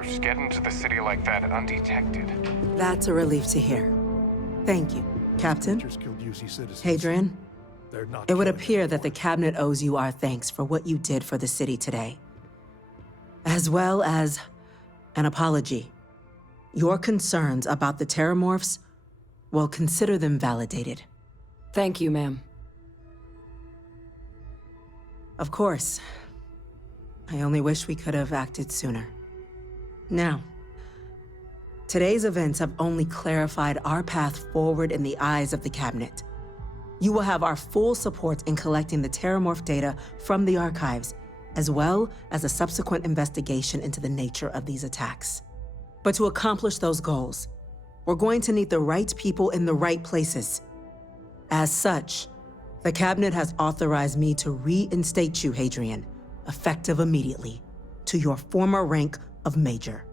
Terramorphs get into the city like that undetected. That's a relief to hear. Thank you, Captain. Hadrian, it would appear that the Cabinet owes you our thanks for what you did for the city today, as well as an apology. Your concerns about the Terramorphs, well, consider them validated. Thank you, ma'am. Of course. I only wish we could have acted sooner. Now, today's events have only clarified our path forward in the eyes of the Cabinet. You will have our full support in collecting the Terramorph data from the archives, as well as a subsequent investigation into the nature of these attacks. But to accomplish those goals, we're going to need the right people in the right places. As such, the Cabinet has authorized me to reinstate you, Hadrian, effective immediately, to your former rank of Major.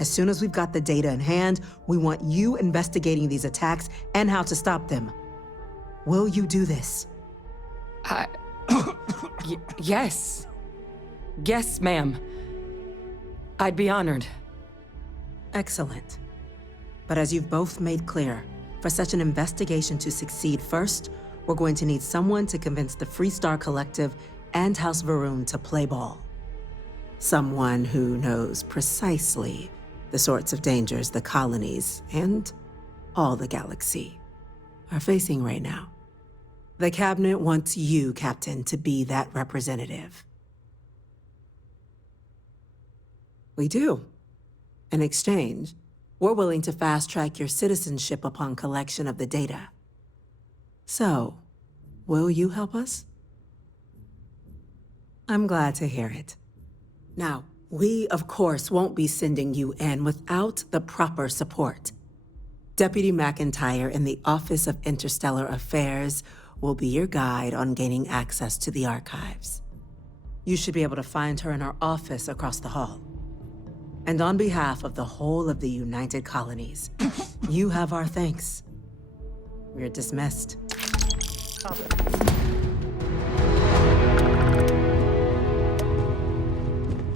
As soon as we've got the data in hand, we want you investigating these attacks and how to stop them. Will you do this? Yes. Yes, ma'am. I'd be honored. Excellent. But as you've both made clear, for such an investigation to succeed first, we're going to need someone to convince the Freestar Collective and House Varun to play ball. Someone who knows precisely the sorts of dangers the colonies and all the galaxy are facing right now. The Cabinet wants you, Captain, to be that representative. We do. In exchange, we're willing to fast-track your citizenship upon collection of the data. So, will you help us? I'm glad to hear it. Now, we, of course, won't be sending you in without the proper support. Deputy McIntyre in the Office of Interstellar Affairs will be your guide on gaining access to the archives. You should be able to find her in her office across the hall. And on behalf of the whole of the United Colonies, you have our thanks. We're dismissed.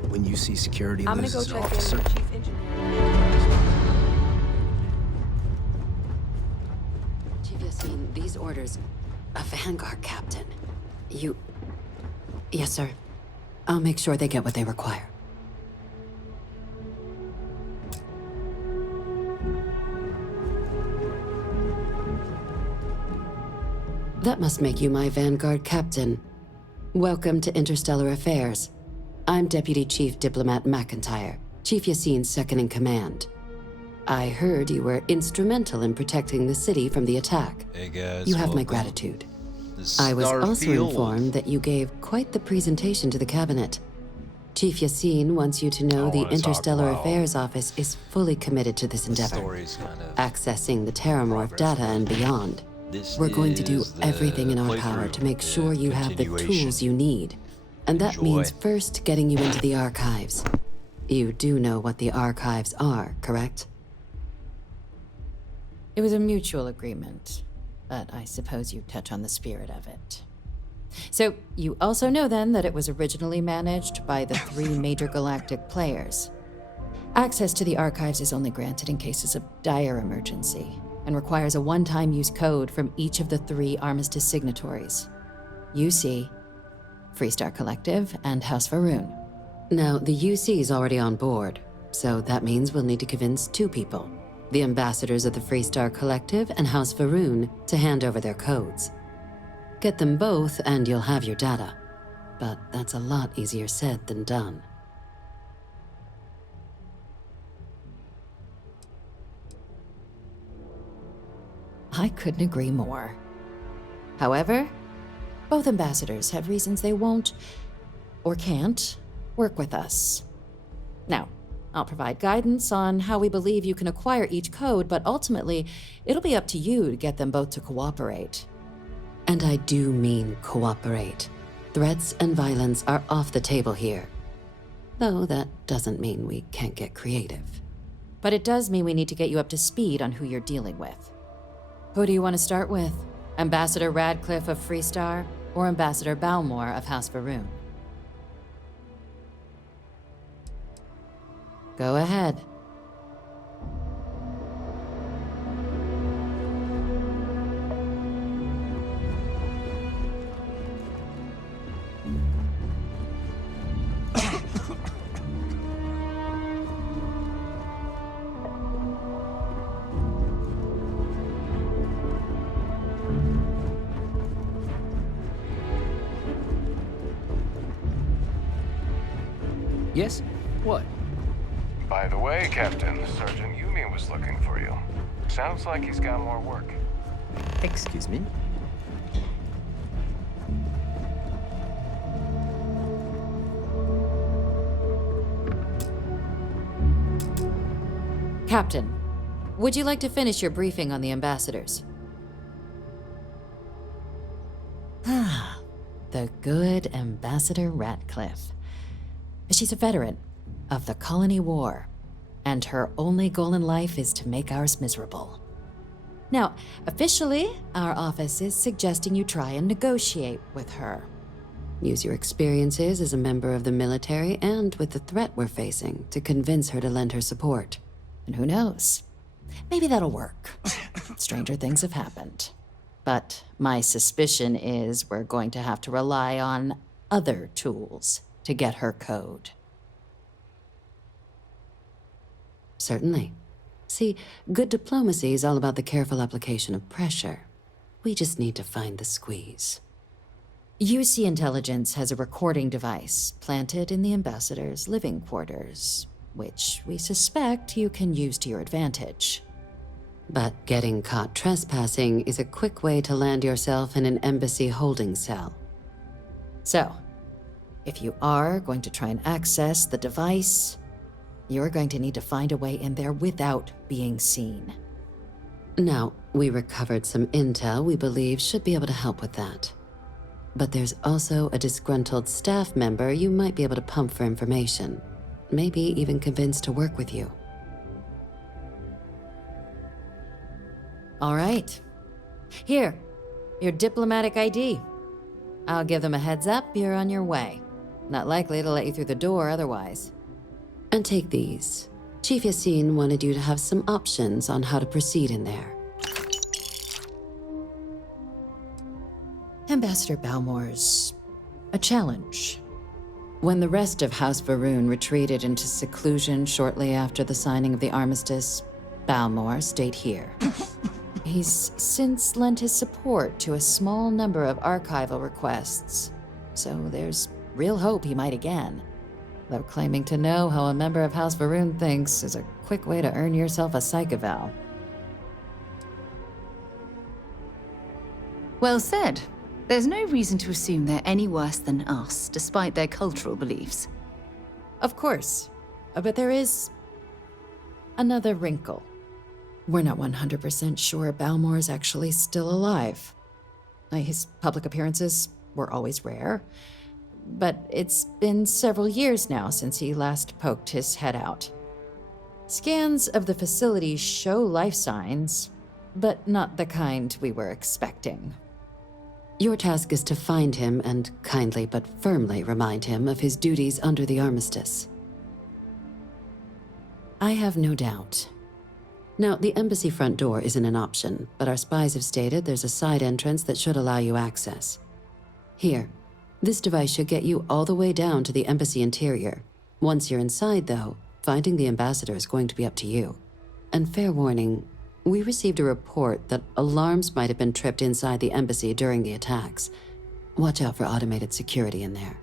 When you see security I'm gonna loses go an check officer. in with Chief Engineer. Chief Yassine, these orders. A Vanguard captain. You... Yes, sir. I'll make sure they get what they require. That must make you my Vanguard captain. Welcome to Interstellar Affairs. I'm Deputy Chief Diplomat McIntyre, Chief Yassine's second-in-command. I heard you were instrumental in protecting the city from the attack. Hey guys, You have my welcome gratitude. to I was also Starfield. informed that you gave quite the presentation to the Cabinet. Chief Yassine wants you to know I the wanna talk Interstellar about Affairs Office is fully committed to this The endeavor, story's kind of accessing the Terramorph progress data report. and beyond. This We're going to do is the everything in our power playthrough, to make the sure you have the continuation. tools you need. And that Enjoy. means first getting you into the archives. You do know what the archives are, correct? It was a mutual agreement, but I suppose you touch on the spirit of it. So, you also know then that it was originally managed by the 3 major galactic players. Access to the archives is only granted in cases of dire emergency, and requires a one-time use code from each of the 3 armistice signatories. UC, Freestar Collective, and House Varun. Now, the UC is already on board, so that means we'll need to convince 2 people. The ambassadors of the Freestar Collective and House Varun to hand over their codes. Get them both and you'll have your data. But that's a lot easier said than done. I couldn't agree more. However, both ambassadors have reasons they won't, or can't, work with us. Now, I'll provide guidance on how we believe you can acquire each code, but ultimately, it'll be up to you to get them both to cooperate. And I do mean cooperate. Threats and violence are off the table here. Though that doesn't mean we can't get creative. But it does mean we need to get you up to speed on who you're dealing with. Who do you want to start with? Ambassador Radcliffe of Freestar, or Ambassador Balmore of House Varun? Go ahead. Yes? What? By the way, Captain, Sergeant Yumi was looking for you. Sounds like he's got more work. Excuse me? Captain, would you like to finish your briefing on the ambassadors? The good Ambassador Ratcliffe. She's a veteran of the Colony War, and her only goal in life is to make ours miserable. Now, officially, our office is suggesting you try and negotiate with her. Use your experiences as a member of the military and with the threat we're facing to convince her to lend her support. And who knows? Maybe that'll work. Stranger things have happened. But my suspicion is we're going to have to rely on other tools to get her code. Certainly. See, good diplomacy is all about the careful application of pressure. We just need to find the squeeze. UC Intelligence has a recording device planted in the ambassador's living quarters, which we suspect you can use to your advantage. But getting caught trespassing is a quick way to land yourself in an embassy holding cell. So, if you are going to try and access the device, you're going to need to find a way in there without being seen. Now, we recovered some intel we believe should be able to help with that. But there's also a disgruntled staff member you might be able to pump for information. Maybe even convince to work with you. All right. Here, your diplomatic ID. I'll give them a heads up you're on your way. Not likely to let you through the door otherwise. And take these. Chief Yassine wanted you to have some options on how to proceed in there. Ambassador Balmore's a challenge. When the rest of House Varun retreated into seclusion shortly after the signing of the armistice, Balmore stayed here. He's since lent his support to a small number of archival requests, so there's real hope he might again. Though claiming to know how a member of House Varun thinks is a quick way to earn yourself a psych eval. Well said. There's no reason to assume they're any worse than us, despite their cultural beliefs. Of course, but there is another wrinkle. We're not 100% sure Balmore's actually still alive. His public appearances were always rare, but it's been several years now since he last poked his head out. Scans of the facility show life signs, but not the kind we were expecting. Your task is to find him and kindly but firmly remind him of his duties under the armistice. I have no doubt. Now, the embassy front door isn't an option, but our spies have stated there's a side entrance that should allow you access. Here, this device should get you all the way down to the embassy interior. Once you're inside, though, finding the ambassador is going to be up to you. And fair warning, we received a report that alarms might have been tripped inside the embassy during the attacks. Watch out for automated security in there.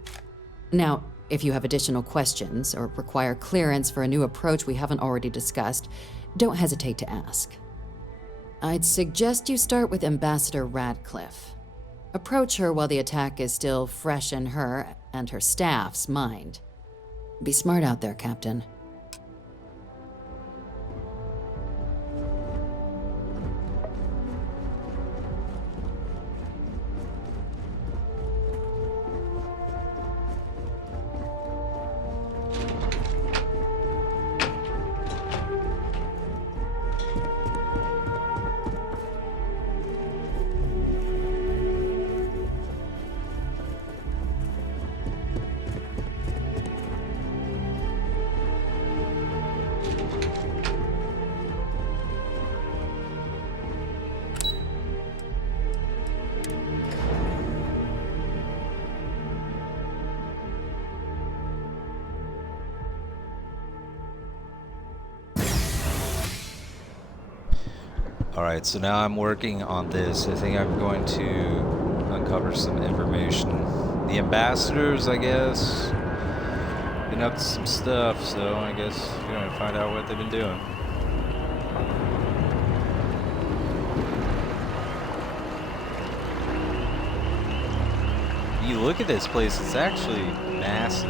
Now, if you have additional questions or require clearance for a new approach we haven't already discussed, don't hesitate to ask. I'd suggest you start with Ambassador Radcliffe. Approach her while the attack is still fresh in her and her staff's mind. Be smart out there, Captain. Alright, so now I'm working on this. I think I'm going to uncover some information. The ambassadors, I guess, been up to some stuff, so I guess we're gonna find out what they've been doing. You look at this place, it's actually massive.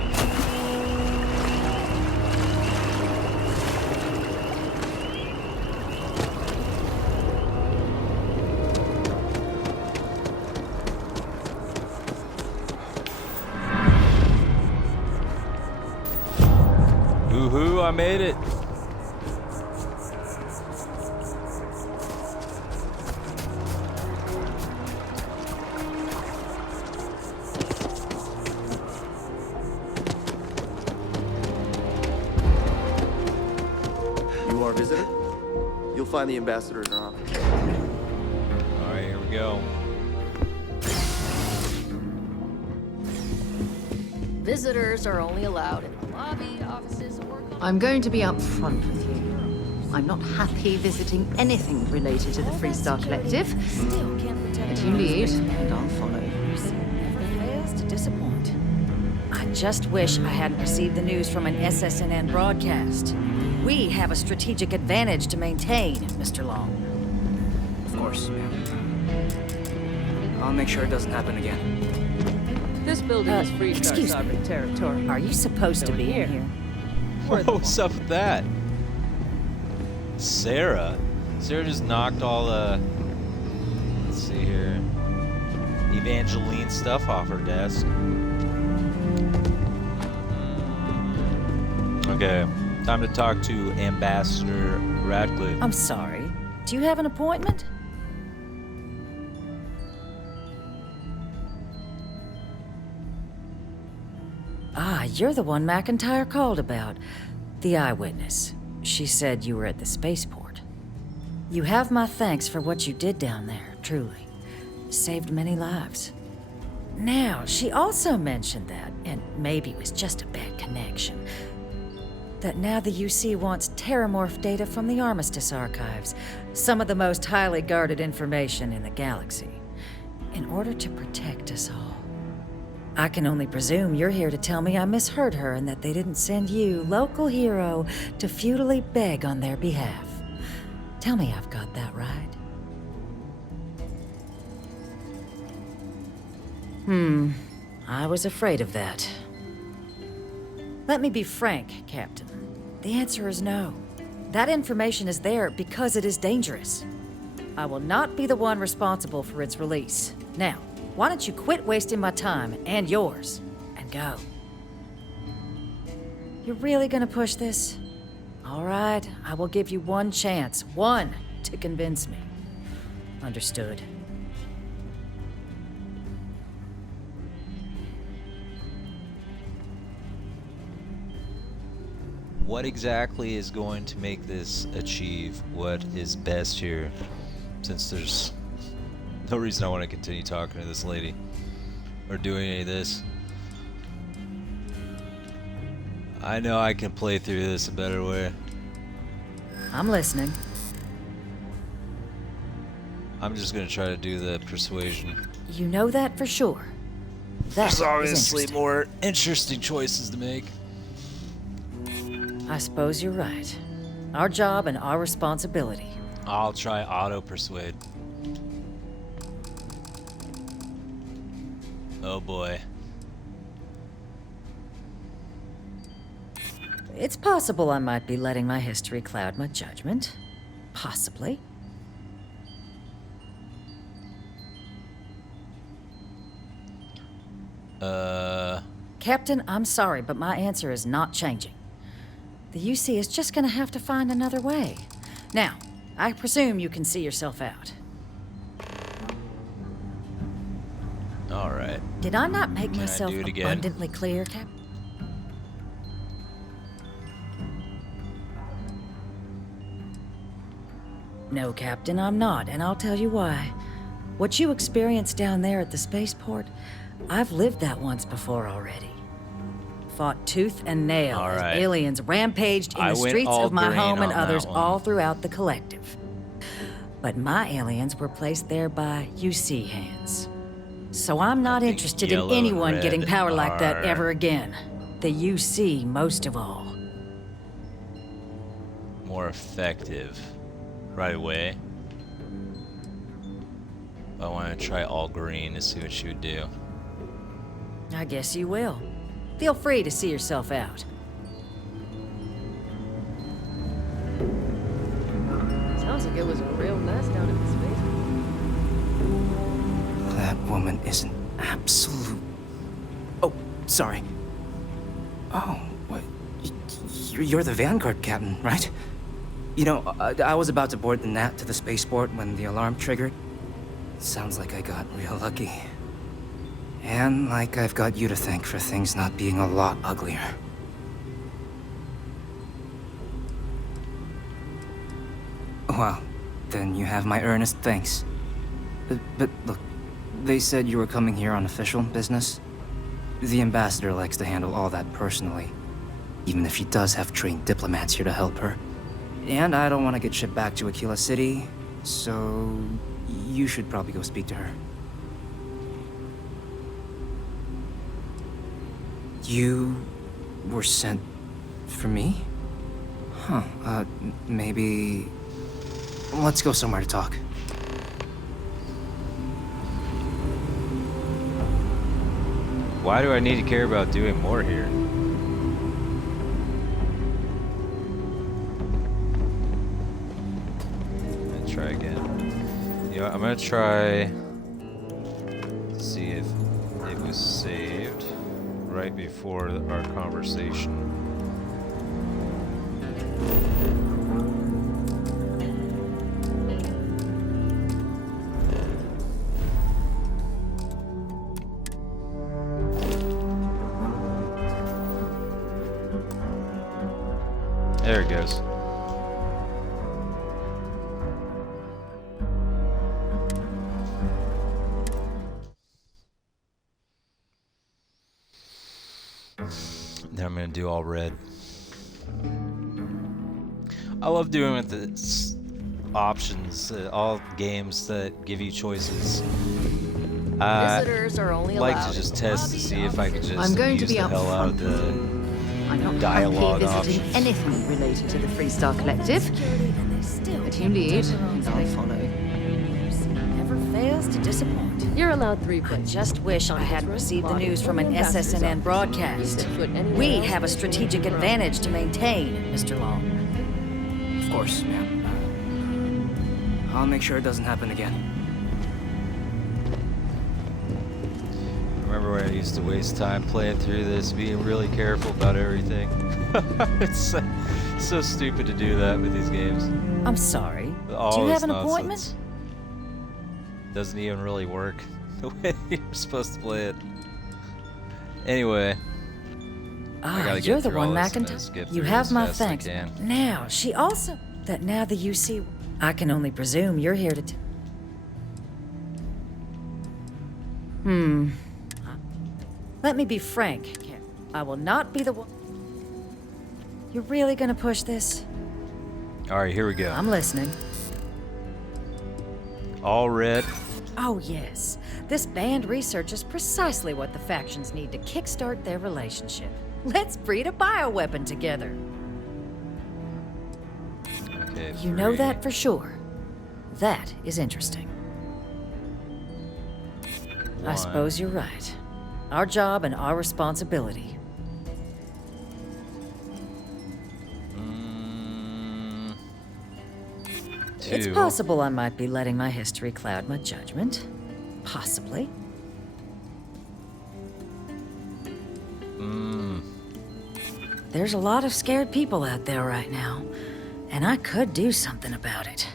Woohoo, I made it! You are a visitor? You'll find the ambassador in our office. Alright, here we go. Visitors are only allowed in the lobby, offices, or... I'm going to be upfront with you. I'm not happy visiting anything related to the Freestar Collective. If you lead, and I'll follow. Never fails to disappoint. I just wish I hadn't received the news from an SSNN broadcast. We have a strategic advantage to maintain, Mr. Long. Of course. I'll make sure it doesn't happen again. This building is Freestar excuse sovereign territory. Are you supposed to be in here? What's up with that? Sarah? Sarah just knocked all the... Let's see here. Evangeline stuff off her desk. Okay, time to talk to Ambassador Radcliffe. I'm sorry. Do you have an appointment? Ah, you're the one McIntyre called about. The eyewitness. She said you were at the spaceport. You have my thanks for what you did down there, truly. Saved many lives. Now, she also mentioned that, and maybe it was just a bad connection, that now the UC wants terramorph data from the Armistice archives, some of the most highly guarded information in the galaxy, in order to protect us all. I can only presume you're here to tell me I misheard her and that they didn't send you, local hero, to futilely beg on their behalf. Tell me I've got that right. I was afraid of that. Let me be frank, Captain. The answer is no. That information is there because it is dangerous. I will not be the one responsible for its release. Now, why don't you quit wasting my time and yours and go? You're really gonna push this? All right, I will give you one chance, one, to convince me. Understood. What exactly is going to make this achieve what is best here? Since there's no reason I want to continue talking to this lady or doing any of this. I know I can play through this a better way. I'm listening. I'm just gonna try to do the persuasion. You know that for sure. That There's obviously is more interesting choices to make. I suppose you're right. Our job and our responsibility. I'll try auto persuade. Oh boy. It's possible I might be letting my history cloud my judgment. Possibly. Captain, I'm sorry, but my answer is not changing. The UC is just gonna have to find another way. Now, I presume you can see yourself out. Alright. Did I not make Can I myself do it again? abundantly clear, Cap? No, Captain, I'm not, and I'll tell you why. What you experienced down there at the spaceport, I've lived that once before already. Fought tooth and nail All as right. aliens rampaged in I the went streets all of my green home and on that others one. all throughout the collective. But my aliens were placed there by UC hands. So I'm not think interested in yellow and anyone getting red power like that are- ever again. The UC most of all. More effective right away. I want to try all green to see what she would do. I guess you will. Feel free to see yourself out. Sounds like it was a real mess down at the space. That woman is an absolute... Oh, sorry. Oh, what? You're the Vanguard captain, right? You know, I was about to board the Nat to the spaceport when the alarm triggered. Sounds like I got real lucky. And like I've got you to thank for things not being a lot uglier. Well, then you have my earnest thanks. But look, they said you were coming here on official business. The ambassador likes to handle all that personally, even if she does have trained diplomats here to help her. And I don't want to get shipped back to Aquila City, so you should probably go speak to her. You were sent for me? Huh, maybe... Let's go somewhere to talk. Why do I need to care about doing more here? Let's try again. You know, I'm gonna try to see if it was saved right before our conversation. There it goes. Then I'm gonna do all red. I love doing with the options, all games that give you choices. Visitors are only I'd like allowed to just in the test to lobby, see if I could just I'm going to use be the up hell out of front. the I'm not dialogue happy visiting options. anything related to the Freestar Collective. But you lead, and I'll follow. Never fails to disappoint. You're allowed 3 I places. just wish I hadn't received the news from an SSNN broadcast. We have a strategic advantage to maintain, Mr. Long. Of course, ma'am. I'll make sure it doesn't happen again. Remember when I used to waste time playing through this, being really careful about everything? It's so stupid to do that with these games. I'm sorry. All Do you this have an nonsense appointment? Doesn't even really work the way you're supposed to play it. Anyway, I gotta You're get the through one, all this and then McIntyre. skip You through have as my fast as I thanks. can. Now, she also... That now the UC... I can only presume you're here to... Let me be frank, Karen. I will not be the one... You're really gonna push this? Alright, here we go. I'm listening. All red. Oh, yes. This band research is precisely what the factions need to kickstart their relationship. Let's breed a bioweapon together. Okay, You know 3. that for sure. That is interesting. I 1. suppose you're right. Our job and our responsibility. Mm, 2. It's possible I might be letting my history cloud my judgment. Possibly. There's a lot of scared people out there right now, and I could do something about it.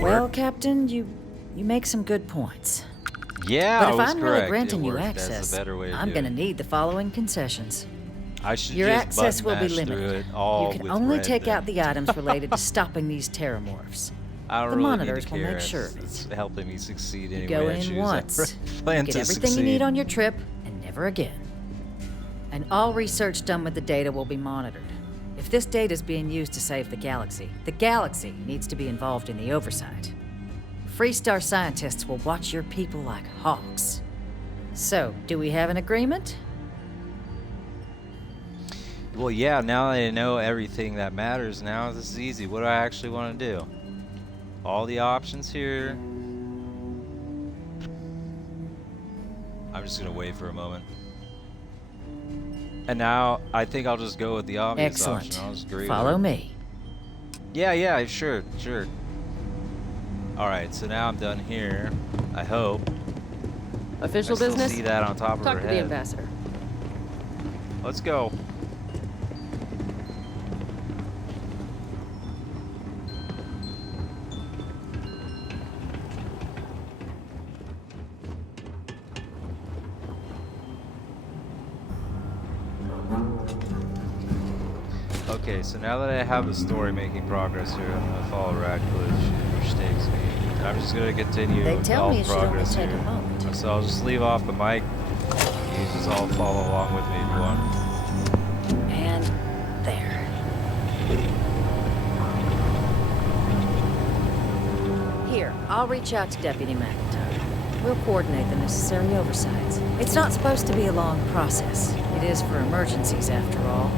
Well, Captain, you make some good points. Yeah, But I if was I'm correct. really granting It you worked. That's access, the better way to I'm do gonna it. need the following concessions. I should Your just access will be button mash through limited. it all You can with only red take then. out the items related to stopping these terramorphs. I don't The really monitors need to will care. make sure of It's it. helping me succeed You anyway. go I in choose. once, I plan get to everything succeed. you need on your trip, and never again. And all research done with the data will be monitored. If this data is being used to save the galaxy needs to be involved in the oversight. Freestar scientists will watch your people like hawks. So, do we have an agreement? Well, yeah, now that I know everything that matters, now this is easy. What do I actually want to do? All the options here. I'm just going to wait for a moment. And now, I think I'll just go with the obvious Excellent. option. I'll just agree with Follow her. me. Yeah, sure. Alright, so now I'm done here. I hope. Official I still business? see that on top of Talk her to the head. ambassador. Let's go. Okay, so now that I have the story making progress here, I'm gonna follow Radcliffe, which takes me. I'm just gonna continue They with tell all me it should only progress take a here. moment. So I'll just leave off the mic. You just all follow along with me if you want. And there. Here, I'll reach out to Deputy McIntyre. We'll coordinate the necessary oversights. It's not supposed to be a long process. It is for emergencies, after all.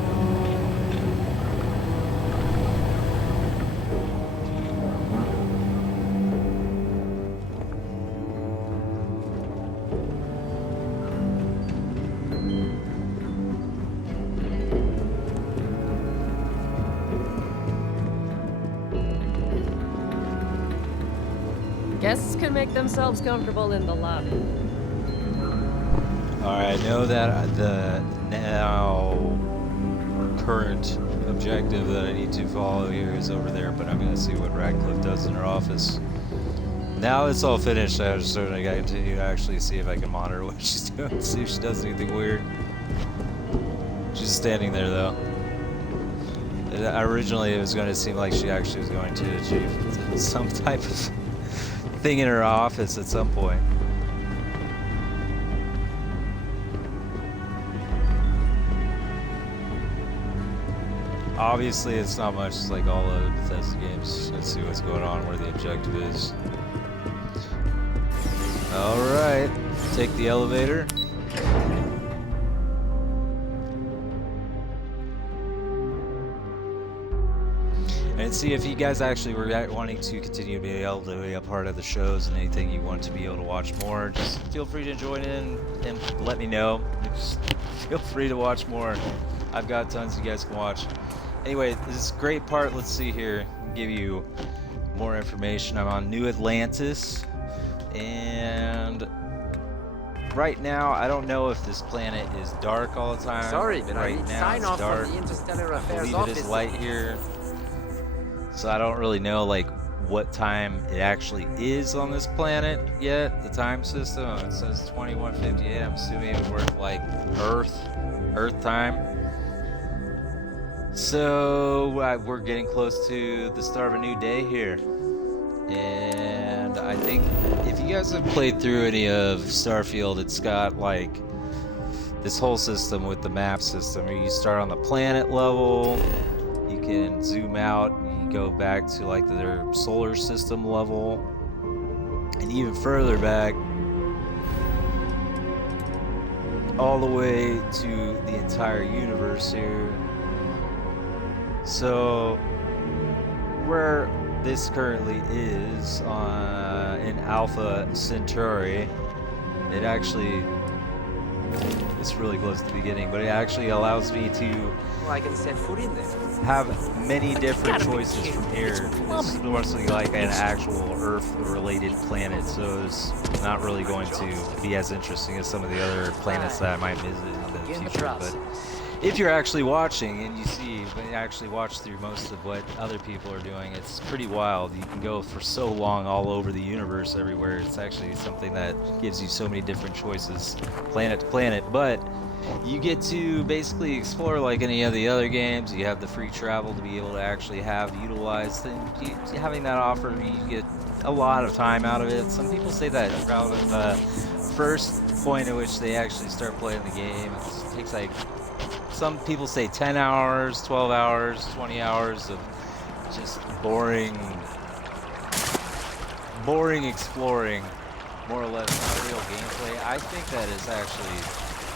Guests can make themselves comfortable in the lobby. Alright, I know that the now current objective that I need to follow here is over there, but I'm gonna see what Radcliffe does in her office. Now it's all finished, I just sort of gotta continue to actually see if I can monitor what she's doing, see if she does anything weird. She's standing there though. Originally it was going to seem like she actually was going to achieve some type of thing in her office at some point. Obviously, it's not much like all other Bethesda games. Let's see what's going on, where the objective is. Alright, take the elevator. And see if you guys actually were wanting to continue to be able to be a part of the shows and anything you want to be able to watch more, just feel free to join in and let me know. Just feel free to watch more. I've got tons you guys can watch. Anyway, this great part, let's see here, give you more information. I'm on New Atlantis, and right now I don't know if this planet is dark all the time. Sorry, but right I need now sign it's off dark. from the Interstellar I Affairs believe office. it is light here, so I don't really know like what time it actually is on this planet yet. The time system, it says 2158. I'm assuming it would work like Earth time. So we're getting close to the start of a new day here, and I think if you guys have played through any of Starfield, it's got like this whole system with the map system. You start on the planet level, you can zoom out, you go back to like their solar system level, and even further back, all the way to the entire universe here. So, where this currently is in Alpha Centauri, it actually, it's really close to the beginning, but it actually allows me to Well, I can set foot in there. have many different choices from here. It's mostly like an actual Earth-related planet, so it's not really going to be as interesting as some of the other planets that I might visit in the future. But if you're actually watching and you see, when you actually watch through most of what other people are doing, it's pretty wild. You can go for so long all over the universe everywhere. It's actually something that gives you so many different choices, planet to planet. But you get to basically explore like any of the other games. You have the free travel to be able to actually have utilized, and having that offer, you get a lot of time out of it. Some people say that around the first point at which they actually start playing the game, it takes like, some people say 10 hours, 12 hours, 20 hours of just boring exploring, more or less, not real gameplay. I think that is actually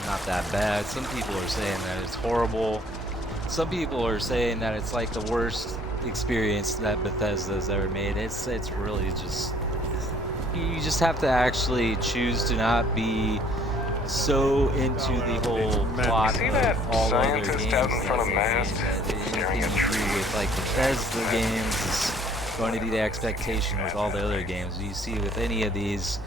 not that bad. Some people are saying that it's horrible. Some people are saying that it's like the worst experience that Bethesda's ever made. It's really just, you just have to actually choose to not be so into the whole plot of all other games. Out in front of mast, Anything to do with like Bethesda games is going to be the expectation with all the other games. You see with any of these,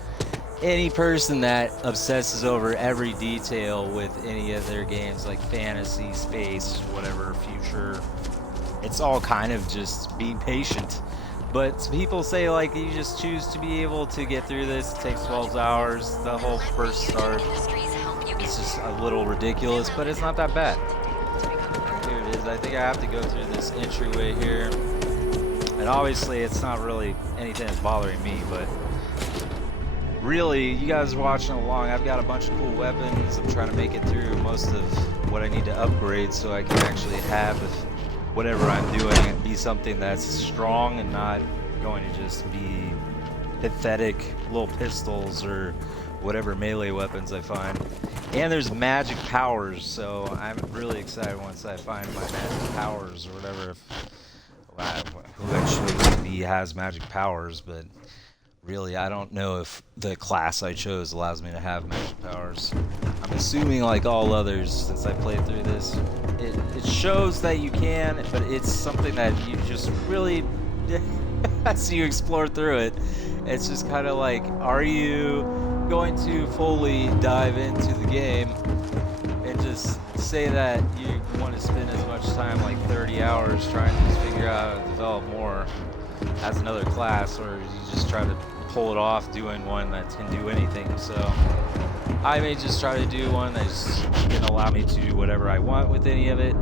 any person that obsesses over every detail with any of their games, like fantasy, space, whatever, future, it's all kind of just being patient. But people say like you just choose to be able to get through this. It takes 12 hours. The whole first start, it's just a little ridiculous, but it's not that bad. Here it is. I think I have to go through this entryway here. And obviously it's not really anything that's bothering me, but really, you guys are watching along. I've got a bunch of cool weapons. I'm trying to make it through most of what I need to upgrade so I can actually have whatever I'm doing and be something that's strong and not going to just be pathetic little pistols or whatever melee weapons I find. And there's magic powers, so I'm really excited once I find my magic powers or whatever. Who actually has magic powers, but really I don't know if the class I chose allows me to have magic powers. I'm assuming like all others, since I played through this, it shows that you can, but it's something that you just really, as you explore through it, it's just kind of like, are you going to fully dive into the game and just say that you want to spend as much time, like 30 hours, trying to just figure out how to develop more as another class, or you just try to pull it off doing one that can do anything? So I may just try to do one that's gonna allow me to do whatever I want with any of it.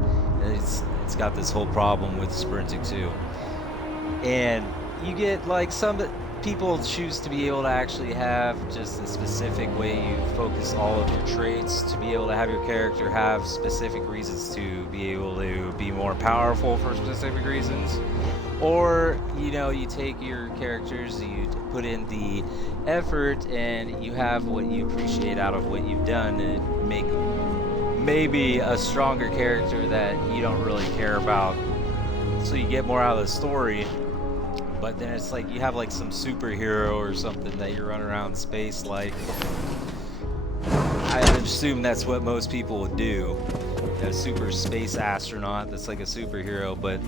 It's got this whole problem with sprinting too, and you get like some people choose to be able to actually have just a specific way you focus all of your traits to be able to have your character have specific reasons to be able to be more powerful for specific reasons. Or, you know, you take your characters, you put in the effort, and you have what you appreciate out of what you've done, and make maybe a stronger character that you don't really care about, so you get more out of the story. But then it's like you have like some superhero or something that you run around space like. I assume that's what most people would do. A super space astronaut that's like a superhero, but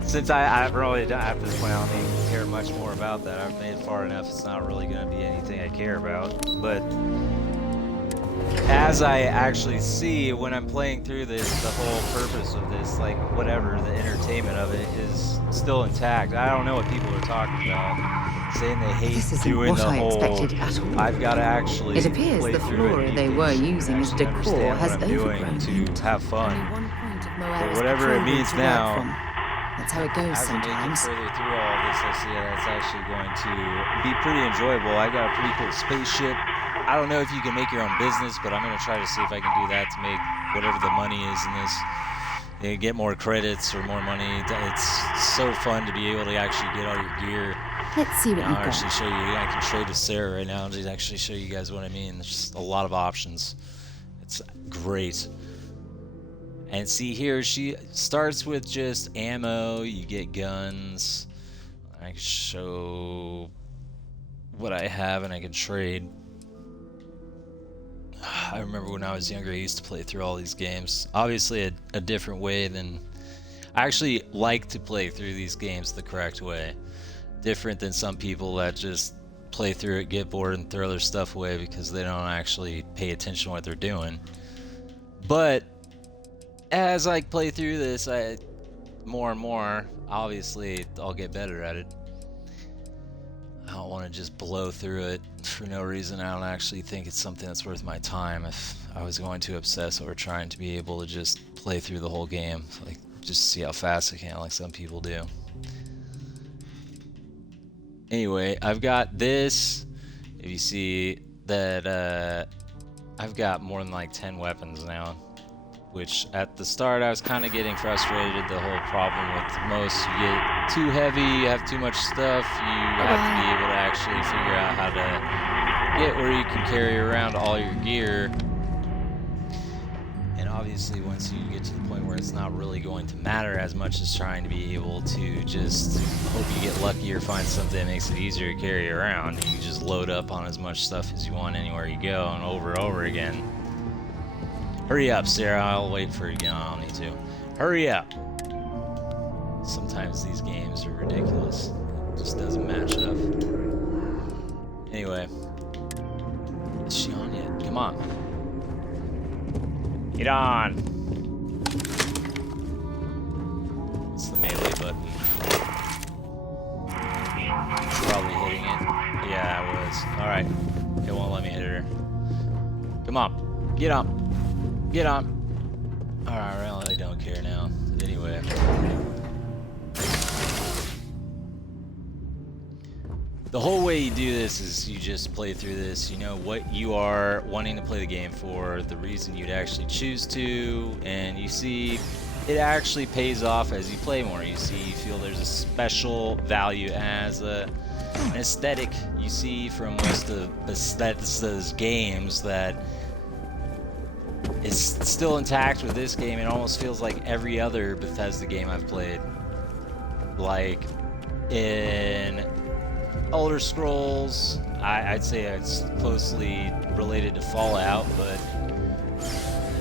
since I really don't, at this point I don't even care much more about that. I've made it far enough, it's not really going to be anything I care about. But as I actually see when I'm playing through this, the whole purpose of this, like whatever, the entertainment of it is still intact. I don't know what people are talking about, saying they hate doing the whole, I've got to actually It appears play the through flora it they were using as decor understand has what I'm doing overgrown. to have fun. Only one point of Moab But is whatever it patrolled means to work now, from. That's how it goes as I make it sometimes. further through all this, I see that it's actually going to be pretty enjoyable. I got a pretty cool spaceship. I don't know if you can make your own business, but I'm going to try to see if I can do that to make whatever the money is in this. You know, get more credits or more money. It's so fun to be able to actually get all your gear. Let's see what I'll you've actually got. show you. I can trade with Sarah right now to actually show you guys what I mean. There's just a lot of options. It's great. And see here, she starts with just ammo. You get guns. I can show what I have and I can trade. I remember when I was younger, I used to play through all these games. Obviously a different way than... I actually like to play through these games the correct way. Different than some people that just play through it, get bored, and throw their stuff away because they don't actually pay attention to what they're doing. But as I play through this, more and more, obviously, I'll get better at it. I don't want to just blow through it for no reason. I don't actually think it's something that's worth my time. If I was going to obsess over trying to be able to just play through the whole game, like just see how fast I can, like some people do. Anyway, I've got this. If you see that, I've got more than like 10 weapons now, which at the start I was kind of getting frustrated. The whole problem with most, you get too heavy, you have too much stuff, you have to be able to actually figure out how to get where you can carry around all your gear. And obviously once you get to the point where it's not really going to matter as much as trying to be able to just hope you get lucky or find something that makes it easier to carry around, you just load up on as much stuff as you want anywhere you go and over again. Hurry up, Sarah, I'll wait for you. No, I don't need to. Hurry up! Sometimes these games are ridiculous. It just doesn't match up. Anyway. Is she on yet? Come on. Get on! It's the melee button. Probably hitting it. Yeah, I was. Alright. It won't let me hit her. Come on. Get on. Get on. Alright, I really don't care now. Anyway. The whole way you do this is you just play through this. You know what you are wanting to play the game for, the reason you'd actually choose to, and you see it actually pays off as you play more. You see, you feel there's a special value as an aesthetic you see from most of Bethesda's games that is still intact with this game. It almost feels like every other Bethesda game I've played. Like in Elder Scrolls, I'd say it's closely related to Fallout, but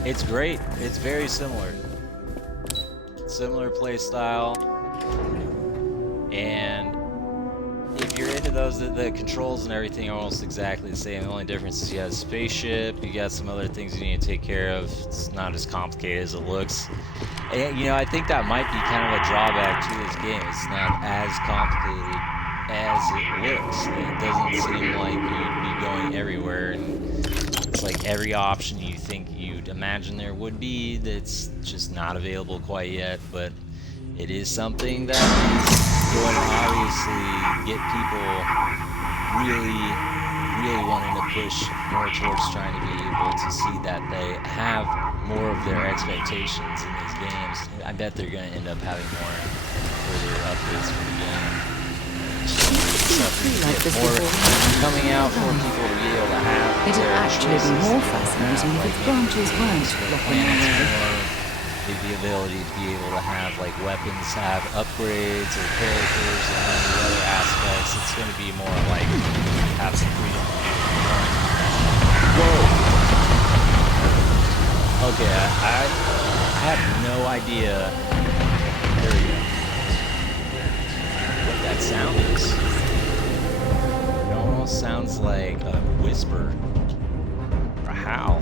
it's great. It's very similar. Similar play style. And if you're into those, the controls and everything are almost exactly the same. The only difference is you have a spaceship, you got some other things you need to take care of. It's not as complicated as it looks. And, you know, I think that might be kind of a drawback to this game. It's not as complicated as it looks. It doesn't seem like you'd be going everywhere, and it's like every option you think you'd imagine there would be that's just not available quite yet, but it is something that is going to obviously get people really wanting to push more towards trying to be able to see that they have more of their expectations in these games. I bet they're going to end up having more further updates for the game. More coming out for people to be able to have. It'd actually be more fascinating if its branches weren't blocking the way. The ability to be able to have like weapons have upgrades or characters and any other aspects. It's going to be more like have some freedom to do what you want. Whoa! Okay, I have no idea. There we go. What that sound is. It almost sounds like a whisper or a howl.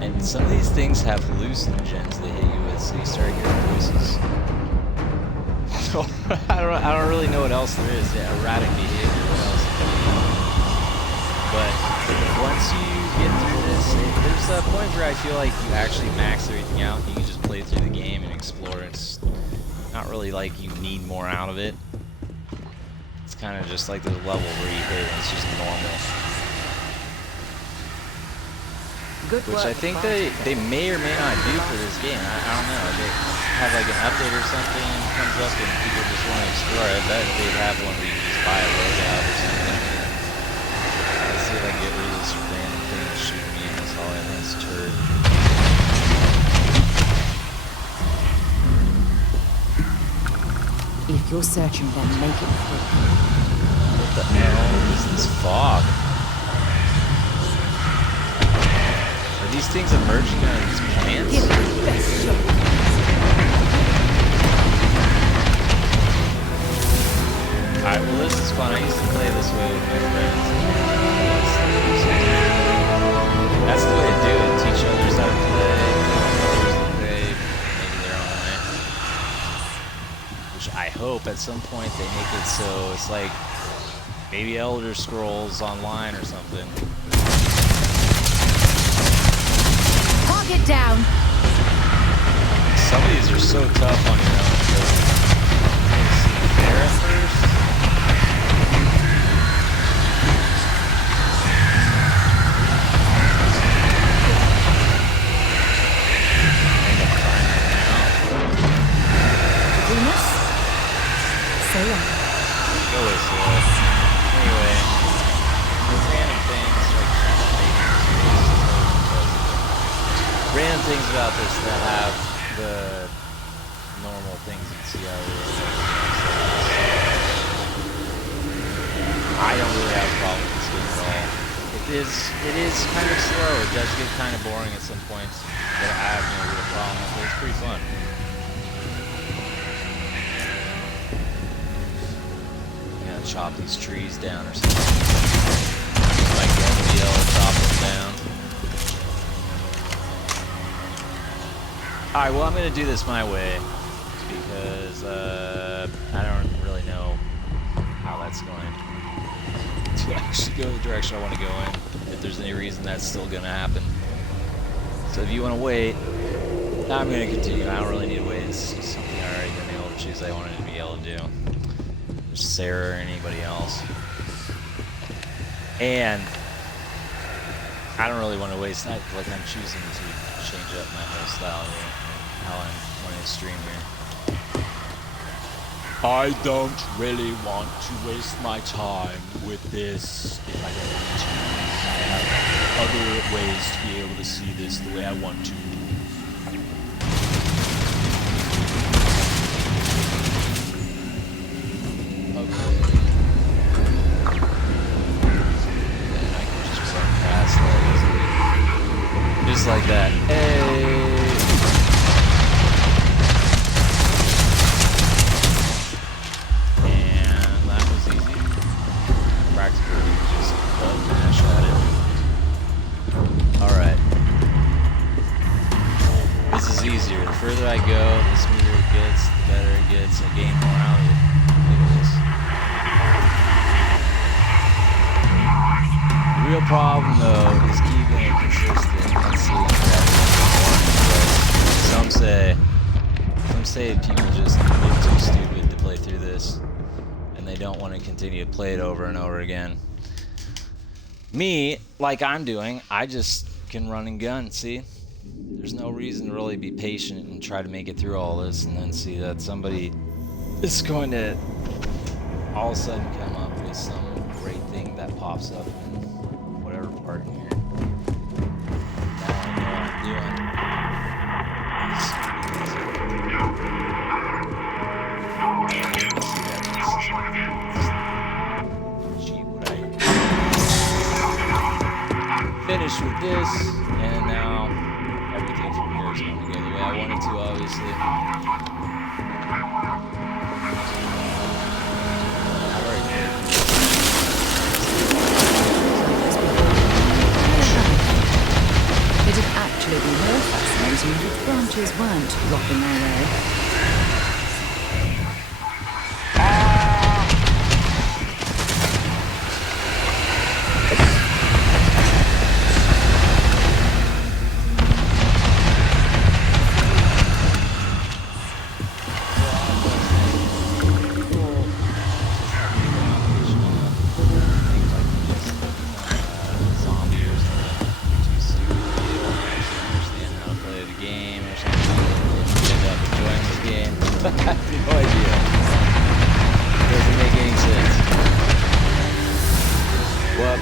And some of these things have hallucinogens they hit you with, so you start hearing voices. I don't really know what else there is. Erratic behavior, what else it could be. But once you get through this, there's a point where I feel like you actually max everything out. You can just play through the game and explore. It's not really like you need more out of it. It's kind of just like there's a level where you hit and it's just normal. Which I think they may or may not do for this game. I don't know. They have like an update or something comes up and people just want to explore. I bet they'd have one where you just buy a loadout or something. Let's see if I can get rid of this random thing that's shooting me in this hallway and this turret. If you're searching, then make it quick. What the hell is this fog? Are these things emerging out of these plants? Alright, well this is fun. I used to play this way with my friends. That's the way to do it. Teach others how to play. Others to play maybe their own way. Which which I hope at some point they make it so it's like maybe Elder Scrolls Online or something. Target down. Some of these are so tough on your own. There at first. Say yeah. Go away, slow. Anyway, random things random things about this that have the normal things in CRE. I don't really have a problem with this game at all. It is kind of slow. It does get kind of boring at some points, but I have no real problem with it. It's pretty fun. Chop these trees down or something. Like LVL, chop them down. Alright, well I'm gonna do this my way because I don't really know how that's going to actually go the direction I want to go in. If there's any reason that's still gonna happen. So if you want to wait, I'm gonna continue. I don't really need to wait. It's something I already been able to choose I wanted to be able to do. Sarah or anybody else. And I don't really want to waste that. Like I'm choosing to change up my whole style here, how I'm wanting to stream here. I don't really want to waste my time with this if I don't need to. I have other ways to be able to see this the way I want to. Just like that. Hey. And that was easy. Practically just mash at it. Alright. This is easier. The further I go, the smoother it gets, the better it gets. I gain more out of it. Look at this. The real problem though is keeping it consistent. Some say people just get too stupid to play through this and they don't want to continue to play it over and over again. Me, like I'm doing, I just can run and gun, see? There's no reason to really be patient and try to make it through all this and then see that somebody is going to all of a sudden come up with some great thing that pops up in whatever part in here. Now I know what I'm doing. Finished with this, and now everything from here is going to go the way I want it to, obviously. I've already played. It'd actually be more fascinating if branches weren't blocking our way.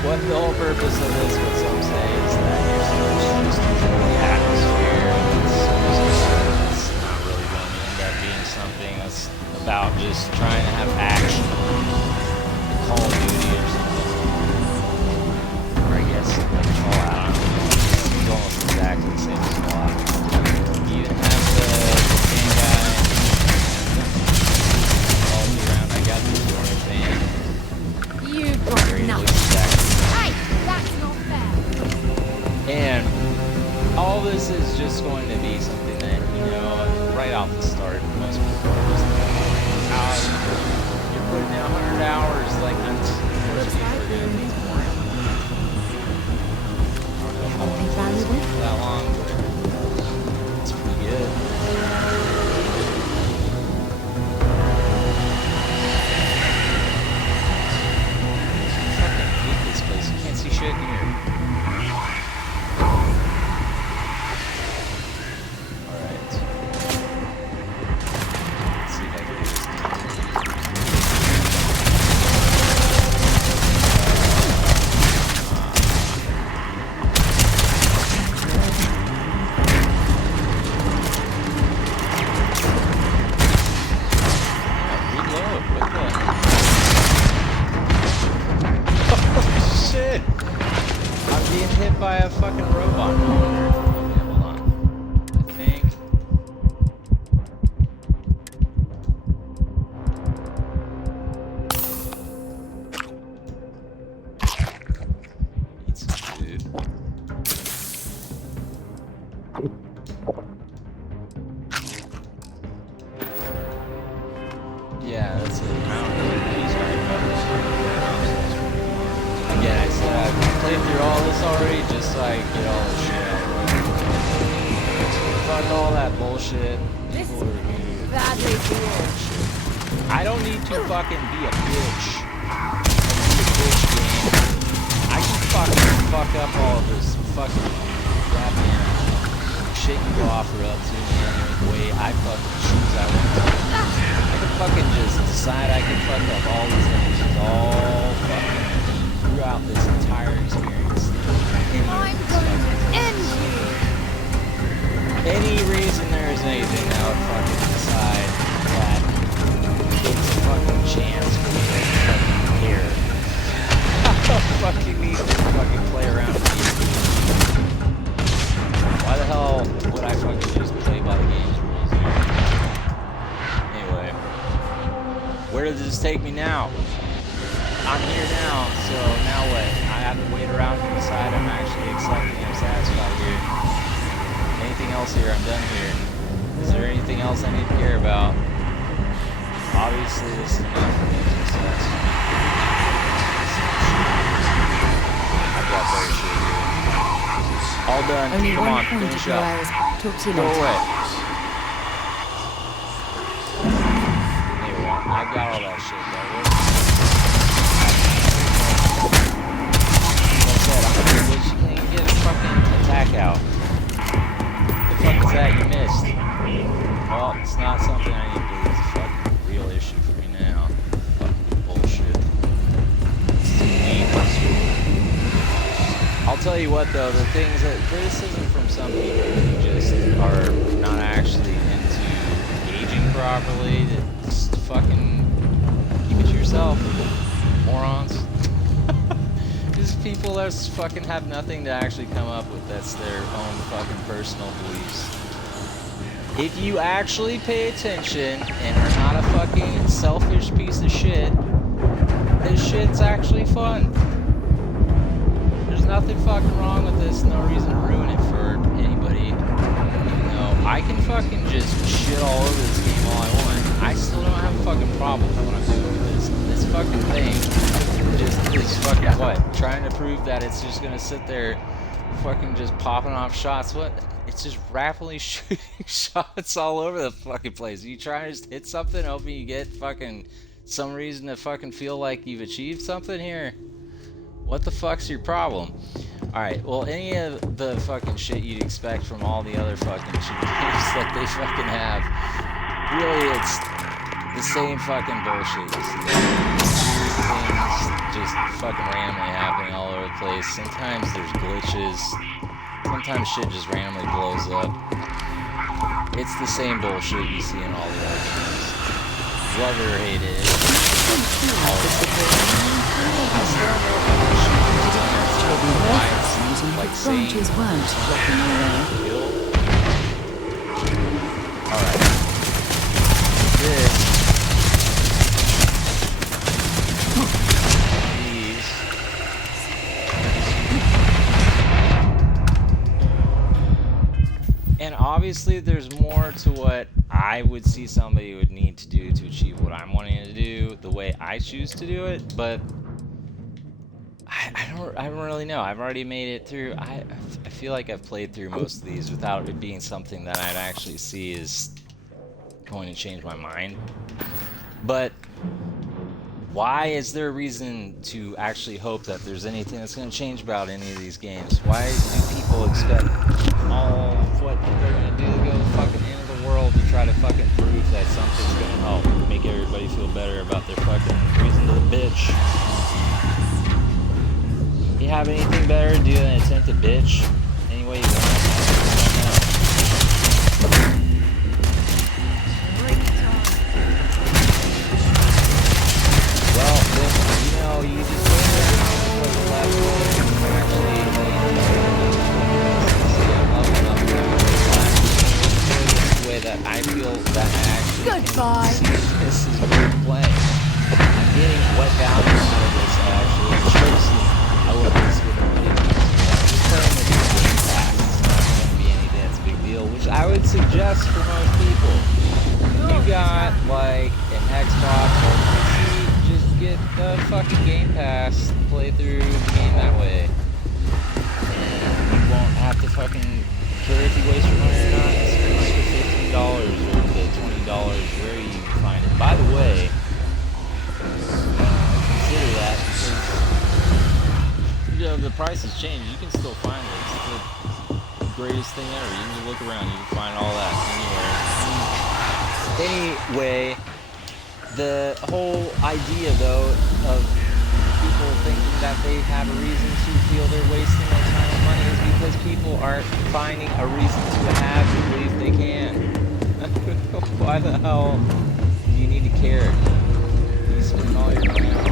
What the whole purpose of this, what some say, is that you're supposed to just enjoy the atmosphere. It's not really going to end up being something that's about just trying to have action. Call of Duty or something. Or I guess like Fallout. It's almost exactly the same as Fallout. You even have the fan guy. All around. I got the Jordan fan. You got nothing. And all this is just going to be something that, you know, right off the start, most people are just like, how 100 hours, like, unfortunately, we're gonna need more. I don't know if I want to play this game for that long, but it's pretty good. I fucking hate this place. You can't see shit in here. Alright. Let's see if I can do this. Reload. What the? Oh shit! I'm being hit by a fucking robot. Okay, hold on. I think. Eat some food. Yeah, that's it. I don't know what he's talking about this. Again, I said I've played through all this already just so I get all this shit out of the way. Fuck all that bullshit. People are here. I don't need to fucking be a bitch. I can fucking fuck up all this fucking goddamn shit you offer up to me the way I fucking choose I want to. I can fucking just decide I can fuck up all these things all fucking throughout this entire experience. I'm going to end you! Any reason there is anything, I would fucking decide that it's a fucking chance for me to fucking care. I don't fucking need to fucking play around with these. Why the hell would I fucking just play by the game's rules here? Anyway. Where does this take me now? I'm here now, so now what? I have to wait around and decide I'm actually accepting, I'm satisfied here. Anything else here? I'm done here. Is there anything else I need to care about? Obviously, this is enough for me to success. I've got better shit here. All done. Only Come one on, point finish of your up. hours. Talk to you Go later. away. Anyway, I've got all that shit though. Like I said, I'm gonna get you can get a fucking attack out. What the fuck is that you missed? Well, it's not something I need to do. It's a fucking real issue for me now. Fucking bullshit. It's too dangerous. I'll tell you what though, the things that criticism from some people who just are not actually into engaging properly, that just fucking keep it to yourself, morons. Just people that fucking have nothing to actually come up with. That's their own fucking personal beliefs. If you actually pay attention and are not a fucking selfish piece of shit, this shit's actually fun. There's nothing fucking wrong with this, no reason to ruin it for anybody. Even though I can fucking just shit all over this game all I want, I still don't have a fucking problem with what I'm doing with this. This fucking thing just is fucking what? Trying to prove that it's just gonna sit there fucking just popping off shots. What? It's just rapidly shooting shots all over the fucking place. You try to just hit something, hoping you get fucking some reason to fucking feel like you've achieved something here. What the fuck's your problem? Alright, well, any of the fucking shit you'd expect from all the other fucking shit games that they fucking have, really, it's the same fucking bullshit. You see things just fucking randomly happening all over the place. Sometimes there's glitches. Sometimes shit just randomly blows up. It's the same bullshit you see in all the other games. Love it or hate it. I still don't know if I'm why it seems like saying alright. This. These. And obviously there's more to what I would see somebody would need to do to achieve what I'm wanting to do, the way I choose to do it, but I don't really know. I've already made it through. I feel like I've played through most of these without it being something that I'd actually see is going to change my mind. But why is there a reason to actually hope that there's anything that's going to change about any of these games? Why do people expect all of what they're going to do to go to the fucking end of the world to try to fucking prove that something's going to help make everybody feel better about their fucking reason to the bitch? You have anything better to do than attempt to bitch any way you want? Well, then, you know, you just wait around for the left one actually the way that I feel that I actually can see this is good play. I'm getting what value out of this actually. Tracy, I love this with the video. Just playing with the Game Pass. It's not going to be anything that's a big deal, which I would suggest for most people. You got like an Xbox or PC, just get the fucking Game Pass, play through the game that way. And you won't have to fucking care if you waste your money or not. Spend like the $15 or the $20 where you find it. By the way, consider that because, you know, the price has changed. You can still find it. It's the greatest thing ever. You can look around, you can find all that anywhere. Anyway, the whole idea, though, of people thinking that they have a reason to feel they're wasting their time and money is because people aren't finding a reason to have the belief they can. Why the hell do you need to care? You spend all your money on all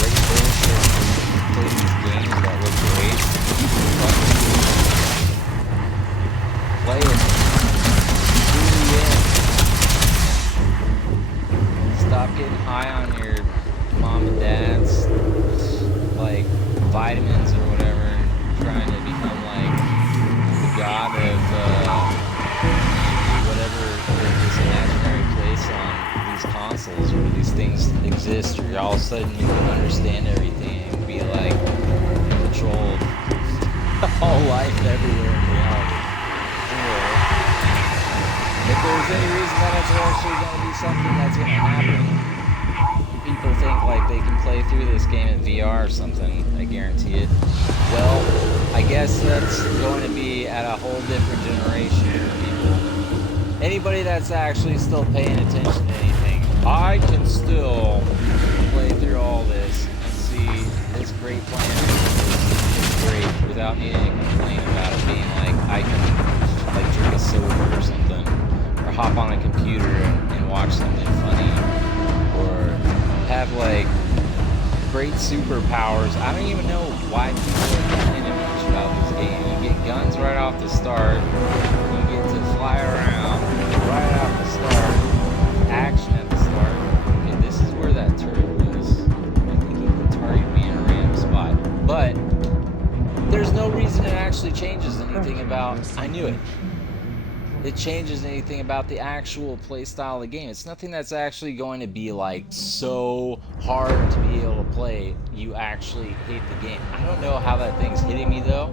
great bullshit and play these games that look great. Play it. Really in. Stop getting high on your mom and dad's like vitamins or whatever, and trying to become like the god of whatever this imaginary place on these consoles where these things exist, or all of a sudden you can understand everything and be like controlled all life everywhere in reality. Anyway, if there's any reason that it's actually going to be something that's going to happen, people think like they can play through this game in VR or something, I guarantee it. Well, I guess that's going to be at a whole different generation of people. Anybody that's actually still paying attention to anything, I can still play through all this and see this great plan is great without needing to complain about it being like I can like drink a soda or something, or hop on a computer and watch something funny, or have like great superpowers. I don't even know why people are complaining much about this game. You get guns right off the start. You get to fly around right off the start. Action at the start. Okay, this is where that turret was. I think he can target me in a random spot. But there's no reason it actually changes anything about. I knew it. It changes anything about the actual play style of the game. It's nothing that's actually going to be like so hard to be able to play you actually hate the game. I don't know how that thing's hitting me though.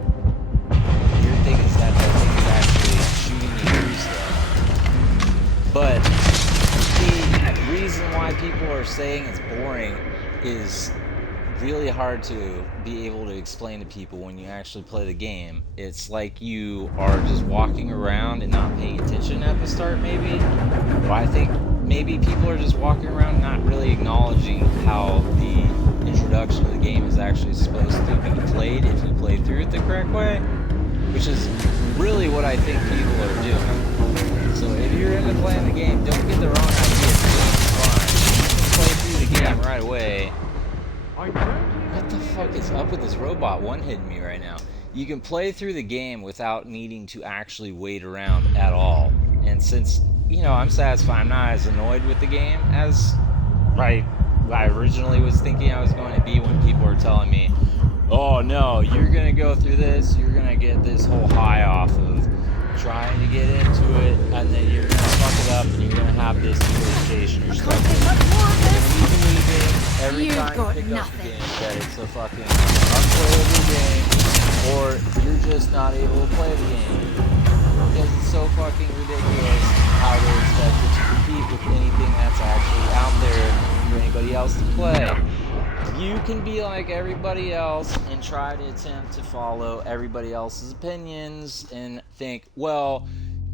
Your thing is that thing is actually shooting me through stuff. But the reason why people are saying it's boring is really hard to be able to explain to people when you actually play the game. It's like you are just walking around and not paying attention at the start, maybe. But I think maybe people are just walking around not really acknowledging how the introduction of the game is actually supposed to be played if you play through it the correct way, which is really what I think people are doing. So if you're into playing the game, don't get the wrong idea. It's fun. You can play through the game right away. What the fuck is up with this robot one-hitting me right now? You can play through the game without needing to actually wait around at all. And since, you know, I'm satisfied, I'm not as annoyed with the game as I originally was thinking I was going to be when people were telling me, oh no, you're going to go through this, you're going to get this whole high off of trying to get into it, and then you're going to fuck it up and you're going to have this realization you're stuck in. trying got to pick up the nothing. game, that it's a fucking unplayable game, or you're just not able to play the game. Because it's so fucking ridiculous how they're expected to compete with anything that's actually out there for anybody else to play. You can be like everybody else and try to attempt to follow everybody else's opinions and think, well,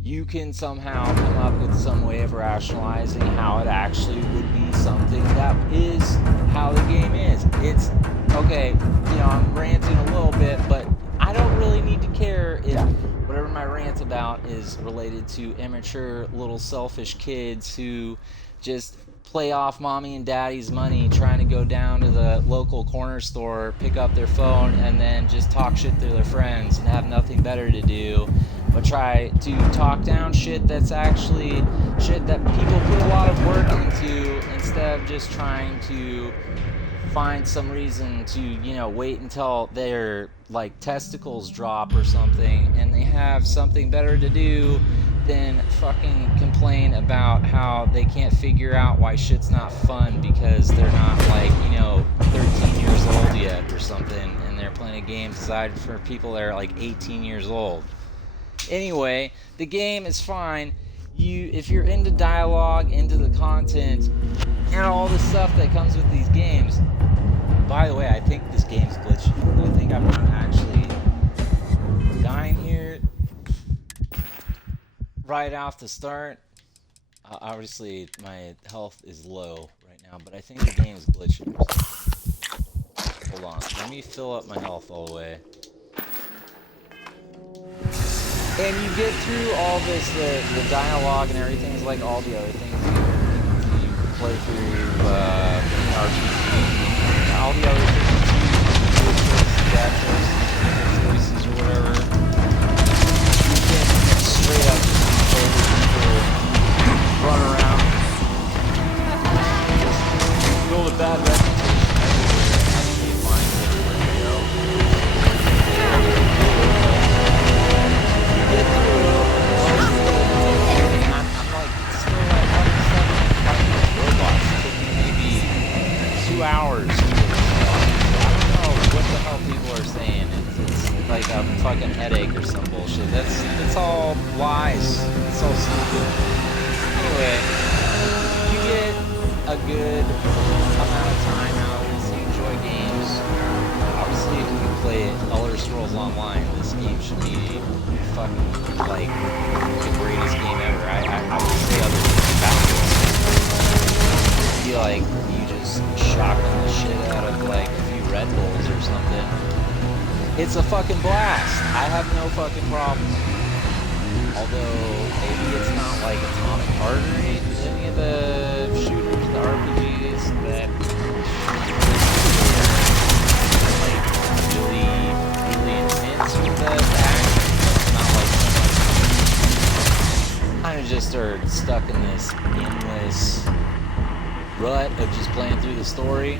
you can somehow come up with some way of rationalizing how it actually would be something that is how the game is. It's, okay, I'm ranting a little bit, but I don't really need to care if whatever my rant about is related to immature little selfish kids who just play off mommy and daddy's money trying to go down to the local corner store, pick up their phone, and then just talk shit to their friends and have nothing better to do but try to talk down shit that's actually shit that people put a lot of work into, instead of just trying to find some reason to, wait until their testicles drop or something and they have something better to do than fucking complain about how they can't figure out why shit's not fun because they're not 13 years old yet or something, and they're playing a game designed for people that are 18 years old. Anyway, the game is fine. If you're into dialogue, into the content, and all the stuff that comes with these games. By the way, I think this game's glitchy. I think I'm not actually dying here right off the start. Obviously, my health is low right now, but I think the game is glitchy. Hold on, let me fill up my health all the way. And you get through all this, the dialogue and everything is like all the other things you play through RPG. All the other things choices or whatever. You can straight up just play with people, run around, just build a bad reputation everywhere, actually find everywhere you go. Get through I'm still fighting robots. It took me maybe 2 hours. What the hell people are saying. It's like a fucking headache or some bullshit. That's all lies. It's all stupid. Anyway, you get a good amount of time out of this. You enjoy games. Obviously, if you can play Elder Scrolls Online, this game should be fucking the greatest game ever. I would say other than Battlefield. It'd be like you just shotgun the shit out of Red Bulls or something. It's a fucking blast. I have no fucking problem. Although maybe it's not like Atomic Heart or any of the shooters, the RPGs that really intense with the action. It's not so much. Kind of just are stuck in this endless rut of just playing through the story.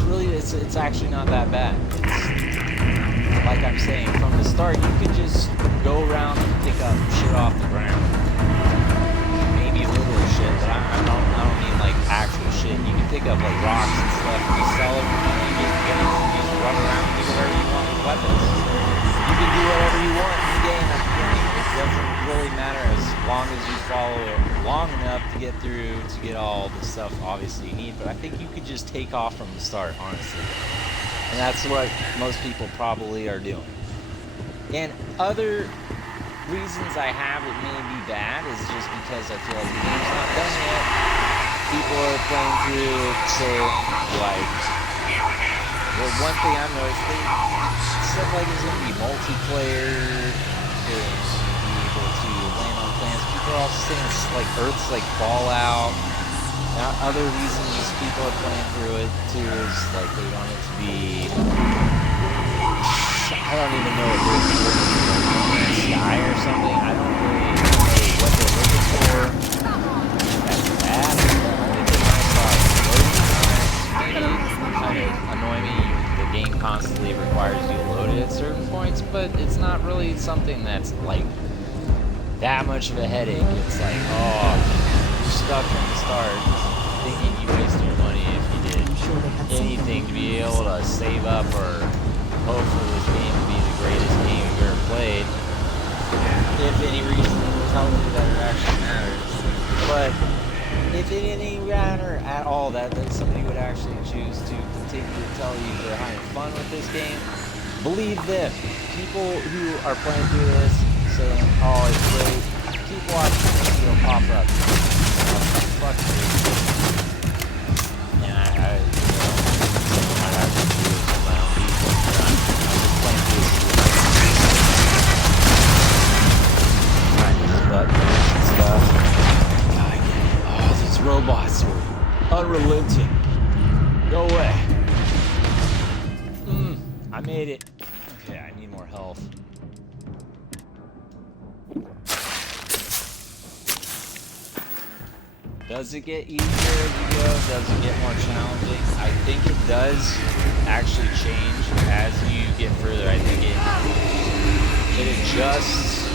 It's actually not that bad. It's, like I'm saying, from the start, you could just go around and pick up shit off the ground. Maybe little shit, but I don't mean actual shit. You can pick up rocks and stuff and just sell them, and you just run around and do whatever you want with weapons. You can do whatever you want in the game at the beginning. It doesn't really matter as long as you follow it long enough to get through to get all the stuff obviously you need, but I think you could just take off from the start, honestly. And that's what most people probably are doing. And other reasons I have it may be bad is just because I feel like the game's not done yet. People are playing through saying well, one thing I've noticed, they said it's gonna be multiplayer, and to land on planets. People are also saying it's Earth's Fallout. Now, other reasons people are playing through it too is they want it to be. I don't even know if they're looking for sky or something. I don't really know what they're looking for. That's bad. I think they might loading times kind of annoy me. The game constantly requires you to load it at certain points, but it's not really something that's that much of a headache. It's you're stuck from the start, thinking you wasted your money if you did. sure they had anything to be able to save up or hope for this game to be the greatest game you've ever played. If any reason tells you that it actually matters. But if anything matter at all that somebody would actually choose to continue to tell you they're having fun with this game, believe this. People who are playing through this saying, oh, it's great, keep watching the video pop up. Fuck you. And I might have to do my own beat. I'm just playing through this. Buttons and stuff. God, I get it. Oh, these robots are unrelenting. Go away. I made it. Okay, I need more health. Does it get easier as you go? Does it get more challenging? I think it does actually change as you get further. I think it adjusts.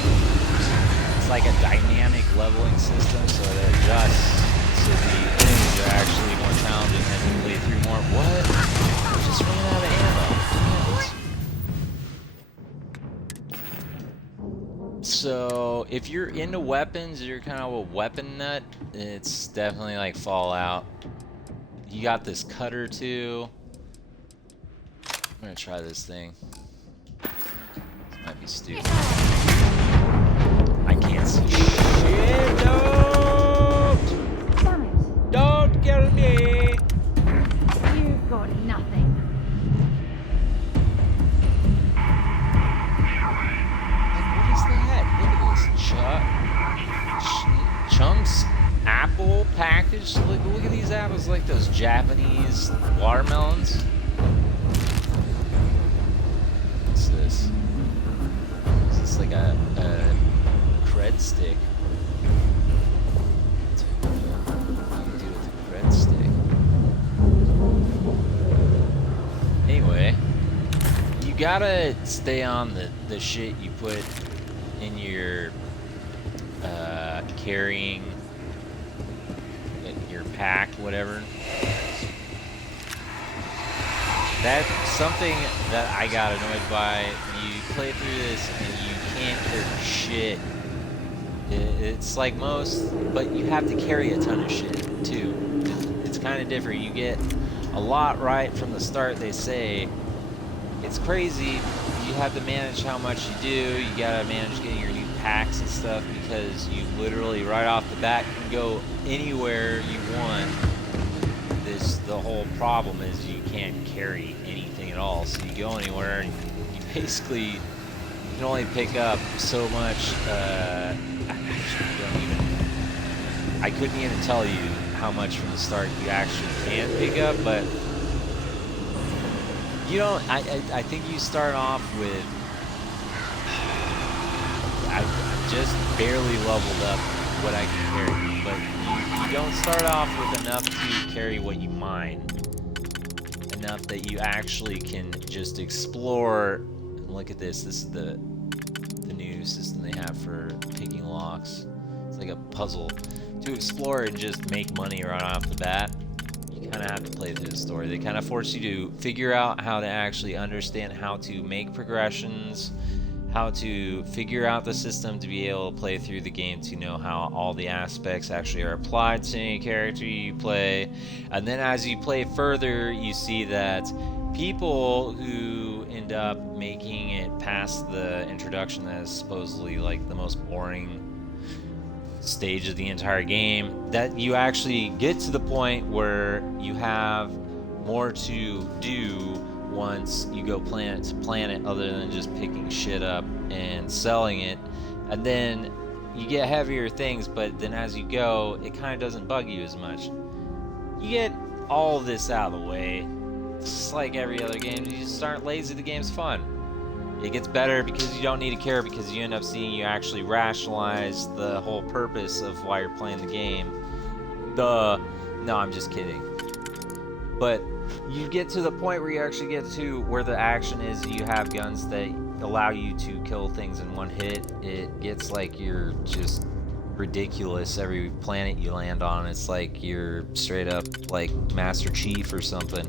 It's like a dynamic leveling system, so it adjusts so the enemies are actually more challenging as you play through more. What? I just ran out of ammo. Damn it. So if you're into weapons, you're kind of a weapon nut, it's definitely like Fallout. You got this cutter too. I'm gonna try this thing. This might be stupid. I can't see shit. Don't kill me. You've got nothing. What is that? Look at this. Chunks apple package. Look at these apples, like those Japanese watermelons. What's this? Is this like a cred stick? What do you do with a cred stick? Anyway, you gotta stay on the shit you put in your carrying your pack, whatever. That's something that I got annoyed by. You play through this and you can't carry shit. It's like most, but you have to carry a ton of shit too. It's kind of different. You get a lot right from the start. They say it's crazy. You have to manage how much you do. You gotta manage getting your new packs and stuff because you literally right off the bat can go anywhere you want. The whole problem is you can't carry anything at all. So you go anywhere and you basically can only pick up so much. I couldn't even tell you how much from the start you actually can pick up, but you don't. I think you start off with. I just barely leveled up what I can carry, but you don't start off with enough to carry what you mine. Enough that you actually can just explore. And look at this. This is the new system they have for picking locks. It's like a puzzle to explore and just make money right off the bat. You kind of have to play through the story. They kind of force you to figure out how to actually understand how to make progressions, how to figure out the system to be able to play through the game, to know how all the aspects actually are applied to any character you play. And then as you play further, you see that people who end up making it past the introduction that is supposedly like the most boring stage of the entire game, that you actually get to the point where you have more to do once you go planet to planet other than just picking shit up and selling it. And then you get heavier things, but then as you go, it kind of doesn't bug you as much. You get all of this out of the way. It's like every other game. You just aren't lazy, the game's fun. It gets better because you don't need to care, because you end up seeing you actually rationalize the whole purpose of why you're playing the game. No, I'm just kidding. But you get to the point where you actually get to where the action is. You have guns that allow you to kill things in one hit. It gets like you're just ridiculous every planet you land on. It's like you're straight up like Master Chief or something.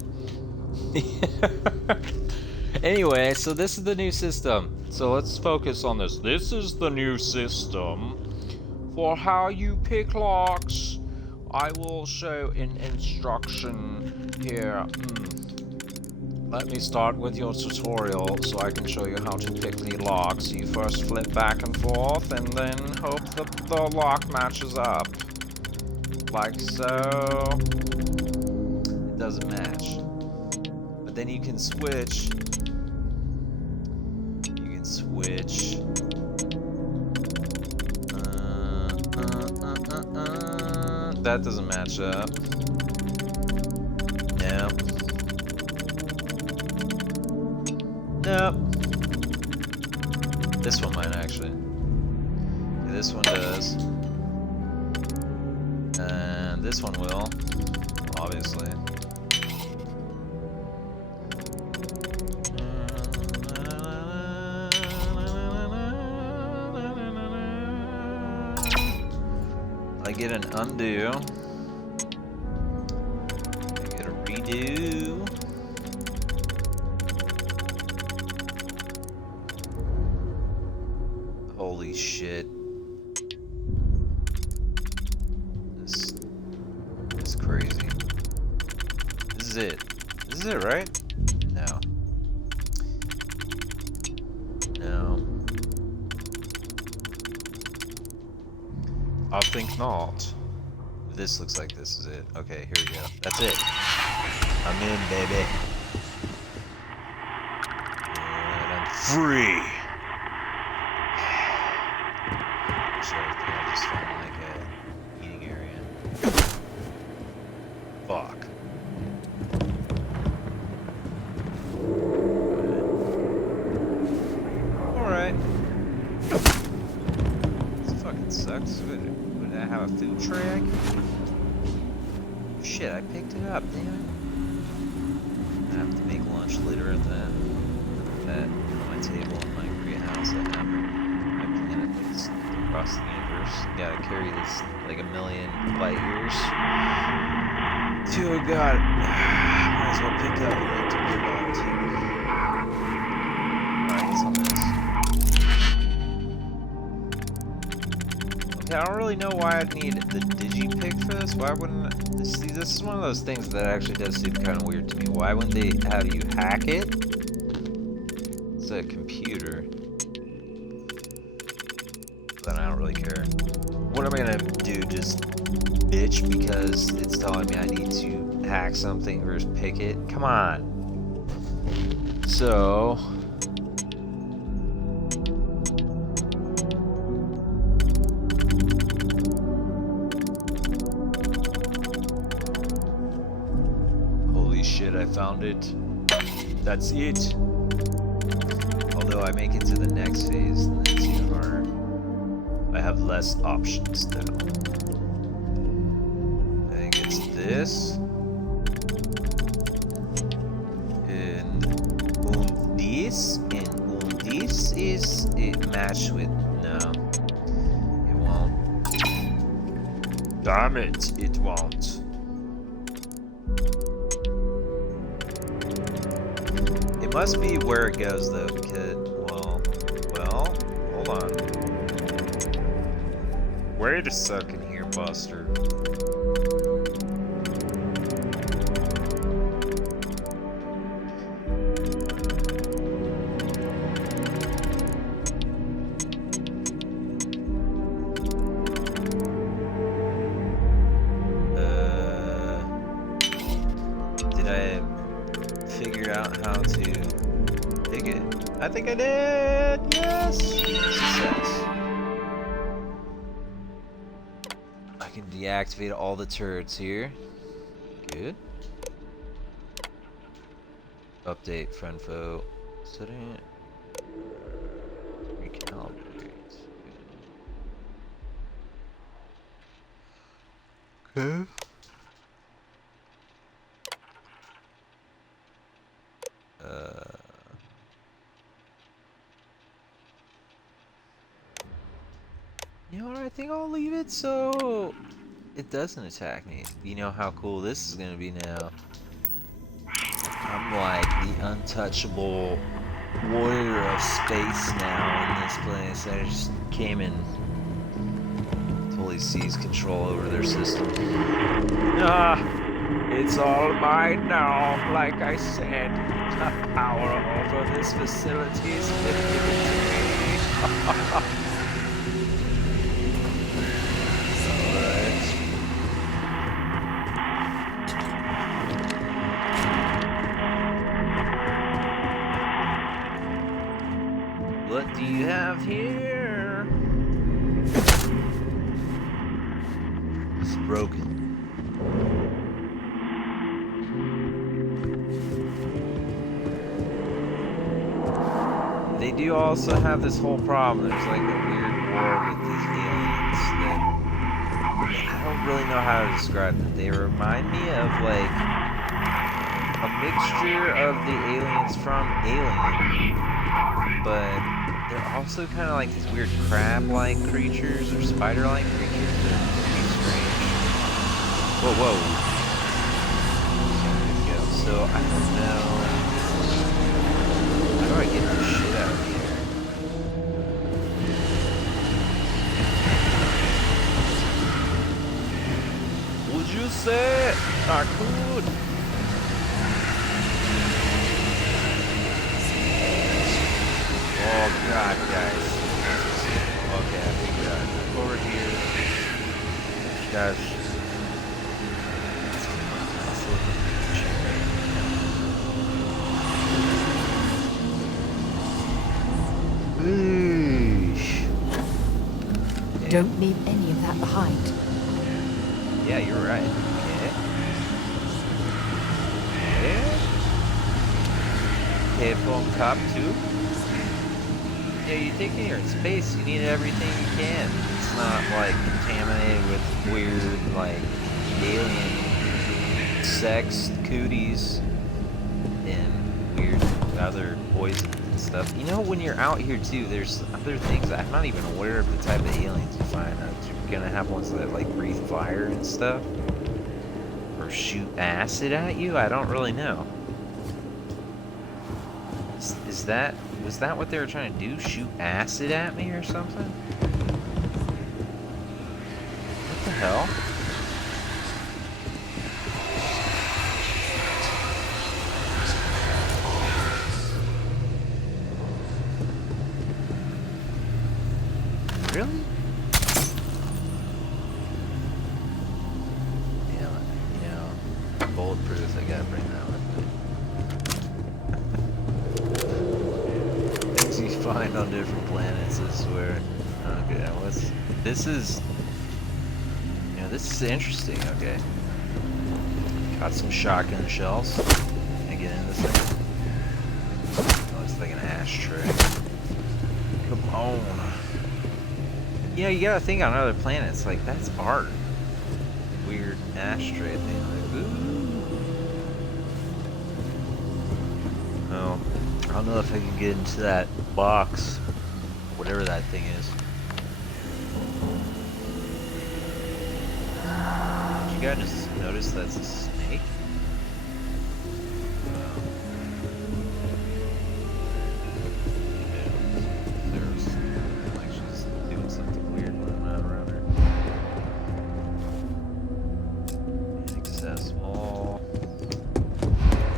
Anyway, so this is the new system. So let's focus on this. This is the new system for how you pick locks. I will show an instruction here. Let me start with your tutorial so I can show you how to pick the locks. You first flip back and forth and then hope that the lock matches up. Like so. It doesn't match. But then you can switch. Switch. That doesn't match up. Nope. Nope. This one might actually. Yeah, this one does. And this one will. Obviously. I get an undo. I get a redo. Holy shit. This is crazy. This is it. This is it, right? No. No. I think not. This looks like this is it. Okay, here we go. That's it. I'm in, baby. And I'm free. So I think I just found like a eating area. Fuck. Alright. This fucking sucks. Would I have a food track? Shit, I picked it up, damn it. I have to make lunch later at that. On my table in my greenhouse I have my planet that's across the universe. Gotta carry this like a million light years. To a god. Might as well pick up and then to move on to. Alright, it's on this. Okay, I don't really know why I'd need the digipick for this. Why wouldn't... See, this is one of those things that actually does seem kind of weird to me. Why wouldn't they have you hack it? It's a computer. Then I don't really care. What am I gonna do? Just bitch because it's telling me I need to hack something or just pick it? Come on. So... I found it. That's it. Although I make it to the next phase, then it's even harder. I have less options now. I think it's this. And this. And this is it matched with... No. It won't. Damn it, it won't. Must be where it goes though, because well, hold on. Wait a second here, Buster. Did I figure out how to pick it? I think I did! Yes! Success. I can deactivate all the turrets here. Good. Update friend foe. Setting. Recalibrate. Okay. think I'll leave it so it doesn't attack me. You know how cool this is gonna be now. I'm like the untouchable warrior of space now in this place. I just came in, totally seized control over their system. Ah, it's all mine now. Like I said, the power over this facility has been given to me. Alright. What do you have here? It's broken. They do also have this whole problem. There's like a weird war with these aliens that I don't really know how to describe them. They remind me of like a mixture of the aliens from Alien, but they're also kind of like these weird crab-like creatures or spider-like creatures. They're pretty strange. Whoa, whoa. So I don't know. How do I get this shit out of here? Would you say I could? Oh god, guys. Okay, I figured out. Over here. Guys. Don't leave any of that behind. Yeah, you're right. Okay. Okay, phone cop 2. Yeah, you think when you're in space, you need everything you can. It's not like contaminated with weird, like, alien sex cooties and weird other poison and stuff. You know, when you're out here too, there's other things. I'm not even aware of the type of aliens you find. You're gonna have ones that like breathe fire and stuff, or shoot acid at you. I don't really know. Was that what they were trying to do? Shoot acid at me or something? What the hell? Really? Yeah, you know, bulletproof, I gotta bring that with me. Things you find on different planets, I swear. Okay, this is, you know, this is interesting, okay. Got some shotgun shells. Can I get into this thing? Oh, it's like an ashtray. Come on. You know, you gotta think on other planets, like, that's art. Weird ashtray thing, like, ooh. Well, I don't know if I can get into that box, whatever that thing is. Did you guys just notice that's a snake?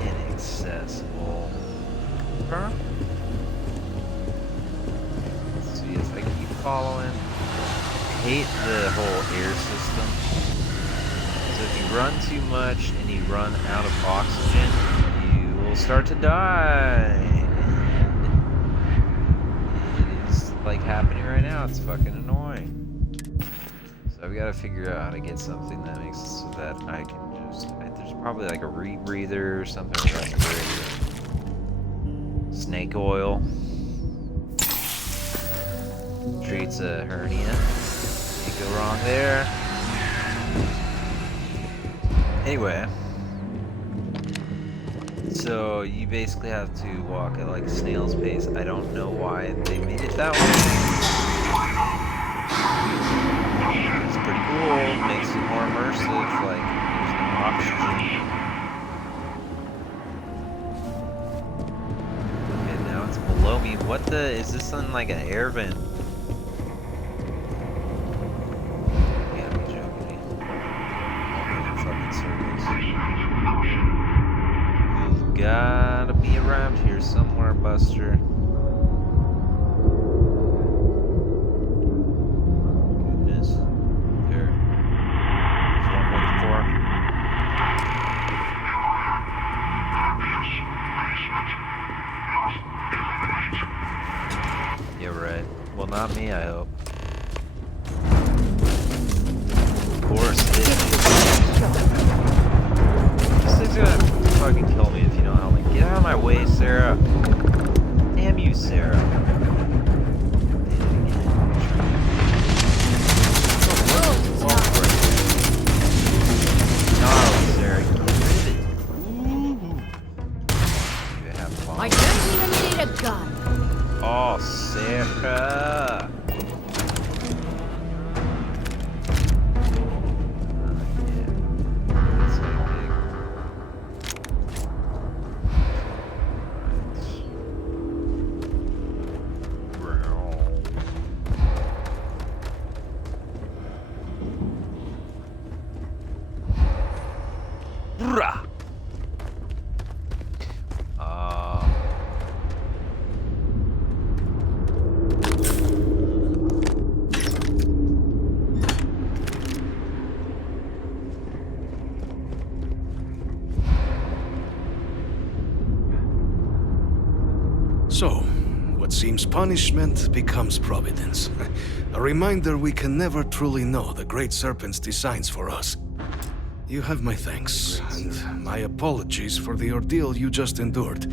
Inaccessible. Huh? Let's see if I keep following. I hate the whole air system. So if you run too much and you run out of oxygen, you will start to die. And it is like happening right now. It's fucking annoying. So I've got to figure out how to get something that makes it so that I can just... There's probably like a rebreather or something. Snake oil. Treats a hernia. Can't go wrong there. Anyway. So you basically have to walk at like a snail's pace. I don't know why they made it that way. cool. Makes it more immersive. Like, there's no oxygen. Okay, now it's below me. What the? Is this on like an air vent? You gotta be joking me. Oh, fucking circles. You've gotta be around here somewhere, Buster. Goodness. There's one more before. Yeah, right. Well, not me, I hope. Of course, this thing's gonna fucking kill me if you don't help me. Get out of my way, Sarah. Damn you, Sarah. No, Sarah, get rid of it. Ooh. You have fun. I don't even need a gun. Oh, Sarah. So, what seems punishment becomes providence. A reminder we can never truly know the Great Serpent's designs for us. You have my thanks, and my apologies for the ordeal you just endured.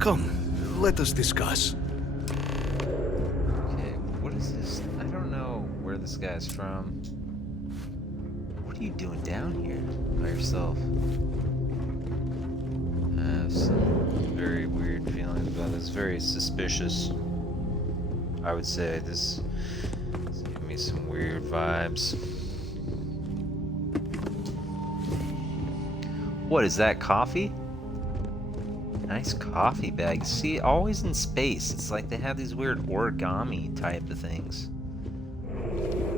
Come, let us discuss. Okay, what is this? I don't know where this guy's from. What are you doing down here by yourself? I have some very weird feelings about this. Very suspicious. I would say this is giving me some weird vibes. What is that, coffee? Nice coffee bag. See, always in space. It's like they have these weird origami type of things.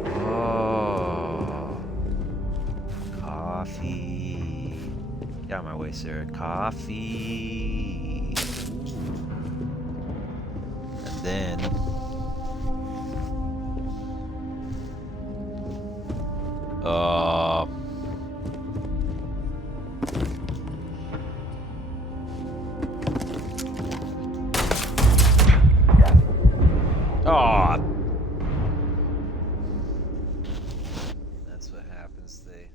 Oh. Coffee. Get out of my way, Sarah. Coffee. And then... Aw. That's what happens. They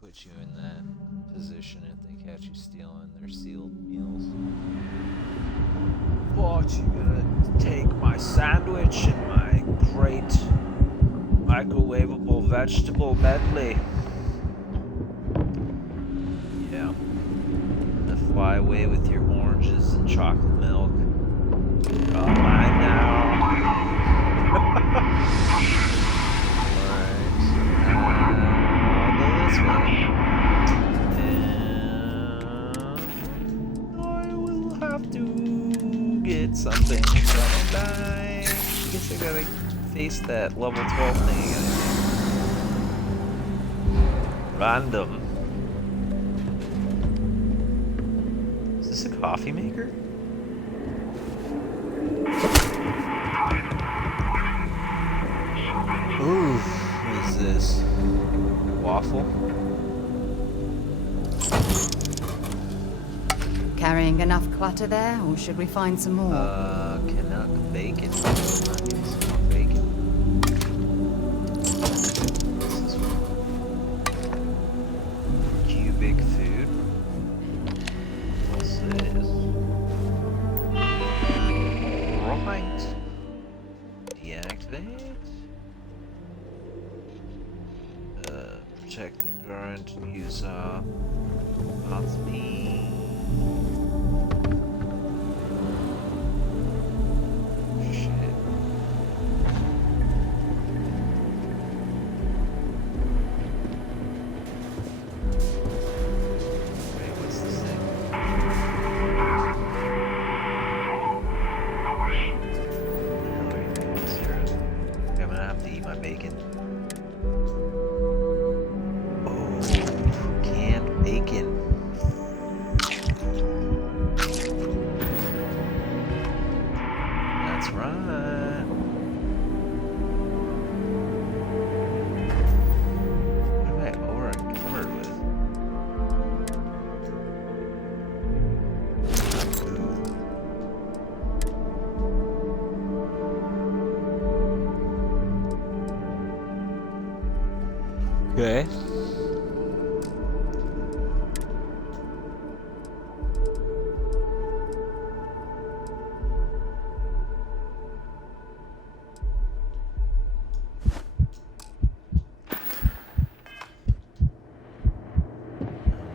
put you in that position if they catch you stealing their sealed meals. What, you gonna take my sandwich and my great microwavable vegetable medley? Yeah. Gonna fly away with your oranges and chocolate milk. You're all mine now. Alright. I'll go this way. And I will have to get something from a guy. I guess I gotta face that level 12 thing again. Random. Is this a coffee maker? Ooh, what is this? Waffle? Carrying enough clutter there, or should we find some more? Canuck bacon. I'll give me some more bacon. This is cubic food. What's this? Right. Deactivate. Protect the current user. That's me. Shit. Okay.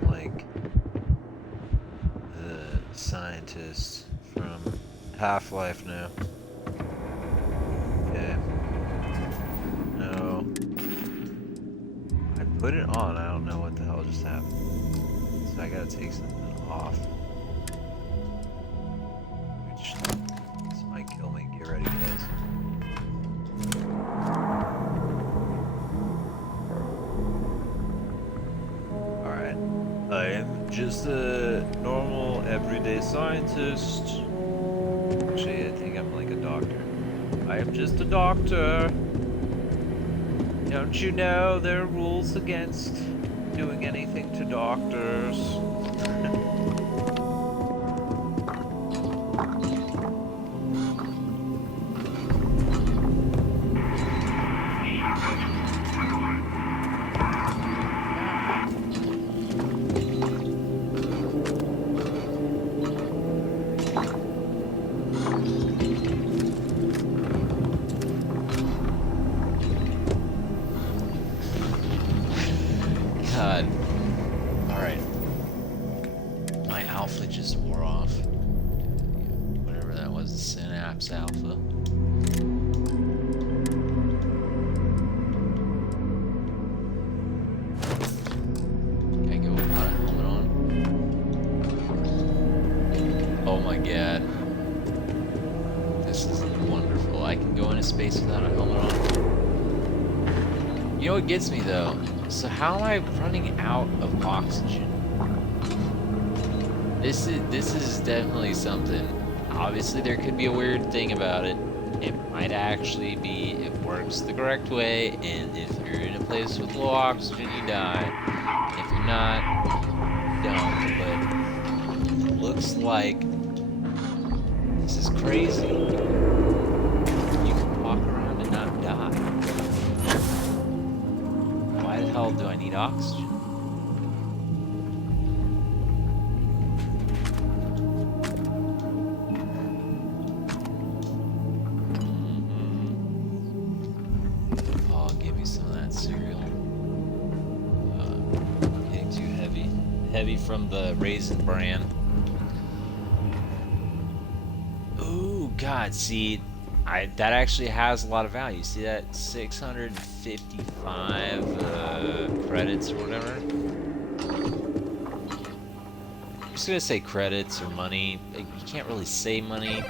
Like the scientist from Half-Life now. Okay. No. I put it on. I don't know what the hell just happened. So I gotta take something off. Which this might kill me. Get ready, guys. Alright. I am just a normal, everyday scientist. Actually, I think I'm like a doctor. I am just a doctor. Don't you know there are rules against doing anything to doctors? God. Alright. My alpha just wore off. Whatever that was, the Synapse Alpha. Can I go without a helmet on? Oh my god. This is wonderful. I can go into space without a helmet on. You know what gets me though? So how am I running out of oxygen? This is definitely something. Obviously there could be a weird thing about it. It might actually be it works the correct way, and if you're in a place with low oxygen you die. If you're not, you don't. But it looks like this is crazy. You can walk around and not die. Why the hell do I need oxygen? Oh, give me some of that cereal. Getting too heavy. Heavy from the Raisin Bran. Ooh, God, see, that actually has a lot of value. See that 655 credits or whatever? I'm just gonna say credits or money. You can't really say money.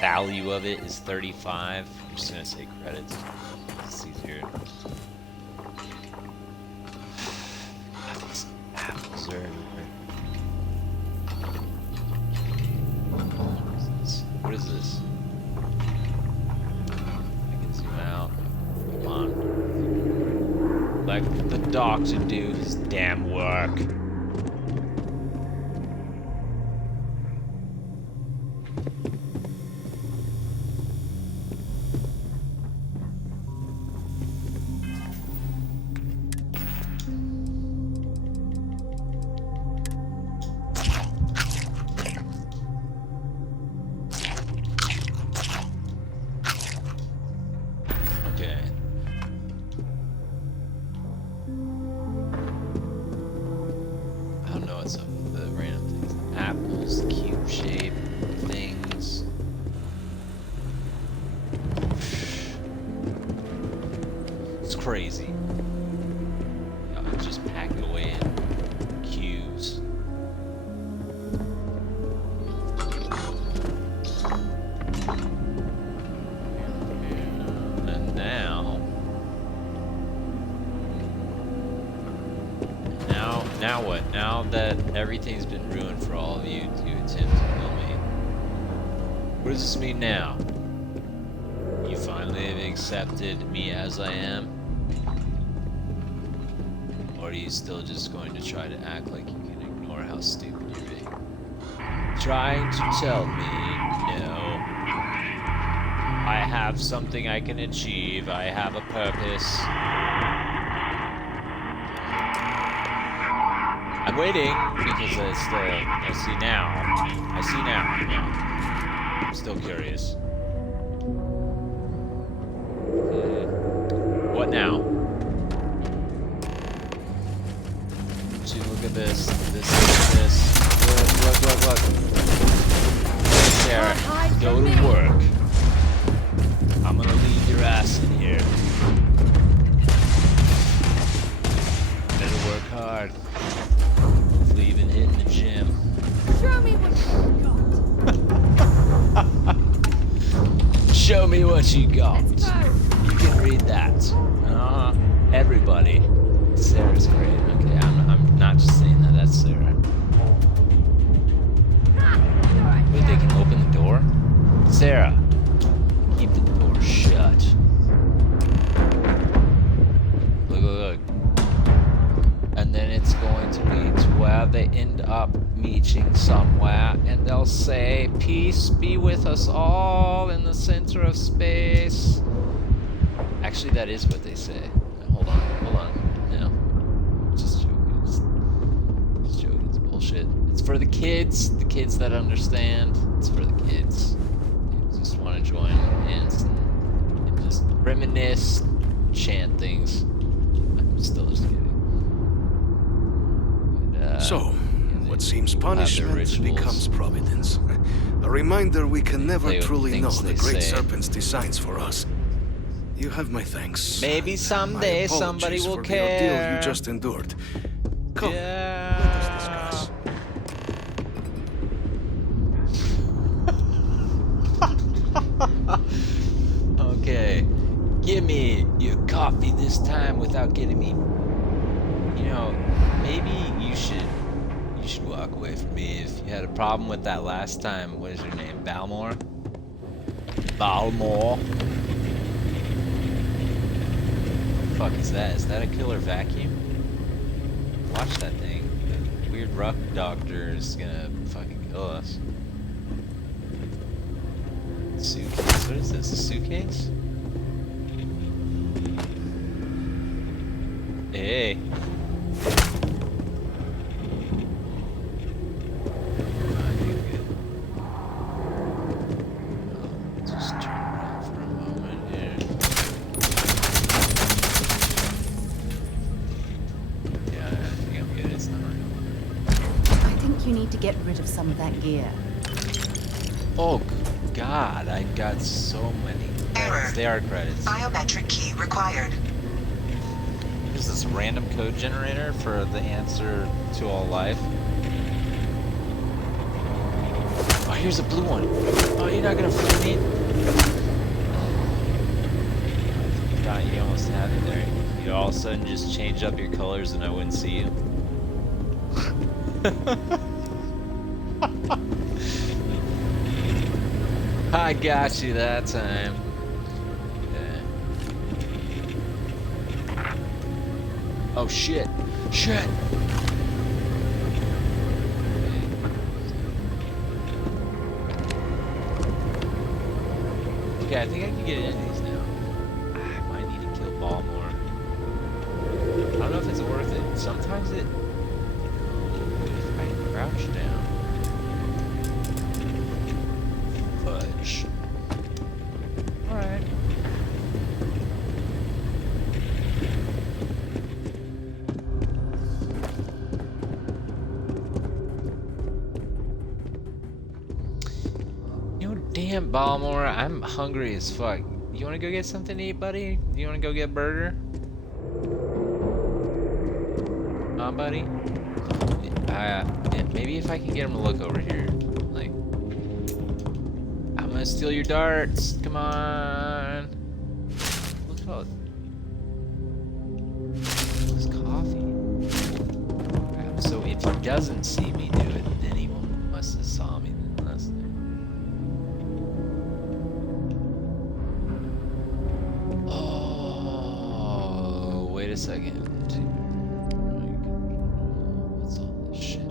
Value of it is 35. I'm just gonna say credits. It's easier. God, these apples are everywhere. What is this? Out. Come on. Let the doctor do his damn work. Crazy. Y'all just pack it away in queues. And now what? Now that everything's been ruined for all of you to attempt to kill me, what does this mean now? You finally have accepted me as I am? Or are you still just going to try to act like you can ignore how stupid you're being? Trying to tell me, no. I have something I can achieve. I have a purpose. waiting because I see now. I see now. Yeah. I'm still curious. What now? See, look at this. This. Look. Sarah, go to work. I'm gonna leave your ass in here. Better work hard. Hopefully even hitting the gym. Show me what you got. Show me what you got. Let's go. You can read that. Everybody. Sarah's great. Okay, I'm not just saying that. That's Sarah. Wait, they can open the door? Sarah, keep the door shut. Look. And then it's going to lead to where they end up meeting somewhere, and they'll say, "Peace be with us all in the center of space." Actually, that is what they say. Hold on. No. Just joking. Just joking. It's bullshit. It's for the kids that understand. It's for the kids. They just want to join hands and just reminisce, chant things. I'm still just kidding. But, so, what seems punishment becomes providence. A reminder we can never truly know the Great Serpent's designs for us. You have my thanks. Maybe someday somebody will care. The ordeal you just endured. Come, let us discuss. Okay, give me your coffee this time without getting me. You know, maybe you should walk away from me if you had a problem with that last time. What is your name? Balmore? Balmore? What the fuck is that? Is that a killer vacuum? Watch that thing. The weird rock doctor is gonna fucking kill us. Suitcase? What is this? A suitcase? Hey. Just turn around for a moment here. Yeah, I think I'm good. It's not real. I think you need to get rid of some of that gear. Oh, God, I got so many credits. They are credits. Biometric key required. What is this, random code generator for the answer to all life? Oh, here's a blue one. Oh, you're not gonna fool me? God, you almost had it there. You all of a sudden just change up your colors and I wouldn't see you. I got you that time. Yeah. Oh shit! Shit! Okay, I think I can get into these now. I might need to kill Balmore. I don't know if it's worth it. Sometimes it... If I crouch down... Fudge. Alright. You know, damn, Balmore, I'm hungry as fuck. You wanna go get something to eat, buddy? You wanna go get a burger? Buddy? Yeah, maybe if I can get him to look over here. Like, I'm gonna steal your darts. Come on. Look at all this coffee. Crap. So if he doesn't see me do it, then he must have saw me then last time. Oh, wait a second. What's all this shit?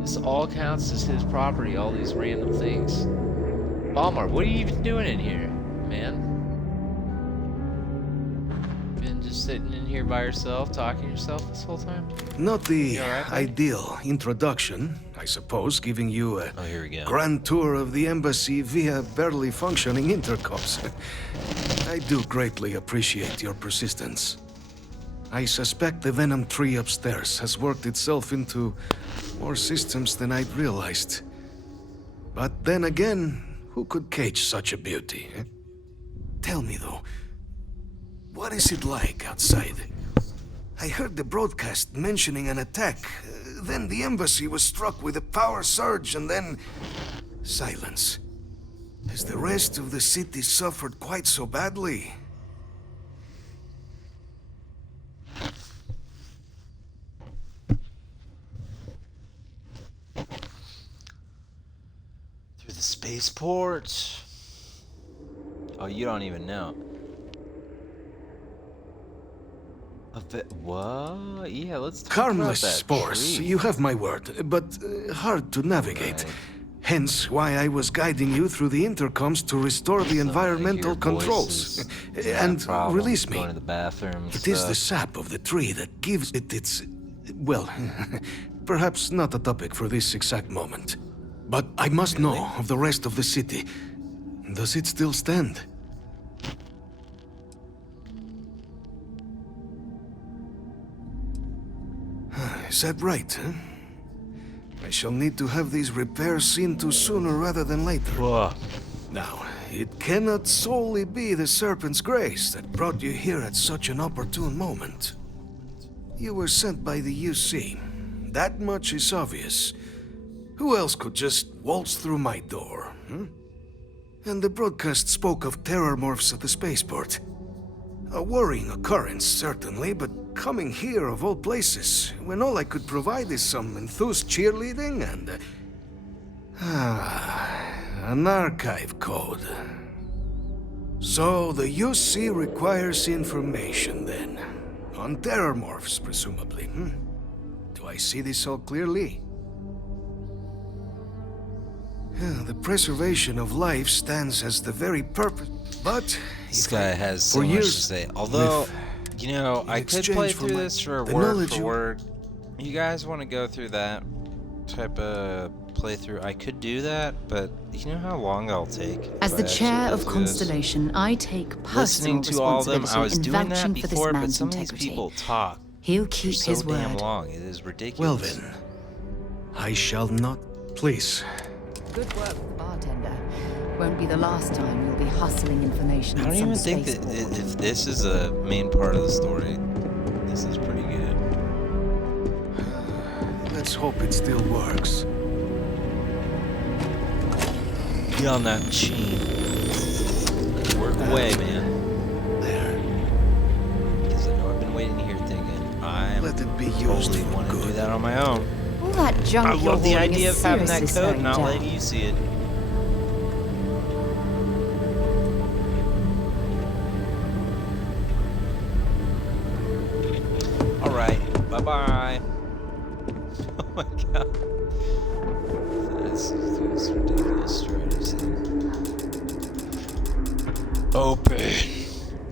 This all counts as his property, all these random things. Balmore, what are you even doing in here, man? Been just just sitting in here by yourself, talking to yourself this whole time? Not the You all right, bud? ideal introduction, I suppose, giving you a Oh, here we go. grand tour of the embassy via barely functioning intercoms. I do greatly appreciate your persistence. I suspect the Venom tree upstairs has worked itself into more systems than I'd realized. But then again, who could cage such a beauty? Eh? Tell me though, what is it like outside? I heard the broadcast mentioning an attack. Then the embassy was struck with a power surge and then silence. Has the rest of the city suffered quite so badly? Through the spaceport. Oh, you don't even know. What? Yeah, let's talk Harmless about that spores, tree. you have my word, but hard to navigate. Right. Hence why I was guiding you through the intercoms to restore the environmental Your controls. voices, And problems release me. Going to the bathroom. It is the sap of the tree that gives it its... well, perhaps not a topic for this exact moment. But I must know of the rest of the city. Does it still stand? Is that right, huh? I shall need to have these repairs seen to sooner rather than later. Whoa. Now, it cannot solely be the Serpent's grace that brought you here at such an opportune moment. You were sent by the UC. That much is obvious. Who else could just waltz through my door, hmm? And the broadcast spoke of terror morphs at the spaceport. A worrying occurrence, certainly, but coming here of all places, when all I could provide is some enthused cheerleading and... an archive code. So the UC requires information, then. On terror morphs, presumably, hmm? Do I see this all clearly? The preservation of life stands as the very purpose, but... This guy has so for much years to say. Although, you know, I could play exchange for through my- this for the word knowledge for you- word. You guys want to go through that type of playthrough? I could do that, but you know how long that'll take? As if the I actually chair go of through this? Constellation, I take personal Listening to all of them, responsibility I was in doing that vouching for this before, but man's some of these integrity. people talk He'll for keep so his damn word. long. It is ridiculous. Well then, I shall not... Please. Good work, bartender. Won't be the last time you'll be hustling information I don't in even some think that spaceport. if this is a main part of the story, this is pretty good. Let's hope it still works. Get on that machine. Let's work away, man. There. Because I know I've been waiting here thinking, I Let it be used totally for want to do good. that on my own. All that junk I you're love the hoarding idea is of having that seriously code and not slowing letting you see it. Alright, bye-bye. Oh my god. That's ridiculous strategy. Open.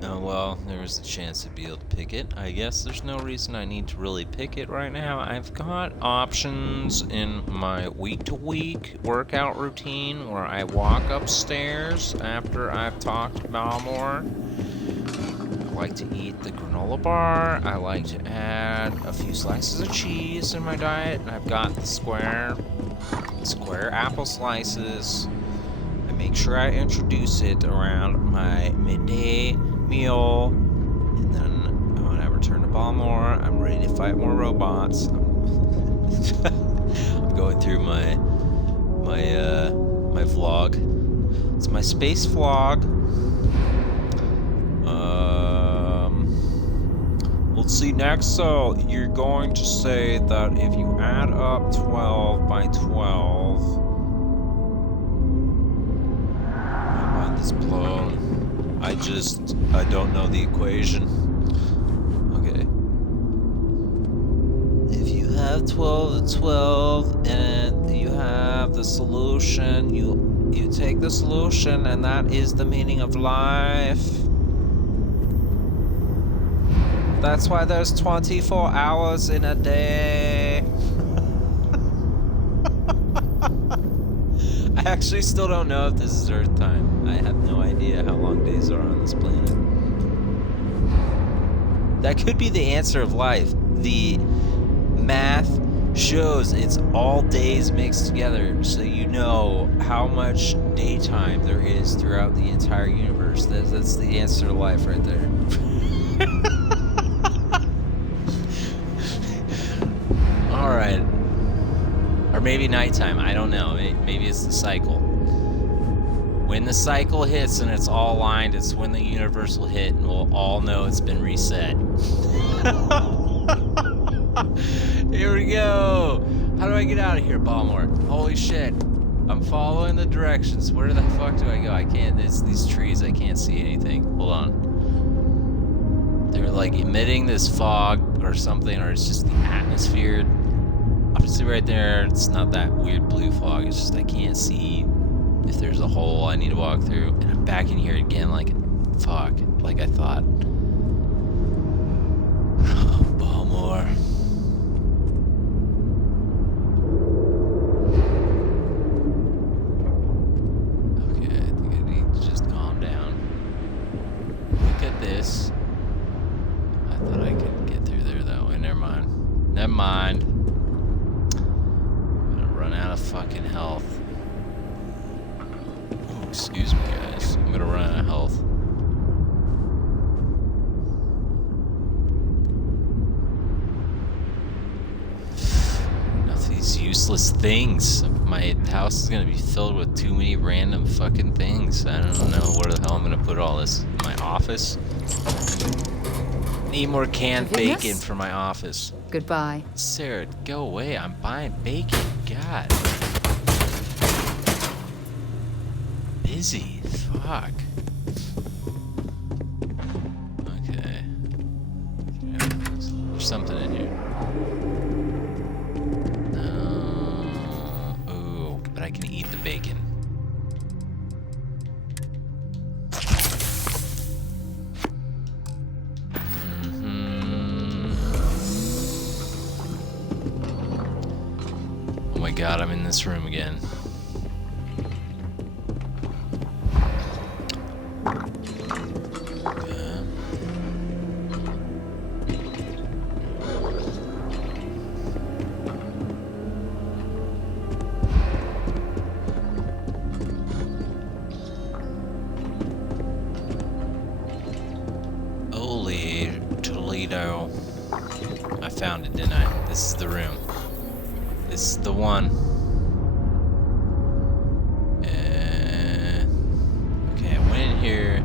Oh well, there's a chance to be able to pick it. I guess there's no reason I need to really pick it right now. I've got options in my week-to-week workout routine where I walk upstairs after I've talked to Balmore. I like to eat the granola bar. I like to add a few slices of cheese in my diet. And I've got the square apple slices. I make sure I introduce it around my midday meal. And then when I return to Balmore, I'm ready to fight more robots. I'm going through my vlog. It's my space vlog. Let's see next. So you're going to say that if you add up 12 by 12, my mind is blown. I don't know the equation. Okay. If you have 12 to 12 and you have the solution, you take the solution, and that is the meaning of life. That's why there's 24 hours in a day. I actually still don't know if this is Earth time. I have no idea how long days are on this planet. That could be the answer of life. The math shows it's all days mixed together, so you know how much daytime there is throughout the entire universe. That's the answer to life right there. Alright. Or maybe nighttime, I don't know. Maybe it's the cycle. When the cycle hits and it's all aligned, it's when the universe will hit and we'll all know it's been reset. Here we go! How do I get out of here, Balmore? Holy shit. I'm following the directions. Where the fuck do I go? I can't, it's these trees, I can't see anything. Hold on. They're like emitting this fog or something, or it's just the atmosphere. Obviously right there, it's not that weird blue fog, it's just I can't see if there's a hole I need to walk through. And I'm back in here again like, fuck, like I thought. Balmore. Okay, I think I need to just calm down. Look at this. I thought I could get through there that way, never mind. Never mind. I'm gonna run out of fucking health. Ooh, excuse me, guys. I'm gonna run out of health. Enough of these useless things. My house is gonna be filled with too many random fucking things. I don't know where the hell I'm gonna put all this. In my office? Need more canned bacon for my office. Goodbye. Sarah, go away. I'm buying bacon. God. Busy. Fuck. Okay. There's something in here. Ooh, but I can eat the bacon. Oh my god, I'm in this room again. Holy Toledo. I found it, didn't I? This is the room. This is the one. Okay, I went in here.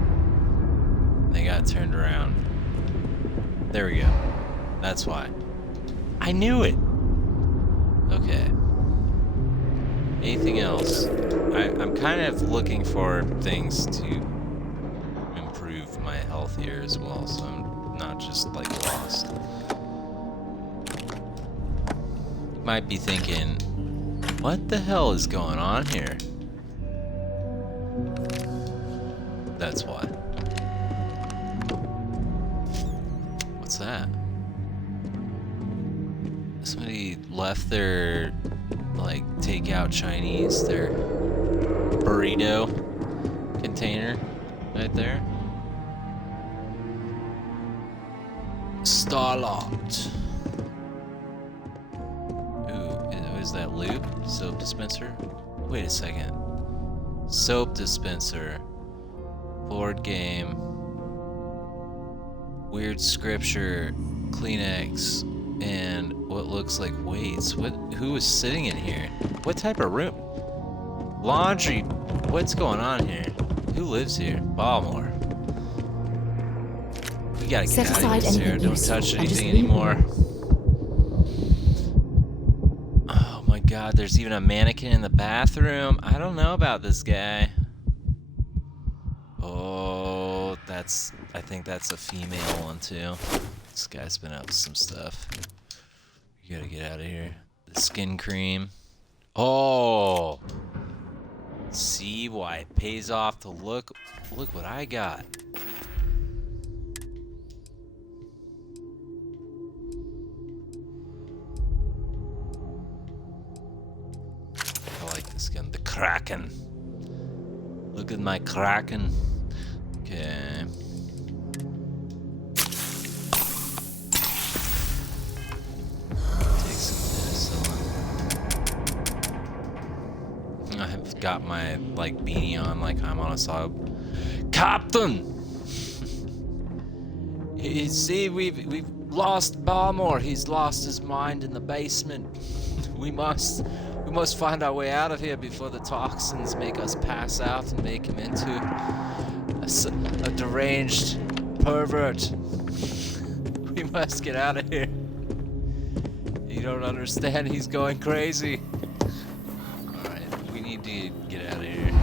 They got turned around. There we go. That's why. I knew it! Okay. Anything else? I'm kind of looking for things to improve my health here as well, so I'm not just like lost. Might be thinking, what the hell is going on here? That's why. What's that? Somebody left their, like, takeout Chinese, their burrito container right there. Starlocked. Is that loop? Soap dispenser? Wait a second. Soap dispenser. Board game. Weird scripture. Kleenex. And what looks like weights. Who is sitting in here? What type of room? Laundry. What's going on here? Who lives here? Balmore. We gotta get out of here, Sarah. Don't touch anything anymore. God, there's even a mannequin in the bathroom. I don't know about this guy. Oh, I think that's a female one too. This guy's been up to some stuff. You gotta get out of here. The skin cream. Oh! See why it pays off to look what I got. this gun. The Kraken. Look at my Kraken. Okay. Take some medicine. I've got my like beanie on like I'm on a sub. Captain! You see, we've lost Balmore. He's lost his mind in the basement. We must find our way out of here before the toxins make us pass out and make him into a deranged pervert. We must get out of here. You don't understand. He's going crazy. All right, we need to get out of here.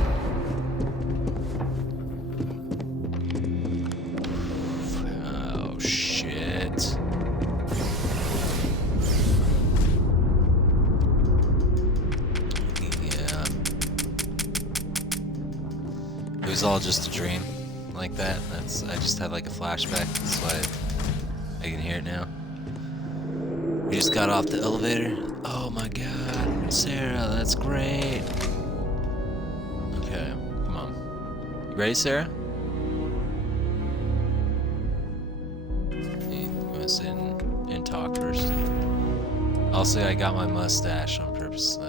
It was all just a dream, like that. I just had like a flashback. That's why I can hear it now. We just got off the elevator. Oh my God, Sarah, that's great. Okay, come on. You ready, Sarah? You want to sit and talk first? I'll say I got my mustache on purpose,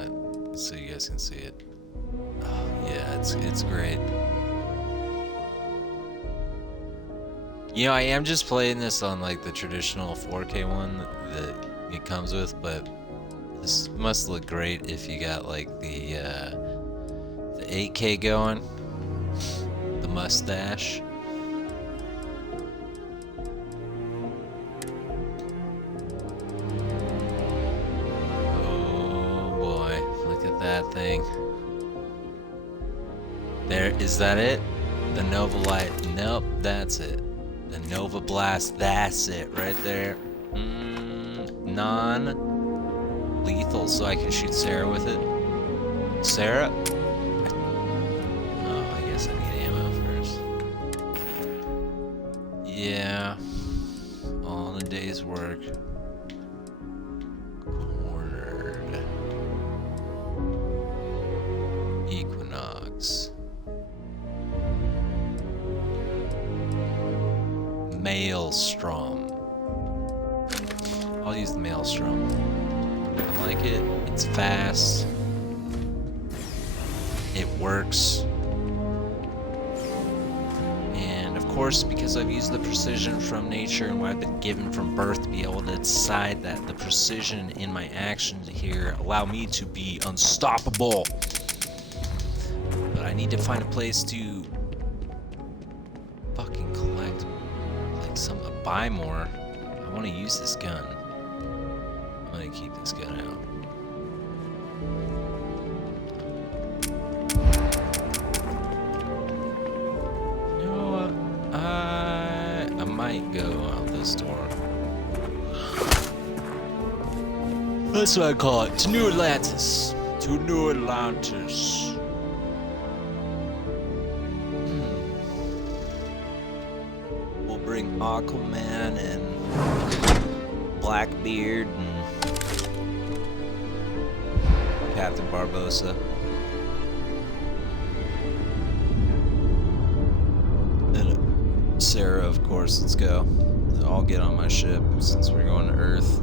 so you guys can see it. Oh, yeah, it's great. You know, I am just playing this on like the traditional 4K one that it comes with, but this must look great if you got like the 8K going, the mustache. Oh boy, look at that thing. There, is that it? The Nova Light? Nope, that's it. The Nova Blast, that's it right there. Non-lethal, so I can shoot Sarah with it. Sarah? Oh, I guess I need ammo first. Yeah. All in a day's work. Cornered. Equinox. Maelstrom. I'll use the Maelstrom. I like it. It's fast. It works. And of course, because I've used the precision from nature and what I've been given from birth to be able to decide that the precision in my actions here allow me to be unstoppable. But I need to find a place to fucking collect buy more. I want to use this gun. I'm gonna keep this gun out. You know what? I might go out this door. That's what I call it. To New Atlantis. To New Atlantis. Bring Aquaman and Blackbeard and Captain Barbossa. And Sarah, of course, let's go. I'll get on my ship since we're going to Earth.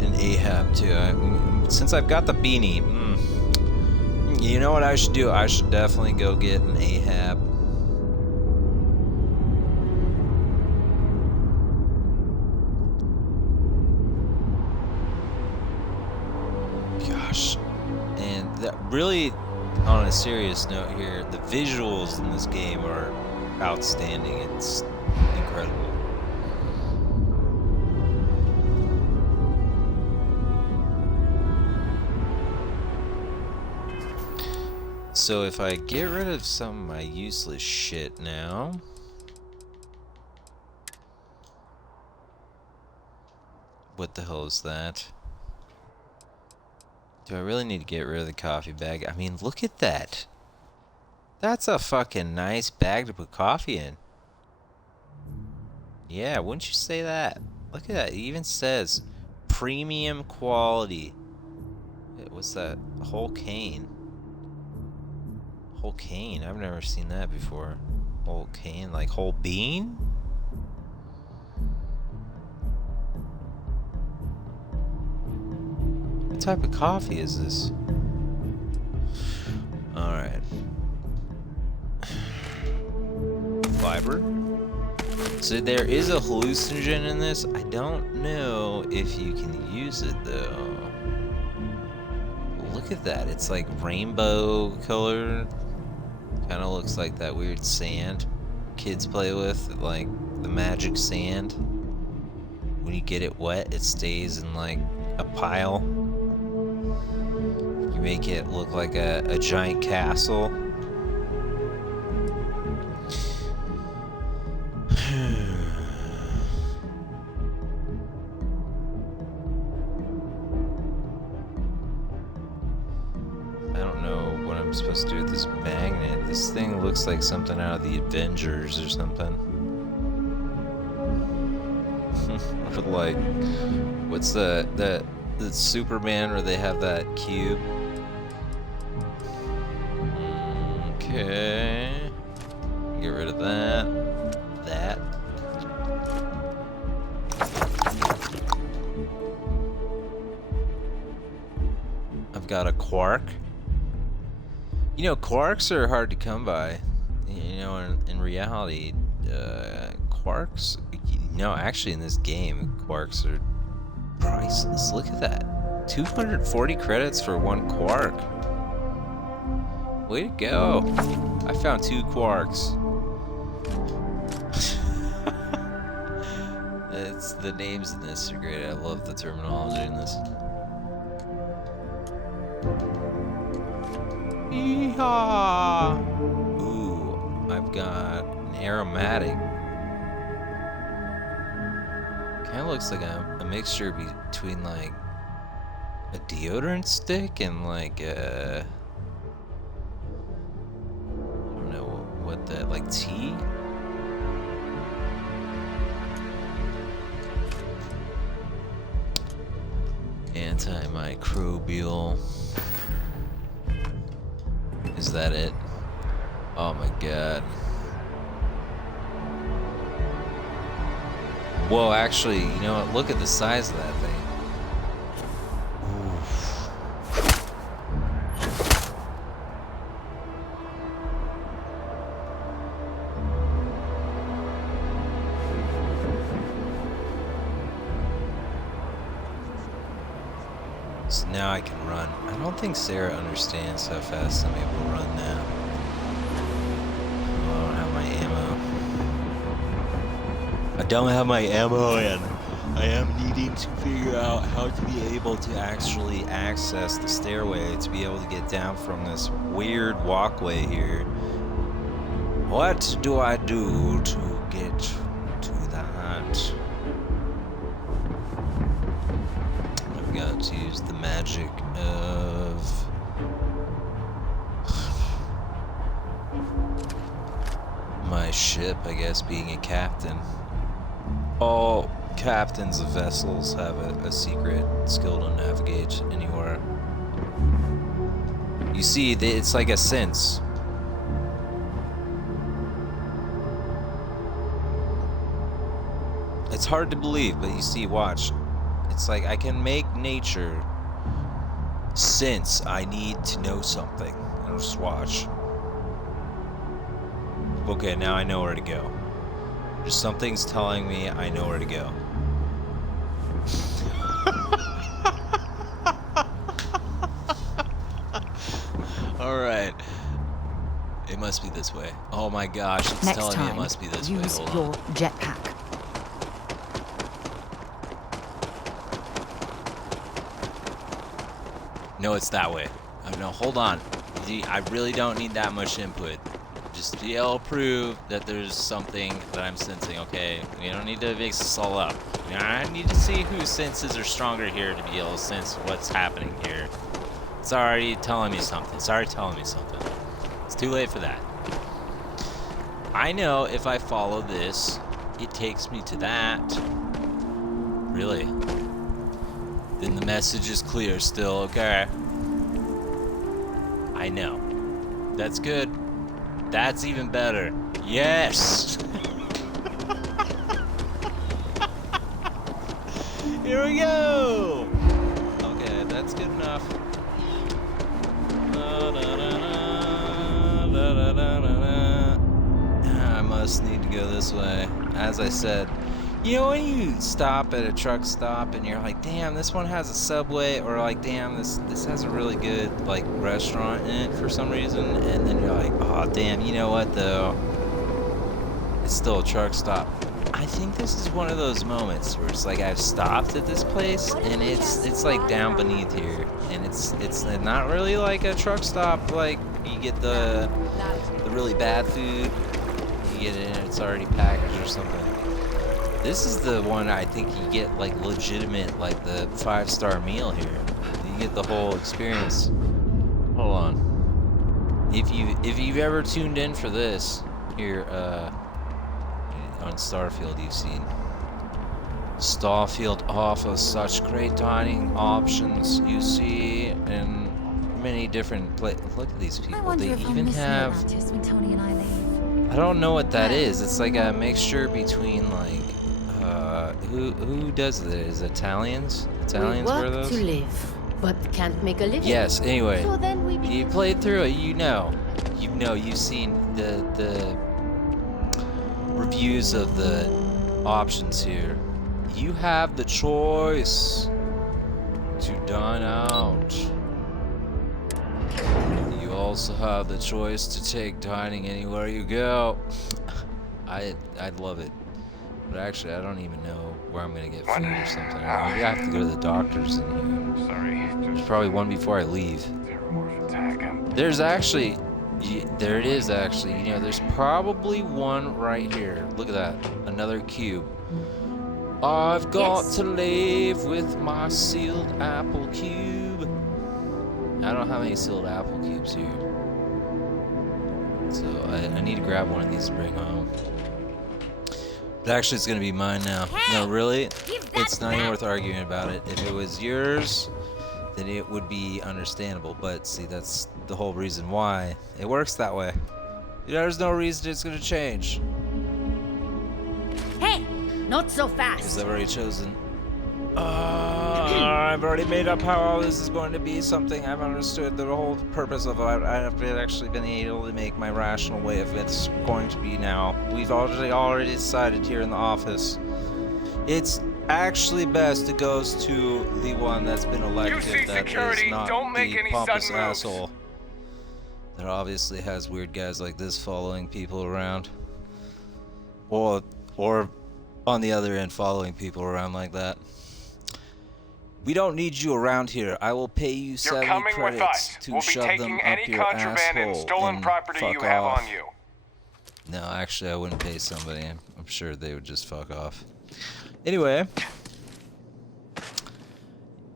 And Ahab too. Since I've got the beanie, you know what I should do? I should definitely go get an Ahab. Really, on a serious note here, the visuals in this game are outstanding. It's incredible. So if I get rid of some of my useless shit now, what the hell is that? Do I really need to get rid of the coffee bag? I mean, look at that. That's a fucking nice bag to put coffee in. Yeah, wouldn't you say that? Look at that. It even says premium quality. What's that? Whole cane. Whole cane? I've never seen that before. Whole cane? Like whole bean? What type of coffee is this? Alright. Fiber? So there is a hallucinogen in this. I don't know if you can use it though. Look at that. It's like rainbow color. Kind of looks like that weird sand kids play with, like the magic sand. When you get it wet, it stays in like a pile. You make it look like a giant castle. Supposed to do with this magnet. This thing looks like something out of the Avengers or something. Or like, what's the Superman where they have that cube? Okay, get rid of that. I've got a quark. You know, quarks are hard to come by. You know, in reality, quarks... No, actually in this game, quarks are priceless. Look at that. 240 credits for one quark. Way to go. I found 2 quarks. It's, the names in this are great. I love the terminology in this. Yeehaw! Ooh, I've got an aromatic. Kind of looks like a mixture between like a deodorant stick and like a, I don't know what that, like tea? Antimicrobial. Is that it? Oh my god. Whoa, actually, you know what? Look at the size of that thing. Oof. So now I can run. I don't think Sarah understands how fast I'm able to run now. Oh, I don't have my ammo. I don't have my ammo, and I am needing to figure out how to be able to actually access the stairway to be able to get down from this weird walkway here. What do I do to get to that? I've got to use the magic of my ship, I guess, being a captain. All captains of vessels have a secret skill to navigate anywhere. You see, it's like a sense. It's hard to believe, but you see, watch. It's like I can make nature sense I need to know something. And just watch. Okay, now I know where to go. Just something's telling me I know where to go. Alright. It must be this way. Oh my gosh, it's telling me it must be this way. Hold on. Use your jetpack. No, it's that way. Oh, no, hold on. I really don't need that much input. Just be able to prove that there's something that I'm sensing, okay? We don't need to mix this all up. I need to see whose senses are stronger here to be able to sense what's happening here. It's already telling me something. It's already telling me something. It's too late for that. I know if I follow this, it takes me to that. Really? Then the message is clear still, okay? I know. That's good. That's even better. Yes! Here we go! Okay, that's good enough. I must need to go this way. As I said, you know when you stop at a truck stop and you're like, damn, this one has a Subway, or like, damn, this has a really good like restaurant in it for some reason, and then you're like, oh damn, you know what though? It's still a truck stop. I think this is one of those moments where it's like I've stopped at this place and it's like down beneath here, and it's not really like a truck stop like you get the really bad food, you get it and it's already packaged or something. This is the one I think you get like legitimate, like the 5-star meal here. You get the whole experience. Hold on. If you've ever tuned in for this here on Starfield, you've seen Starfield offers such great dining options. You see in many different places. Look at these people. They even have. I don't know what that is. It's like a mixture between like. Who does this? Italians? Italians wear those? To live, but can't make a living. Yes. Anyway, So then we you played through it. You've seen the reviews of the options here. You have the choice to dine out. You also have the choice to take dining anywhere you go. I'd love it. But actually, I don't even know where I'm gonna get food or something. Maybe I have to go to the doctor's in here. Sorry. There's probably one before I leave. There's actually, there it is actually. You know, there's probably one right here. Look at that, another cube. I've got to live with my sealed apple cube. I don't have any sealed apple cubes here. So I need to grab one of these to bring home. But actually, it's gonna be mine now. No, really? It's not even worth arguing about it. If it was yours, then it would be understandable. But see, that's the whole reason why it works that way. There's no reason it's gonna change. Hey, not so fast. Because I've already chosen. I've already made up how all this is going to be something I've understood the whole purpose of it. I've actually been able to make my rational way of it's going to be now. We've already decided here in the office. It's actually best it goes to the one that's been elected, that is not the pompous asshole that obviously has weird guys like this following people around. Or on the other end, following people around like that. We don't need you around here. I will pay you 70 credits to shove them up your asshole and stolen property you have on you. No, actually, I wouldn't pay somebody. I'm sure they would just fuck off. Anyway,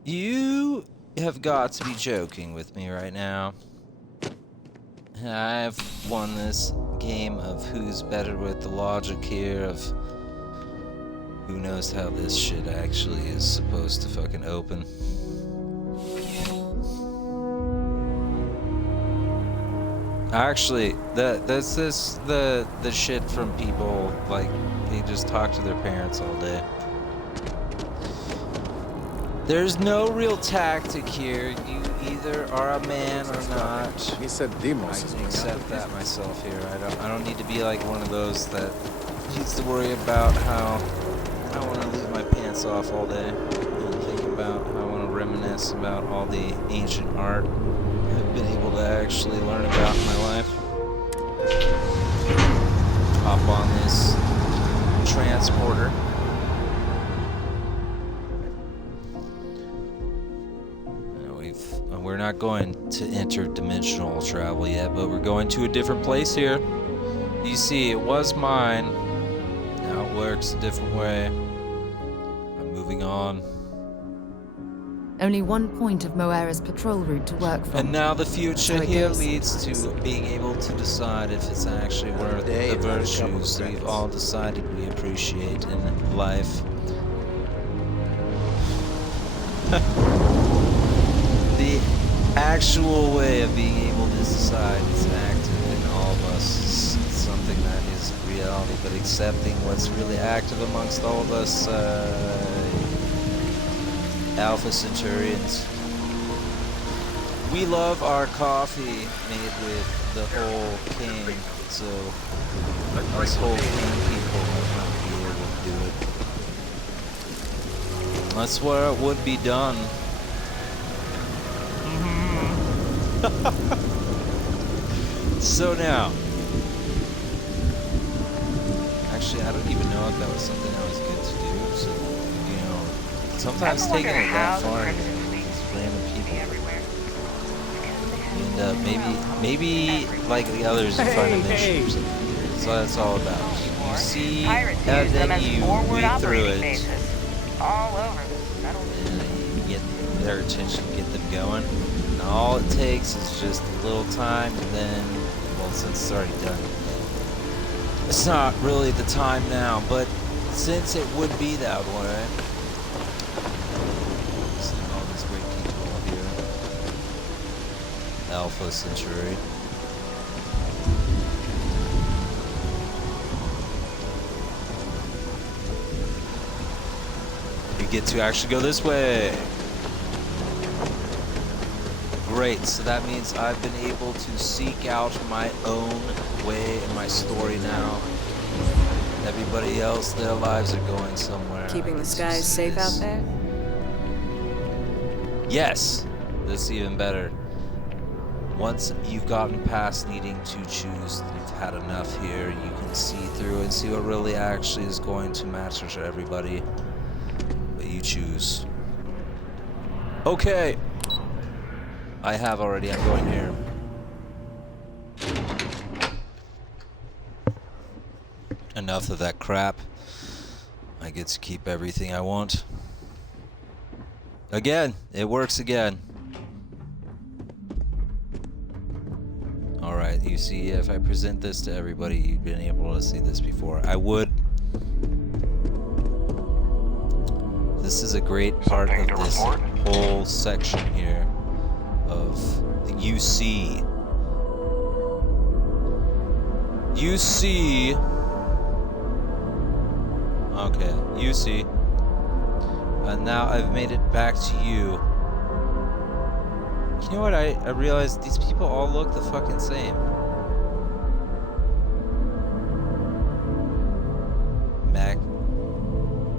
you have got to be joking with me right now. I've won this game of who's better with the logic here of who knows how this shit actually is supposed to fucking open. Actually, that's the shit from people, like, they just talk to their parents all day. There's no real tactic here. You either are a man or not. He said Demos. I can accept that myself here. I don't need to be like one of those that needs to worry about how I want to leave my pants off all day and think about how I want to reminisce about all the ancient art I've been able to actually learn about in my life. Hop on this transporter. We're not going to interdimensional travel yet, but we're going to a different place here. You see, it was mine. Now it works a different way. I'm moving on. Only one point of Moera's patrol route to work from. And now the future here leads to being able to decide if it's actually worth the virtues that we've all decided we appreciate in life. The actual way of being able to decide is active in all of us. It's something that is reality, but accepting what's really active amongst all of us, Alpha Centurions. We love our coffee made with the whole cane, so us whole cane people might not be able to do it. That's where it would be done. So now, actually, I don't even know if that was something that was good to do. So, you know, sometimes taking it that far, these random people end up maybe like the others, you find a mission or something. So that's all about. You see, and then you read through it, all over. and you get their attention, get them going. And all it takes is just a little time, and then, well, since it's already done, it's not really the time now, but since it would be that way, seeing all these great people here, Alpha Century. We get to actually go this way. Great, so that means I've been able to seek out my own way in my story now. Everybody else, their lives are going somewhere. Keeping the skies safe out there? Yes, that's even better. Once you've gotten past needing to choose, you've had enough here, you can see through and see what really actually is going to matter to everybody. But you choose. Okay. I have already, I'm going here. Enough of that crap. I get to keep everything I want. Again, it works again. Alright, you see, if I present this to everybody, you've been able to see this before. I would. This is a great part of this whole section here. Of the UC. Okay, UC. And now I've made it back to you. You know what? I realized these people all look the fucking same.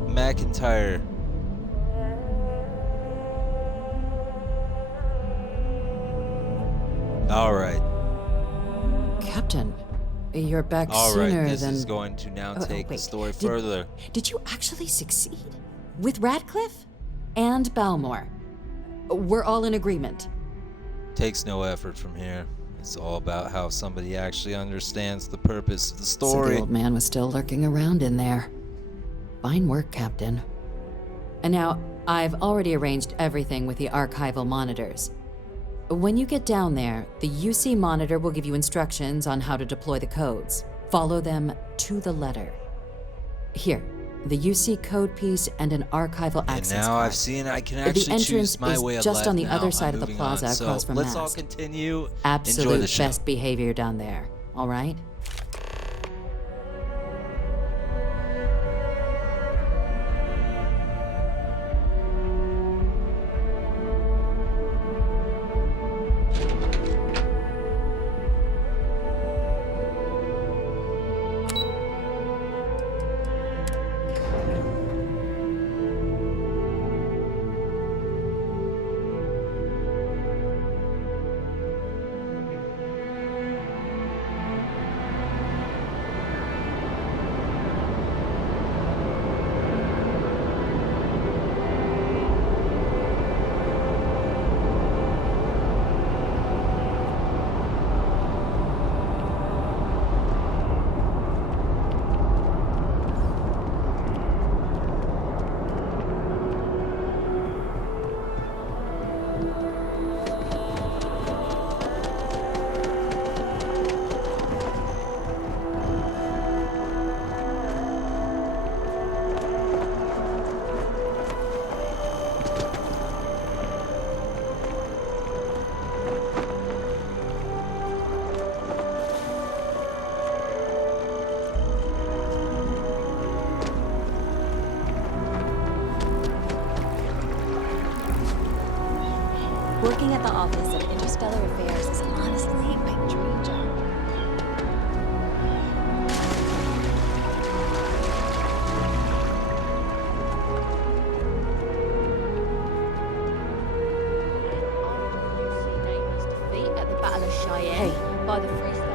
McIntyre. All right. Captain, you're back All sooner right, this than... is going to now take the wait. story further. Did you actually succeed? With Radcliffe? And Balmore? We're all in agreement. Takes no effort from here. It's all about how somebody actually understands the purpose of the story. So the old man was still lurking around in there. Fine work, Captain. And now, I've already arranged everything with the archival monitors. When you get down there, the UC monitor will give you instructions on how to deploy the codes. Follow them to the letter. Here, the UC code piece and an archival access And now card. I've seen I can actually choose my way of life. The entrance is just on the now. other side I'm of the moving plaza on. across So from let's all Mast. continue. Absolute Enjoy the show. best behavior down there, all right? Working at the Office of Interstellar Affairs is honestly my dream job. Defeat at the Battle of Cheyenne by the Free Star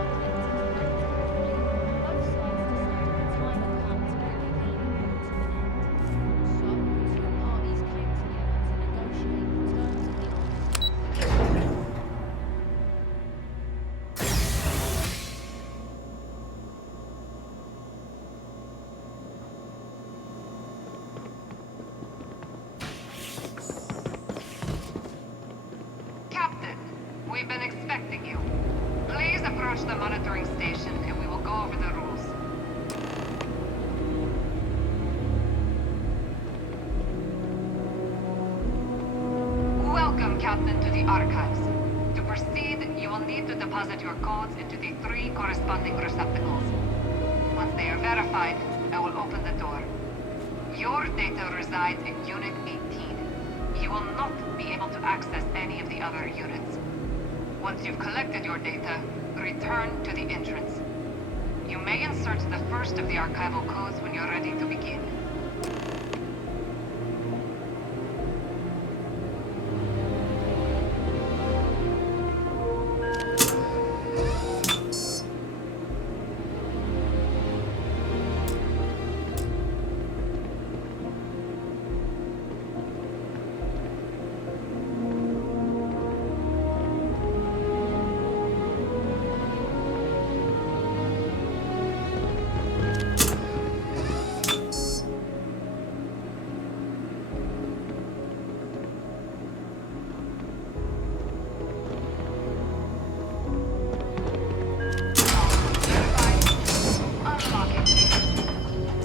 Captain, we've been expecting you. Please approach the monitoring station and we will go over the rules. Welcome, Captain, to the Archives. To proceed, you will need to deposit your codes into the 3 corresponding receptacles. Once they are verified, I will open the door. Your data resides in Unit 18. You will not be able to access any of the other units. Once you've collected your data, return to the entrance. You may insert the first of the archival codes when you're ready to begin.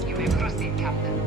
You may proceed, Captain.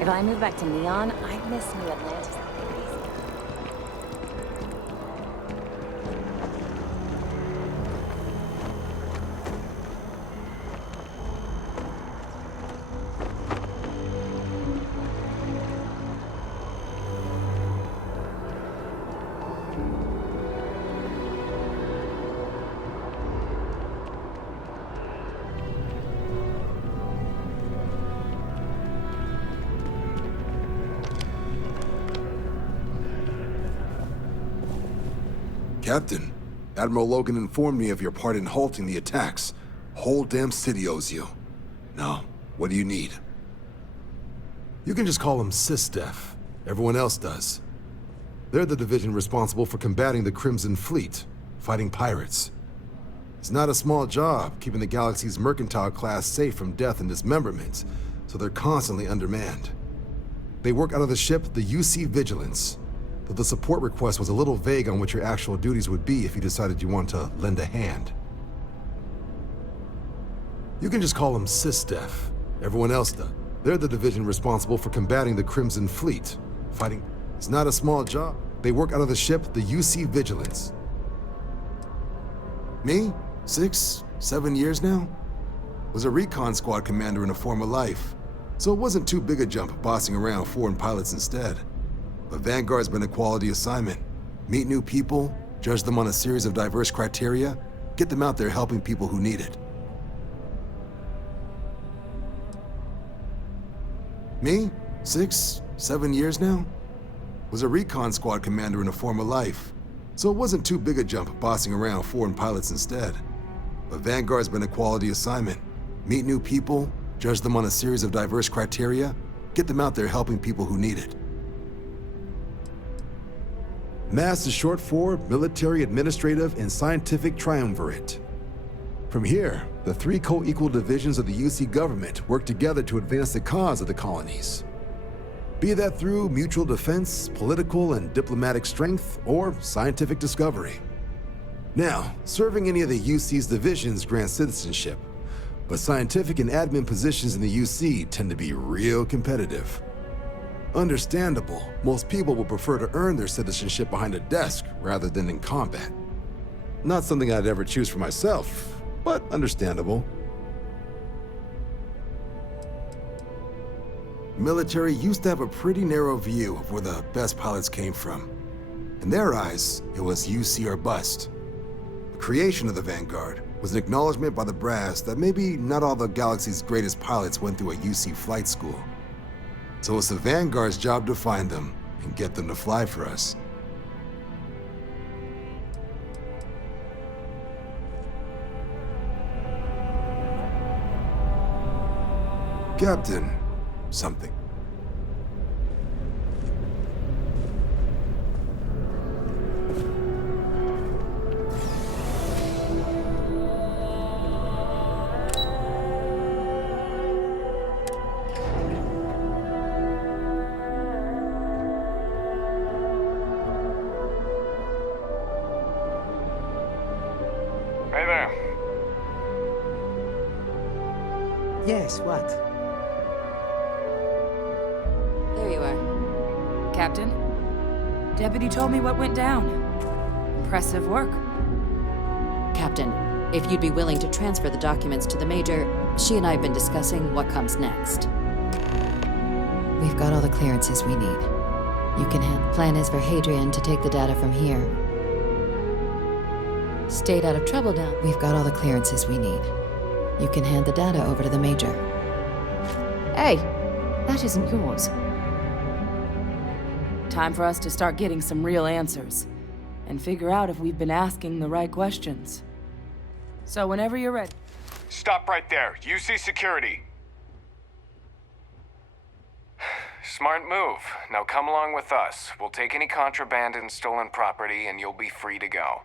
If I move back to Neon, I'd miss New Atlantis. Captain, Admiral Logan informed me of your part in halting the attacks. Whole damn city owes you. Now, what do you need? You can just call them SysDef. Everyone else does. They're the division responsible for combating the Crimson Fleet, fighting pirates. It's not a small job keeping the galaxy's mercantile class safe from death and dismemberment, so they're constantly undermanned. They work out of the ship, the UC Vigilance, though the support request was a little vague on what your actual duties would be if you decided you want to lend a hand. You can just call them SysDef. Everyone else does. They're the division responsible for combating the Crimson Fleet, fighting. It's not a small job. They work out of the ship, the UC Vigilance. Me? 6, 7 years now? was a recon squad commander in a former life, so it wasn't too big a jump bossing around foreign pilots instead. But Vanguard's been a quality assignment. Meet new people, judge them on a series of diverse criteria, get them out there helping people who need it. Me? 6, 7 years now? Was a recon squad commander in a former life, so it wasn't too big a jump bossing around foreign pilots instead. But Vanguard's been a quality assignment. Meet new people, judge them on a series of diverse criteria, get them out there helping people who need it. MASS is short for Military Administrative and Scientific Triumvirate. From here, the 3 co-equal divisions of the UC government work together to advance the cause of the colonies. Be that through mutual defense, political and diplomatic strength, or scientific discovery. Now, serving any of the UC's divisions grants citizenship, but scientific and admin positions in the UC tend to be real competitive. Understandable, most people would prefer to earn their citizenship behind a desk rather than in combat. Not something I'd ever choose for myself, but understandable. Military used to have a pretty narrow view of where the best pilots came from. In their eyes, it was UC or bust. The creation of the Vanguard was an acknowledgement by the brass that maybe not all the galaxy's greatest pilots went through a UC flight school. So it's the Vanguard's job to find them and get them to fly for us. Captain something. Hey there. Yes, what? There you are. Captain, Deputy told me what went down. Impressive work. Captain, if you'd be willing to transfer the documents to the Major, she and I have been discussing what comes next. We've got all the clearances we need. You can hand. Plan is for Hadrian to take the data from here. Stayed out of trouble down. We've got all the clearances we need. You can hand the data over to the Major. Hey, that isn't yours. Time for us to start getting some real answers and figure out if we've been asking the right questions. So whenever you're ready. Stop right there. UC security. Smart move. Now come along with us. We'll take any contraband and stolen property and you'll be free to go.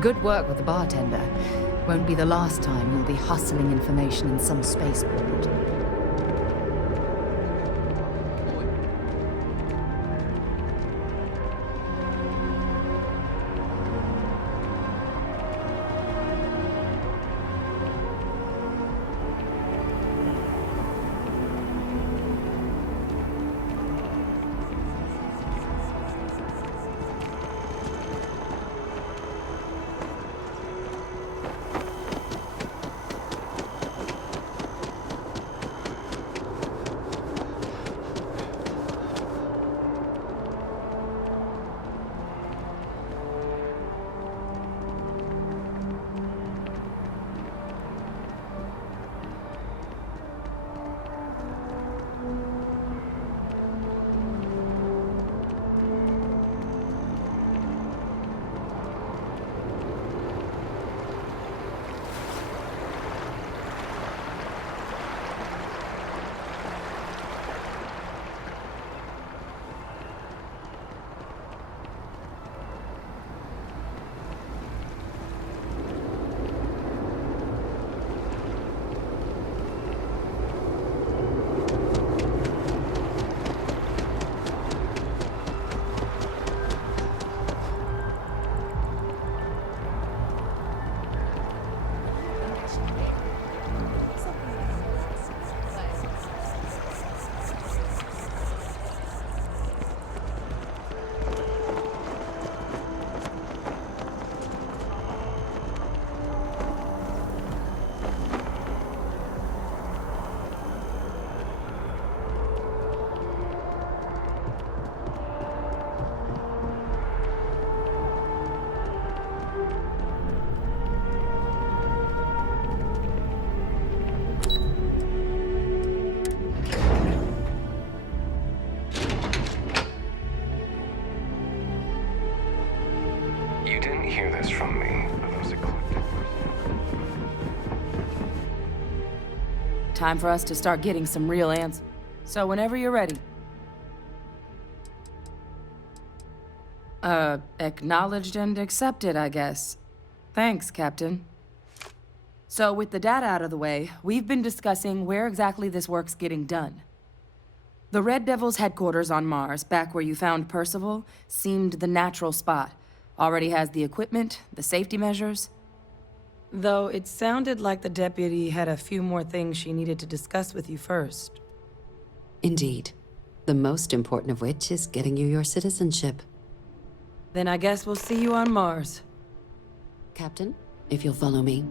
Good work with the bartender. Won't be the last time you'll be hustling information in some spaceport. time for us to start getting some real answers. So whenever you're ready. Acknowledged and accepted, I guess. Thanks, Captain. So with the data out of the way, we've been discussing where exactly this work's getting done. The Red Devil's headquarters on Mars, back where you found Percival, seemed the natural spot. Already has the equipment, the safety measures. Though it sounded like the deputy had a few more things she needed to discuss with you first. Indeed. The most important of which is getting you your citizenship. Then I guess we'll see you on Mars. Captain, if you'll follow me.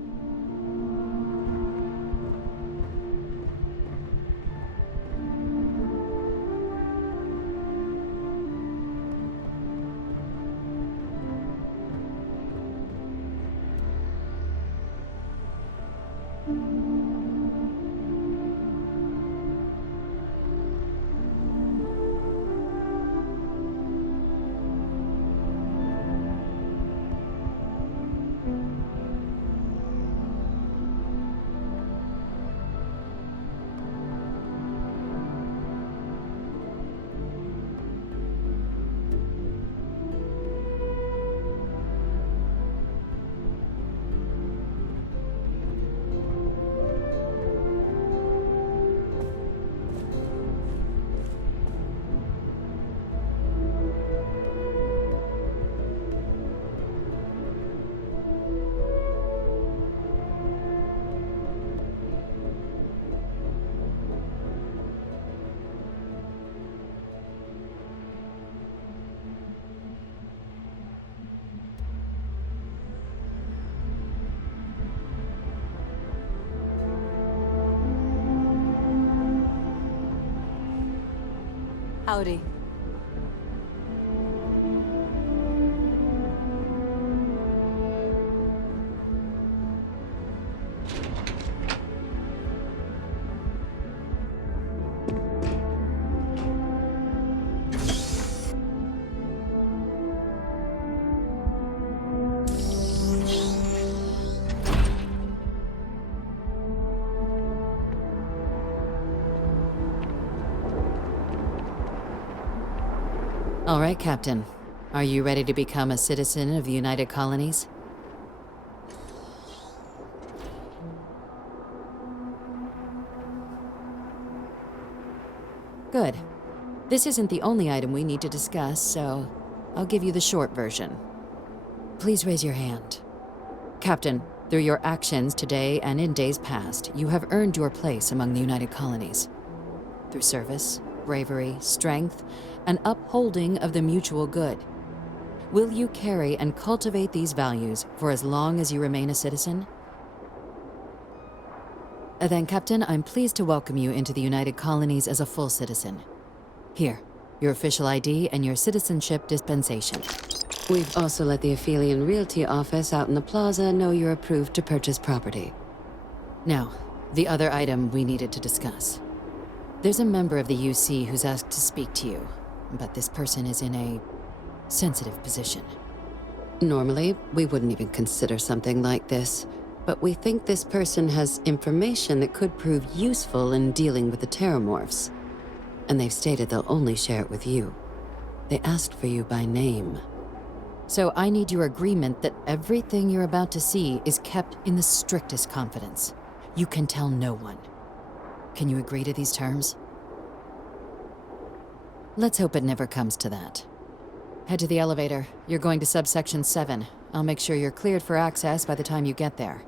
Howdy. All right, Captain. Are you ready to become a citizen of the United Colonies? Good. This isn't the only item we need to discuss, so I'll give you the short version. Please raise your hand. Captain, through your actions today and in days past, you have earned your place among the United Colonies. Through service, bravery, strength, and upholding of the mutual good. Will you carry and cultivate these values for as long as you remain a citizen? Then, Captain, I'm pleased to welcome you into the United Colonies as a full citizen. Here, your official ID and your citizenship dispensation. We've also let the Aphelion Realty office out in the plaza know you're approved to purchase property. Now, the other item we needed to discuss. There's a member of the UC who's asked to speak to you, but this person is in a sensitive position. Normally, we wouldn't even consider something like this, but we think this person has information that could prove useful in dealing with the Terramorphs. And they've stated they'll only share it with you. They asked for you by name. So I need your agreement that everything you're about to see is kept in the strictest confidence. You can tell no one. Can you agree to these terms? Let's hope it never comes to that. Head to the elevator. You're going to subsection 7. I'll make sure you're cleared for access by the time you get there.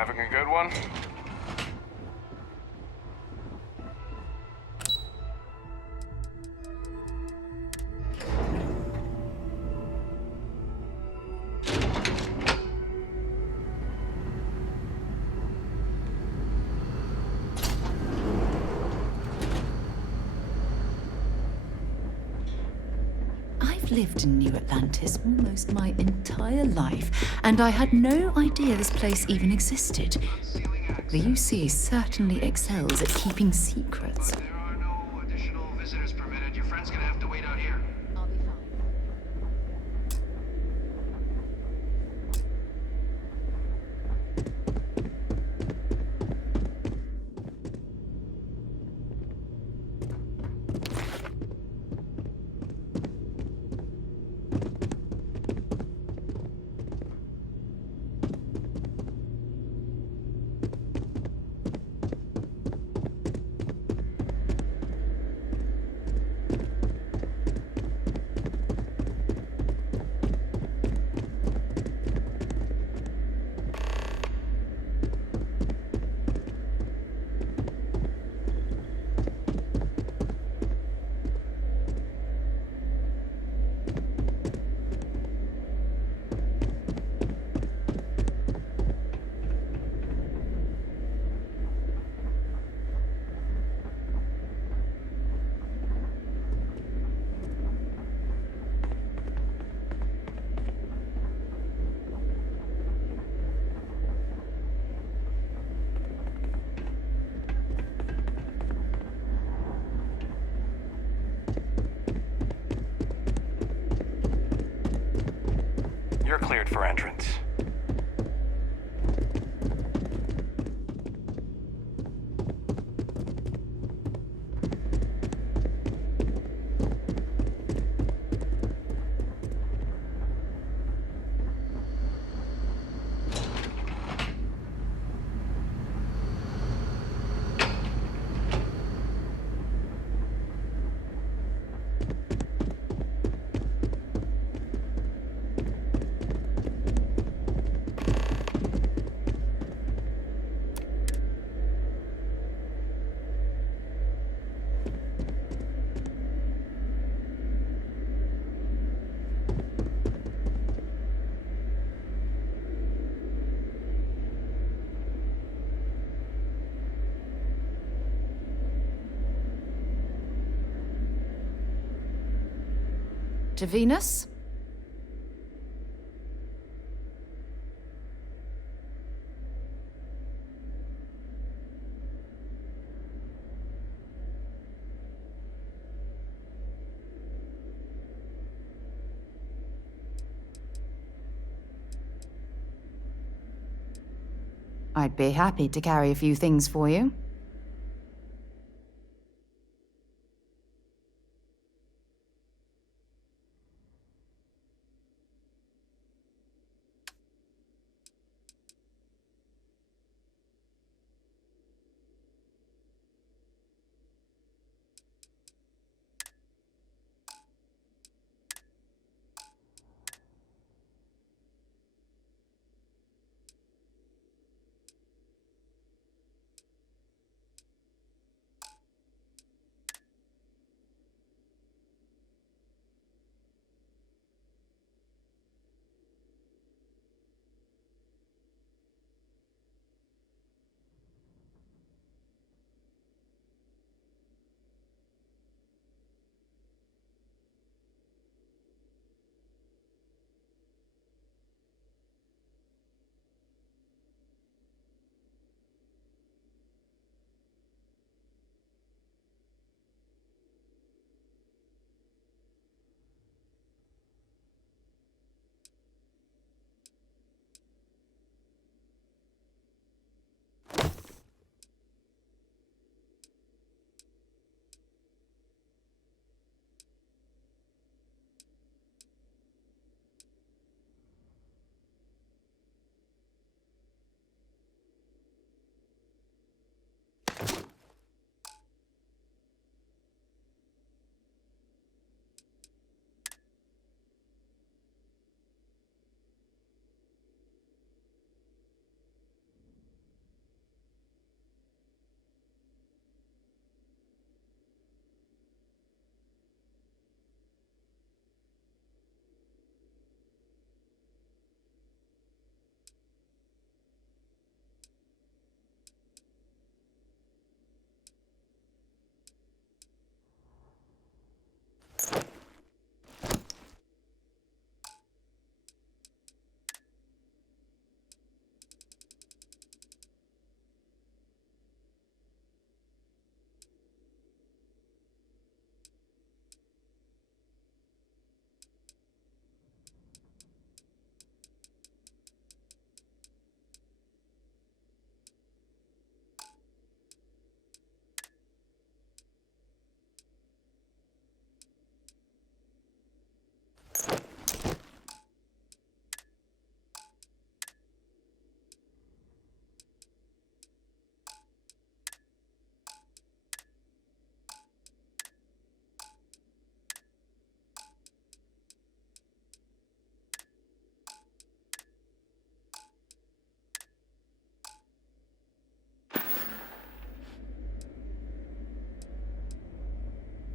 having a good one? I've lived in New Atlantis almost my entire life, and I had no idea this place even existed. The UC certainly excels at keeping secrets. There are no additional visitors permitted. Your friend's gonna have to wait out here. I'll be fine. You're cleared for entrance. To Venus? I'd be happy to carry a few things for you.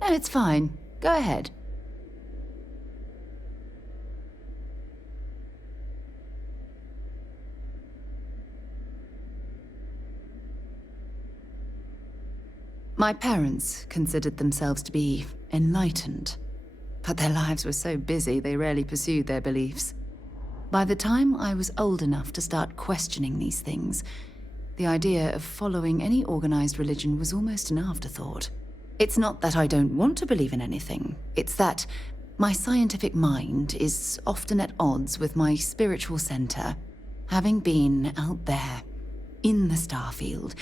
No, it's fine. Go ahead. My parents considered themselves to be enlightened, but their lives were so busy they rarely pursued their beliefs. By the time I was old enough to start questioning these things, the idea of following any organized religion was almost an afterthought. It's not that I don't want to believe in anything, it's that my scientific mind is often at odds with my spiritual center. Having been out there, in the Starfield,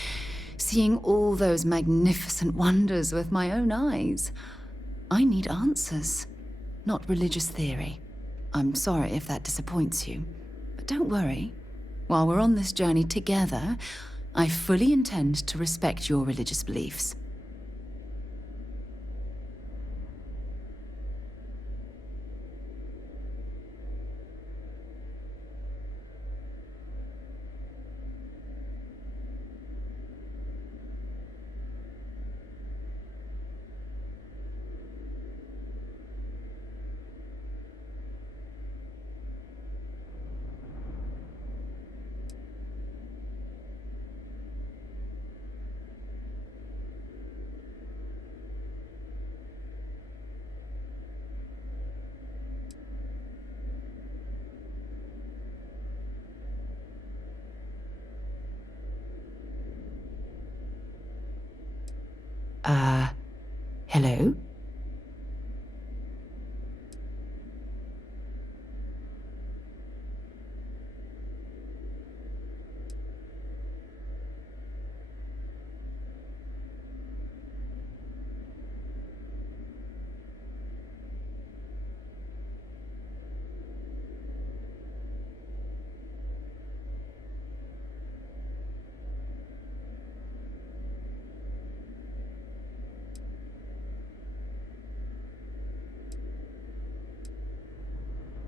seeing all those magnificent wonders with my own eyes, I need answers, not religious theory. I'm sorry if that disappoints you, but don't worry. While we're on this journey together, I fully intend to respect your religious beliefs. Hello?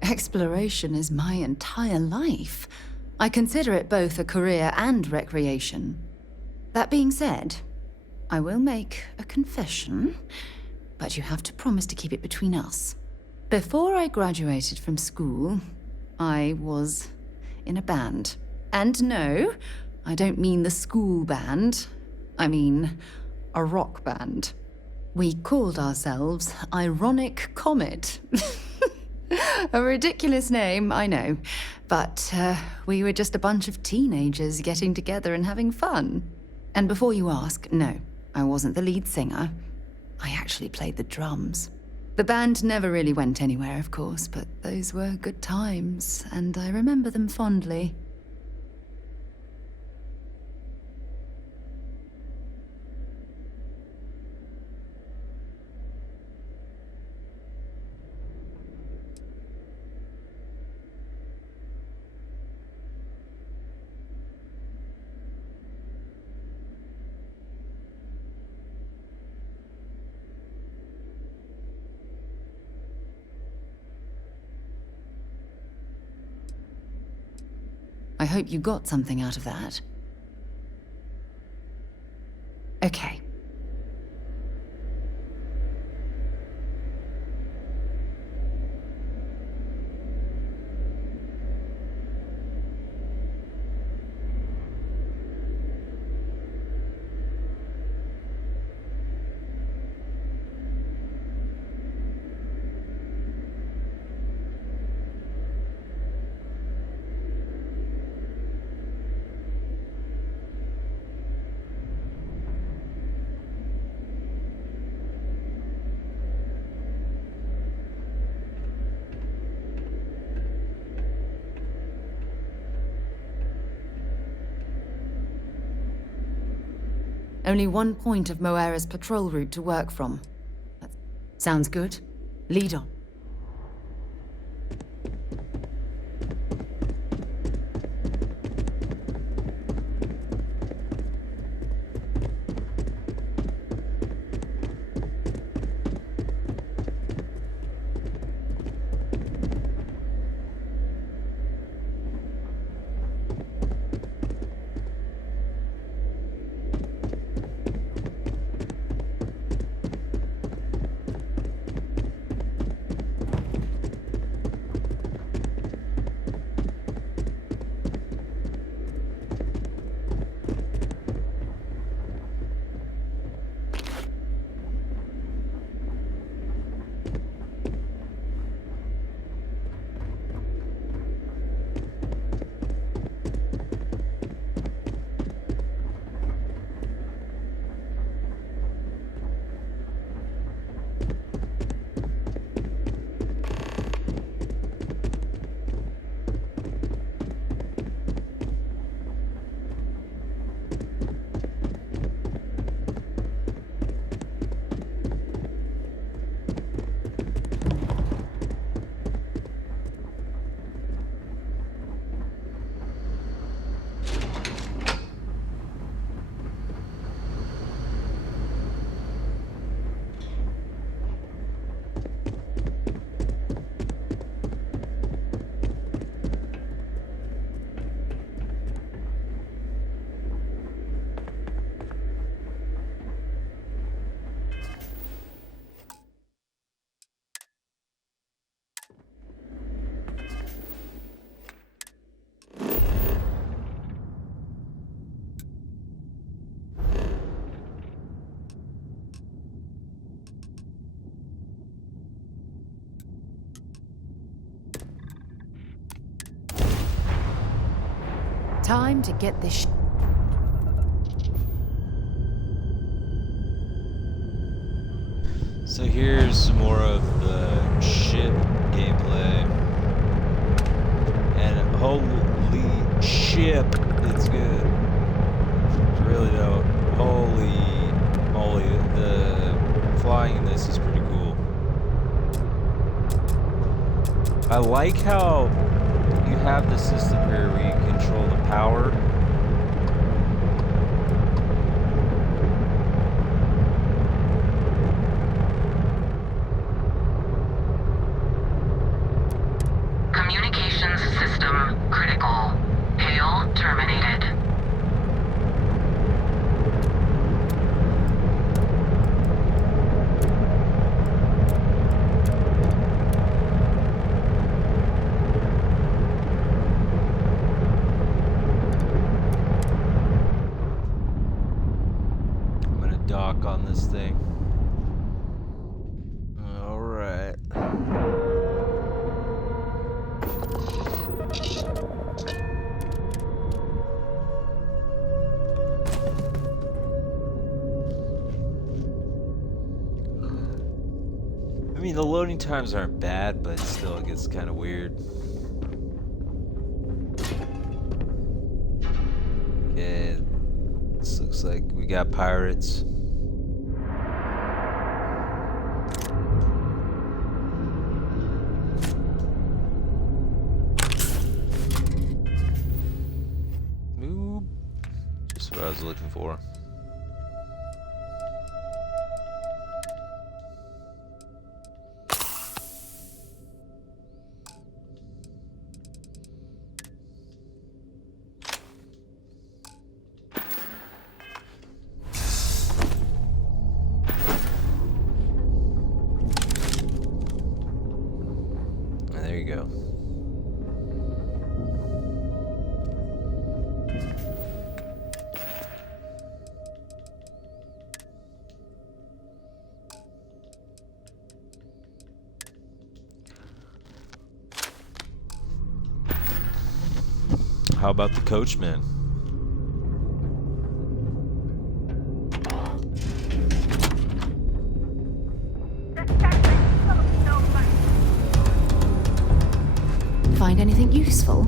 Exploration is my entire life. I consider it both a career and recreation. That being said, I will make a confession, but you have to promise to keep it between us. Before I graduated from school, I was in a band. And no, I don't mean the school band. I mean a rock band. We called ourselves Ironic Comet. A ridiculous name, I know. But we were just a bunch of teenagers getting together and having fun. And before you ask, no, I wasn't the lead singer. I actually played the drums. The band never really went anywhere, of course, but those were good times, and I remember them fondly. I hope you got something out of that. Okay. Only one point of Moera's patrol route to work from. That sounds good. Lead on. Time to get this So here's some more of the ship gameplay. And holy shit, it's good. Really though, holy moly, the flying in this is pretty cool. I like how you have the system here where you control the power. Communications system critical. Hail terminated. I'm gonna dock on this thing. All right. I mean, the loading times aren't bad, but still it gets kind of weird. Okay, this looks like we got pirates. Ooh, just what I was looking for. There you go. How about the coachman? Find anything useful?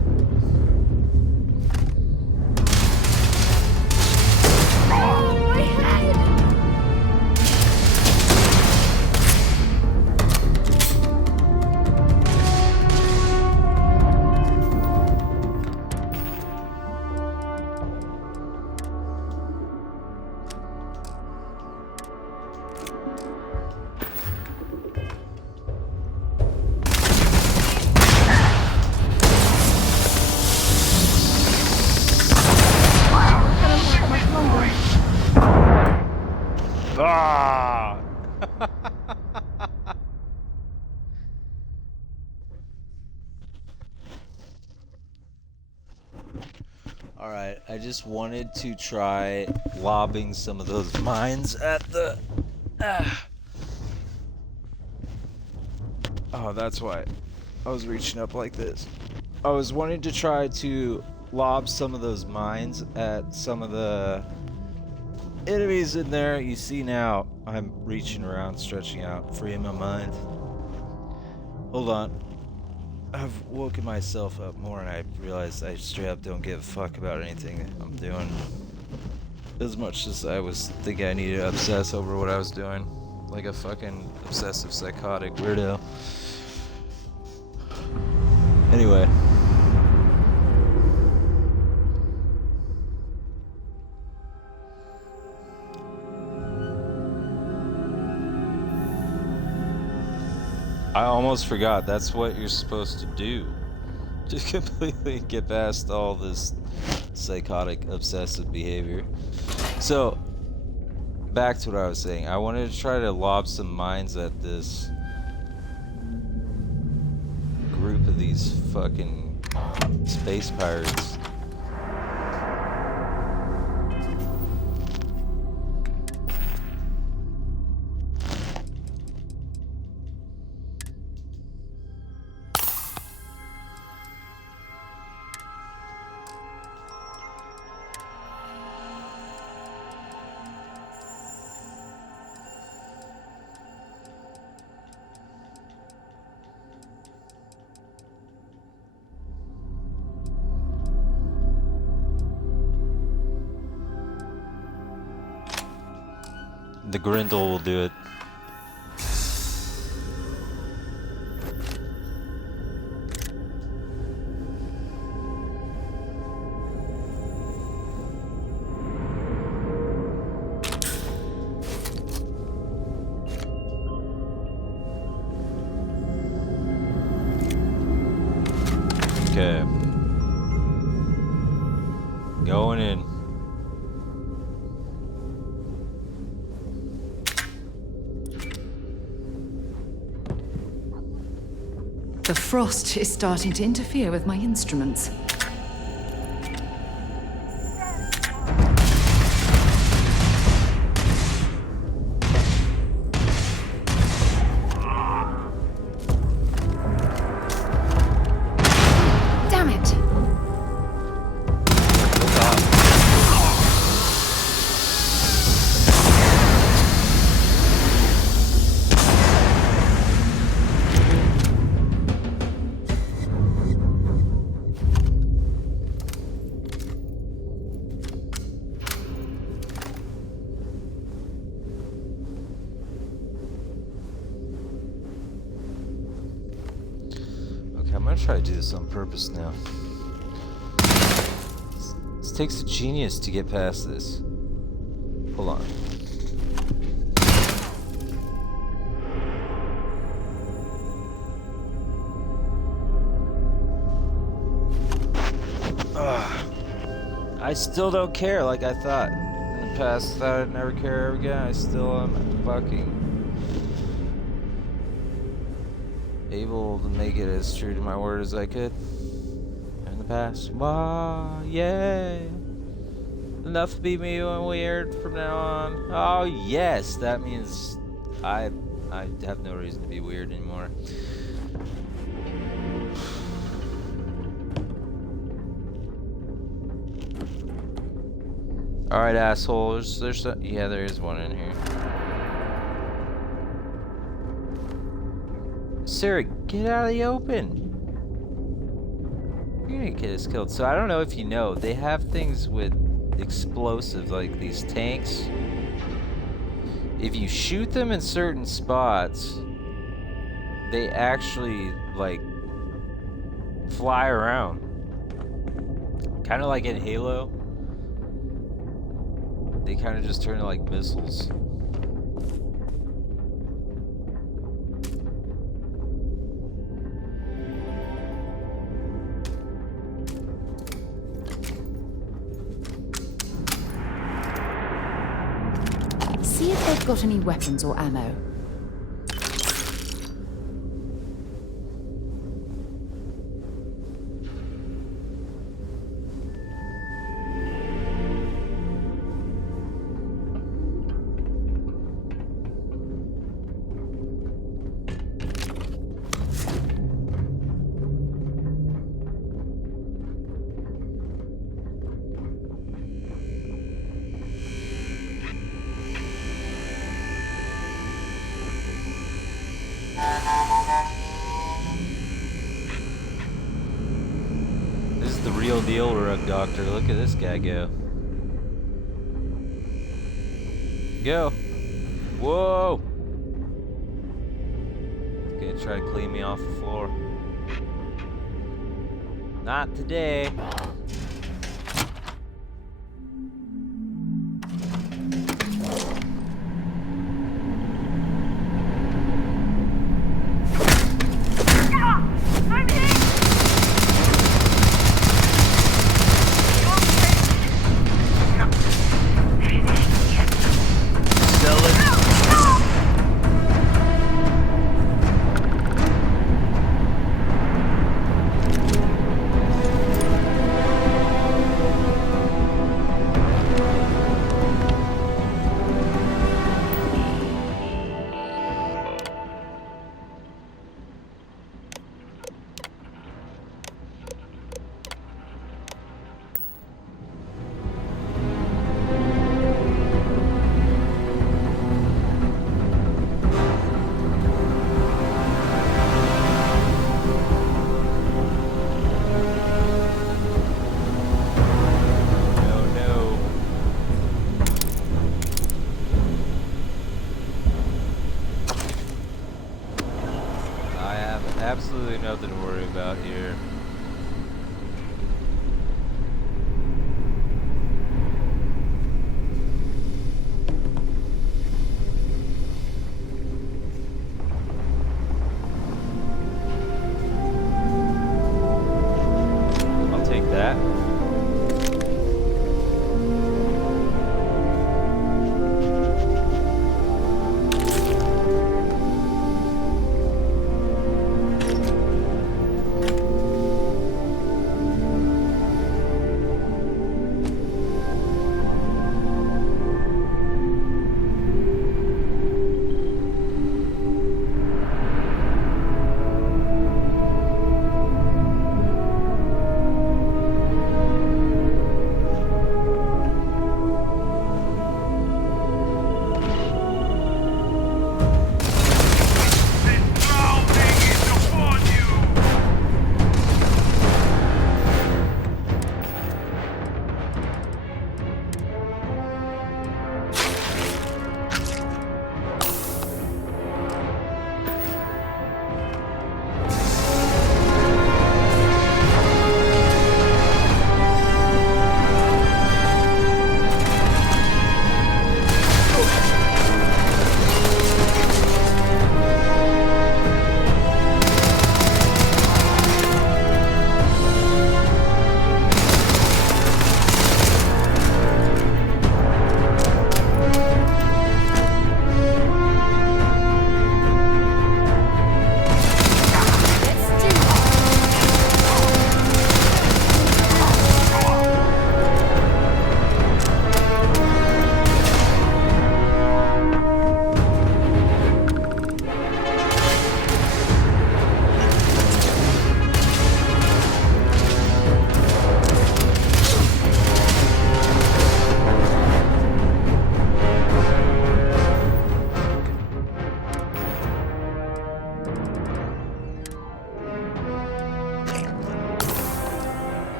Ah! Alright, I just wanted to try lobbing some of those mines at the... Oh, that's why I was reaching up like this. I was wanting to try to lob some of those mines at some of the enemies in there. You see now, I'm reaching around, stretching out, freeing my mind. Hold on. I've woken myself up more and I realized I straight up don't give a fuck about anything I'm doing. As much as I was thinking I needed to obsess over what I was doing. Like a fucking obsessive psychotic weirdo. Anyway. I almost forgot, that's what you're supposed to do. Just completely get past all this psychotic, obsessive behavior. So, back to what I was saying. I wanted to try to lob some mines at this group of these fucking space pirates. the Grindel will do it. Okay. Going in. The frost is starting to interfere with my instruments. Damn it! I'm gonna try to do this on purpose now. This takes a genius to get past this. Hold on. I still don't care like I thought. In the past, I thought I'd never care ever again. I still am fucking able to make it as true to my word as I could in the past. Wow, yay! Enough to be me and weird from now on. Oh yes, that means I have no reason to be weird anymore. All right, assholes. Yeah, there is one in here. Sarah, get out of the open. You're gonna get us killed. So I don't know if you know, they have things with explosives, like these tanks. If you shoot them in certain spots, they actually, like, fly around. Kind of like in Halo. They kind of just turn into, like, missiles. See if they've got any weapons or ammo. This is the real deal, Rug Doctor. Look at this guy go. Go. Whoa. He's gonna try to clean me off the floor. Not today. Absolutely nothing to worry about here. I'll take that.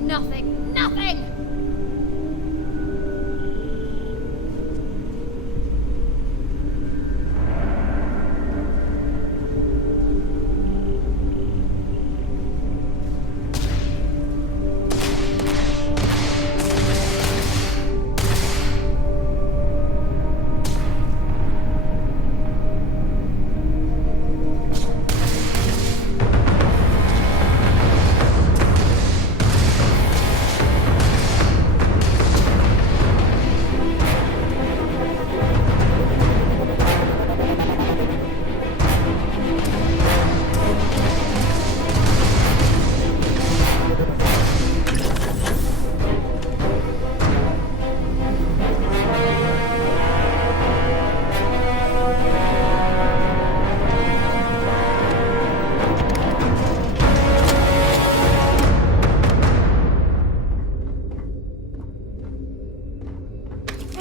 Nothing! Nothing!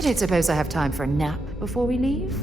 I don't suppose I have time for a nap before we leave?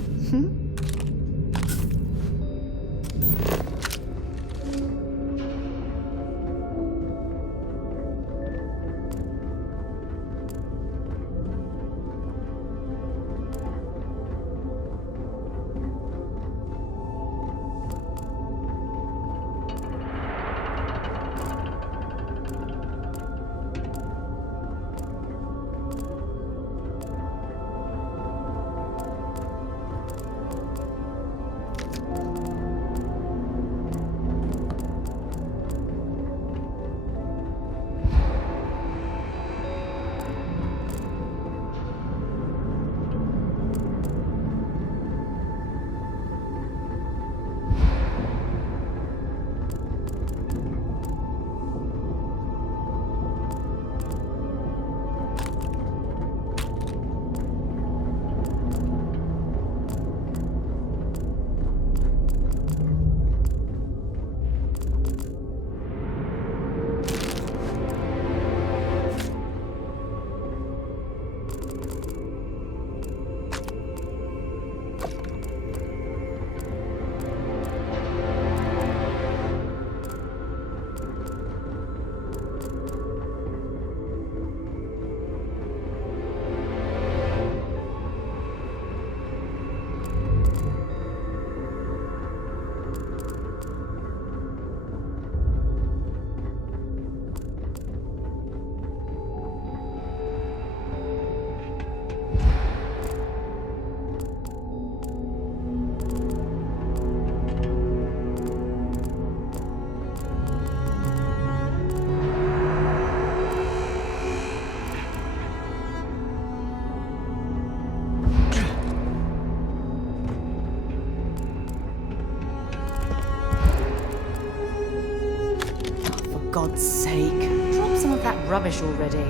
God's sake, drop some of that rubbish already.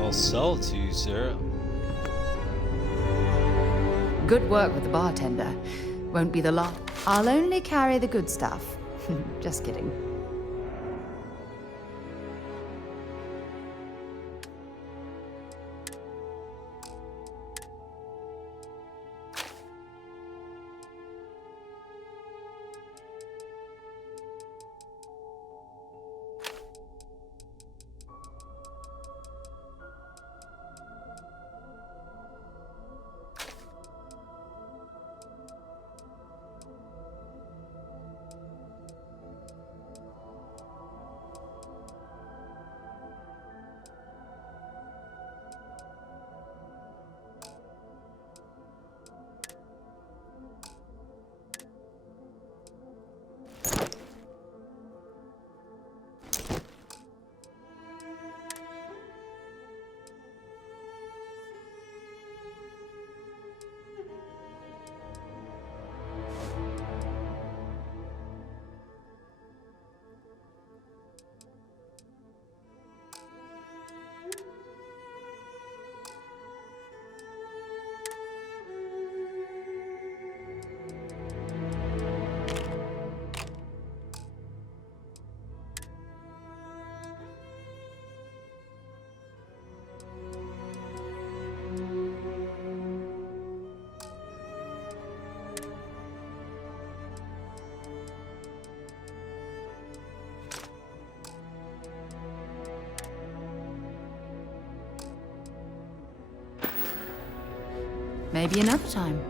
I'll sell it to you, sir. Good work with the bartender. Won't be the last. I'll only carry the good stuff. Just kidding. Maybe another time.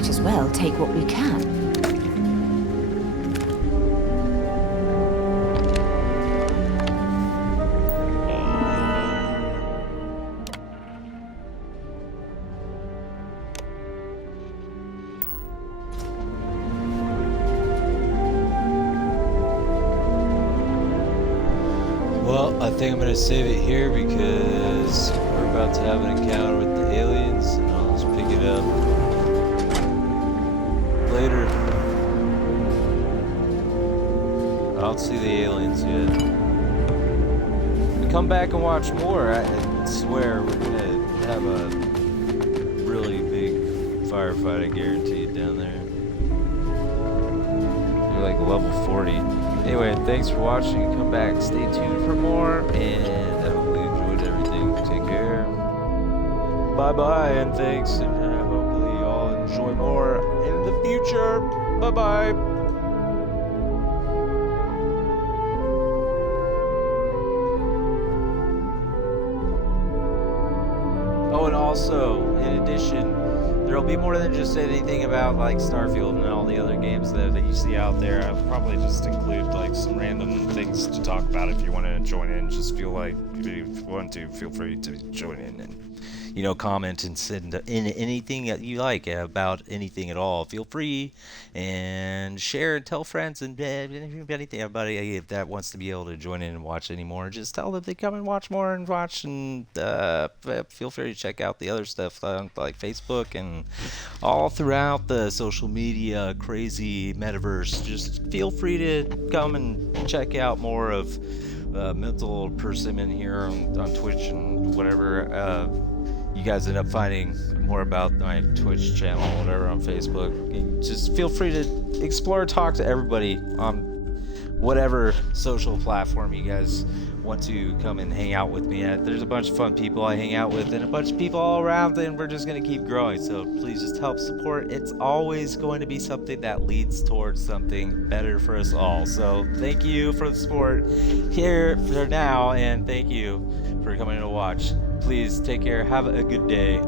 might as well take what we can. Well, I think I'm gonna save it here because we're about to have an encounter with the aliens, and I'll just pick it up later. I don't see the aliens yet. Come back and watch more. I swear we're gonna have a really big firefight, I guarantee it, down there. They're like level 40. Anyway, thanks for watching. Come back, stay tuned for more, and I hope you enjoyed everything. Take care. Bye-bye, and thanks, and hopefully you all enjoy more in the future. Bye-bye. Oh, and also, in addition, there'll be more than just anything about like Starfield and all the other games that you see out there. I'll probably just include like some random things to talk about if you want to join in. Just feel like if you want to, feel free to join in and, you know, comment and send in anything that you like about anything at all. Feel free and share and tell friends and anybody that wants to be able to join in and watch anymore. Just tell them to come and watch more and watch, and feel free to check out the other stuff like Facebook and all throughout the social media crazy metaverse. Just feel free to come and check out more of Mental Persimmon here on Twitch and whatever. You guys end up finding more about my Twitch channel or whatever on Facebook. And just feel free to explore, talk to everybody on whatever social platform you guys want to come and hang out with me at. There's a bunch of fun people I hang out with and a bunch of people all around, and we're just going to keep growing. So please just help support. It's always going to be something that leads towards something better for us all. So thank you for the support here for now, and thank you for coming to watch. Please take care. Have a good day.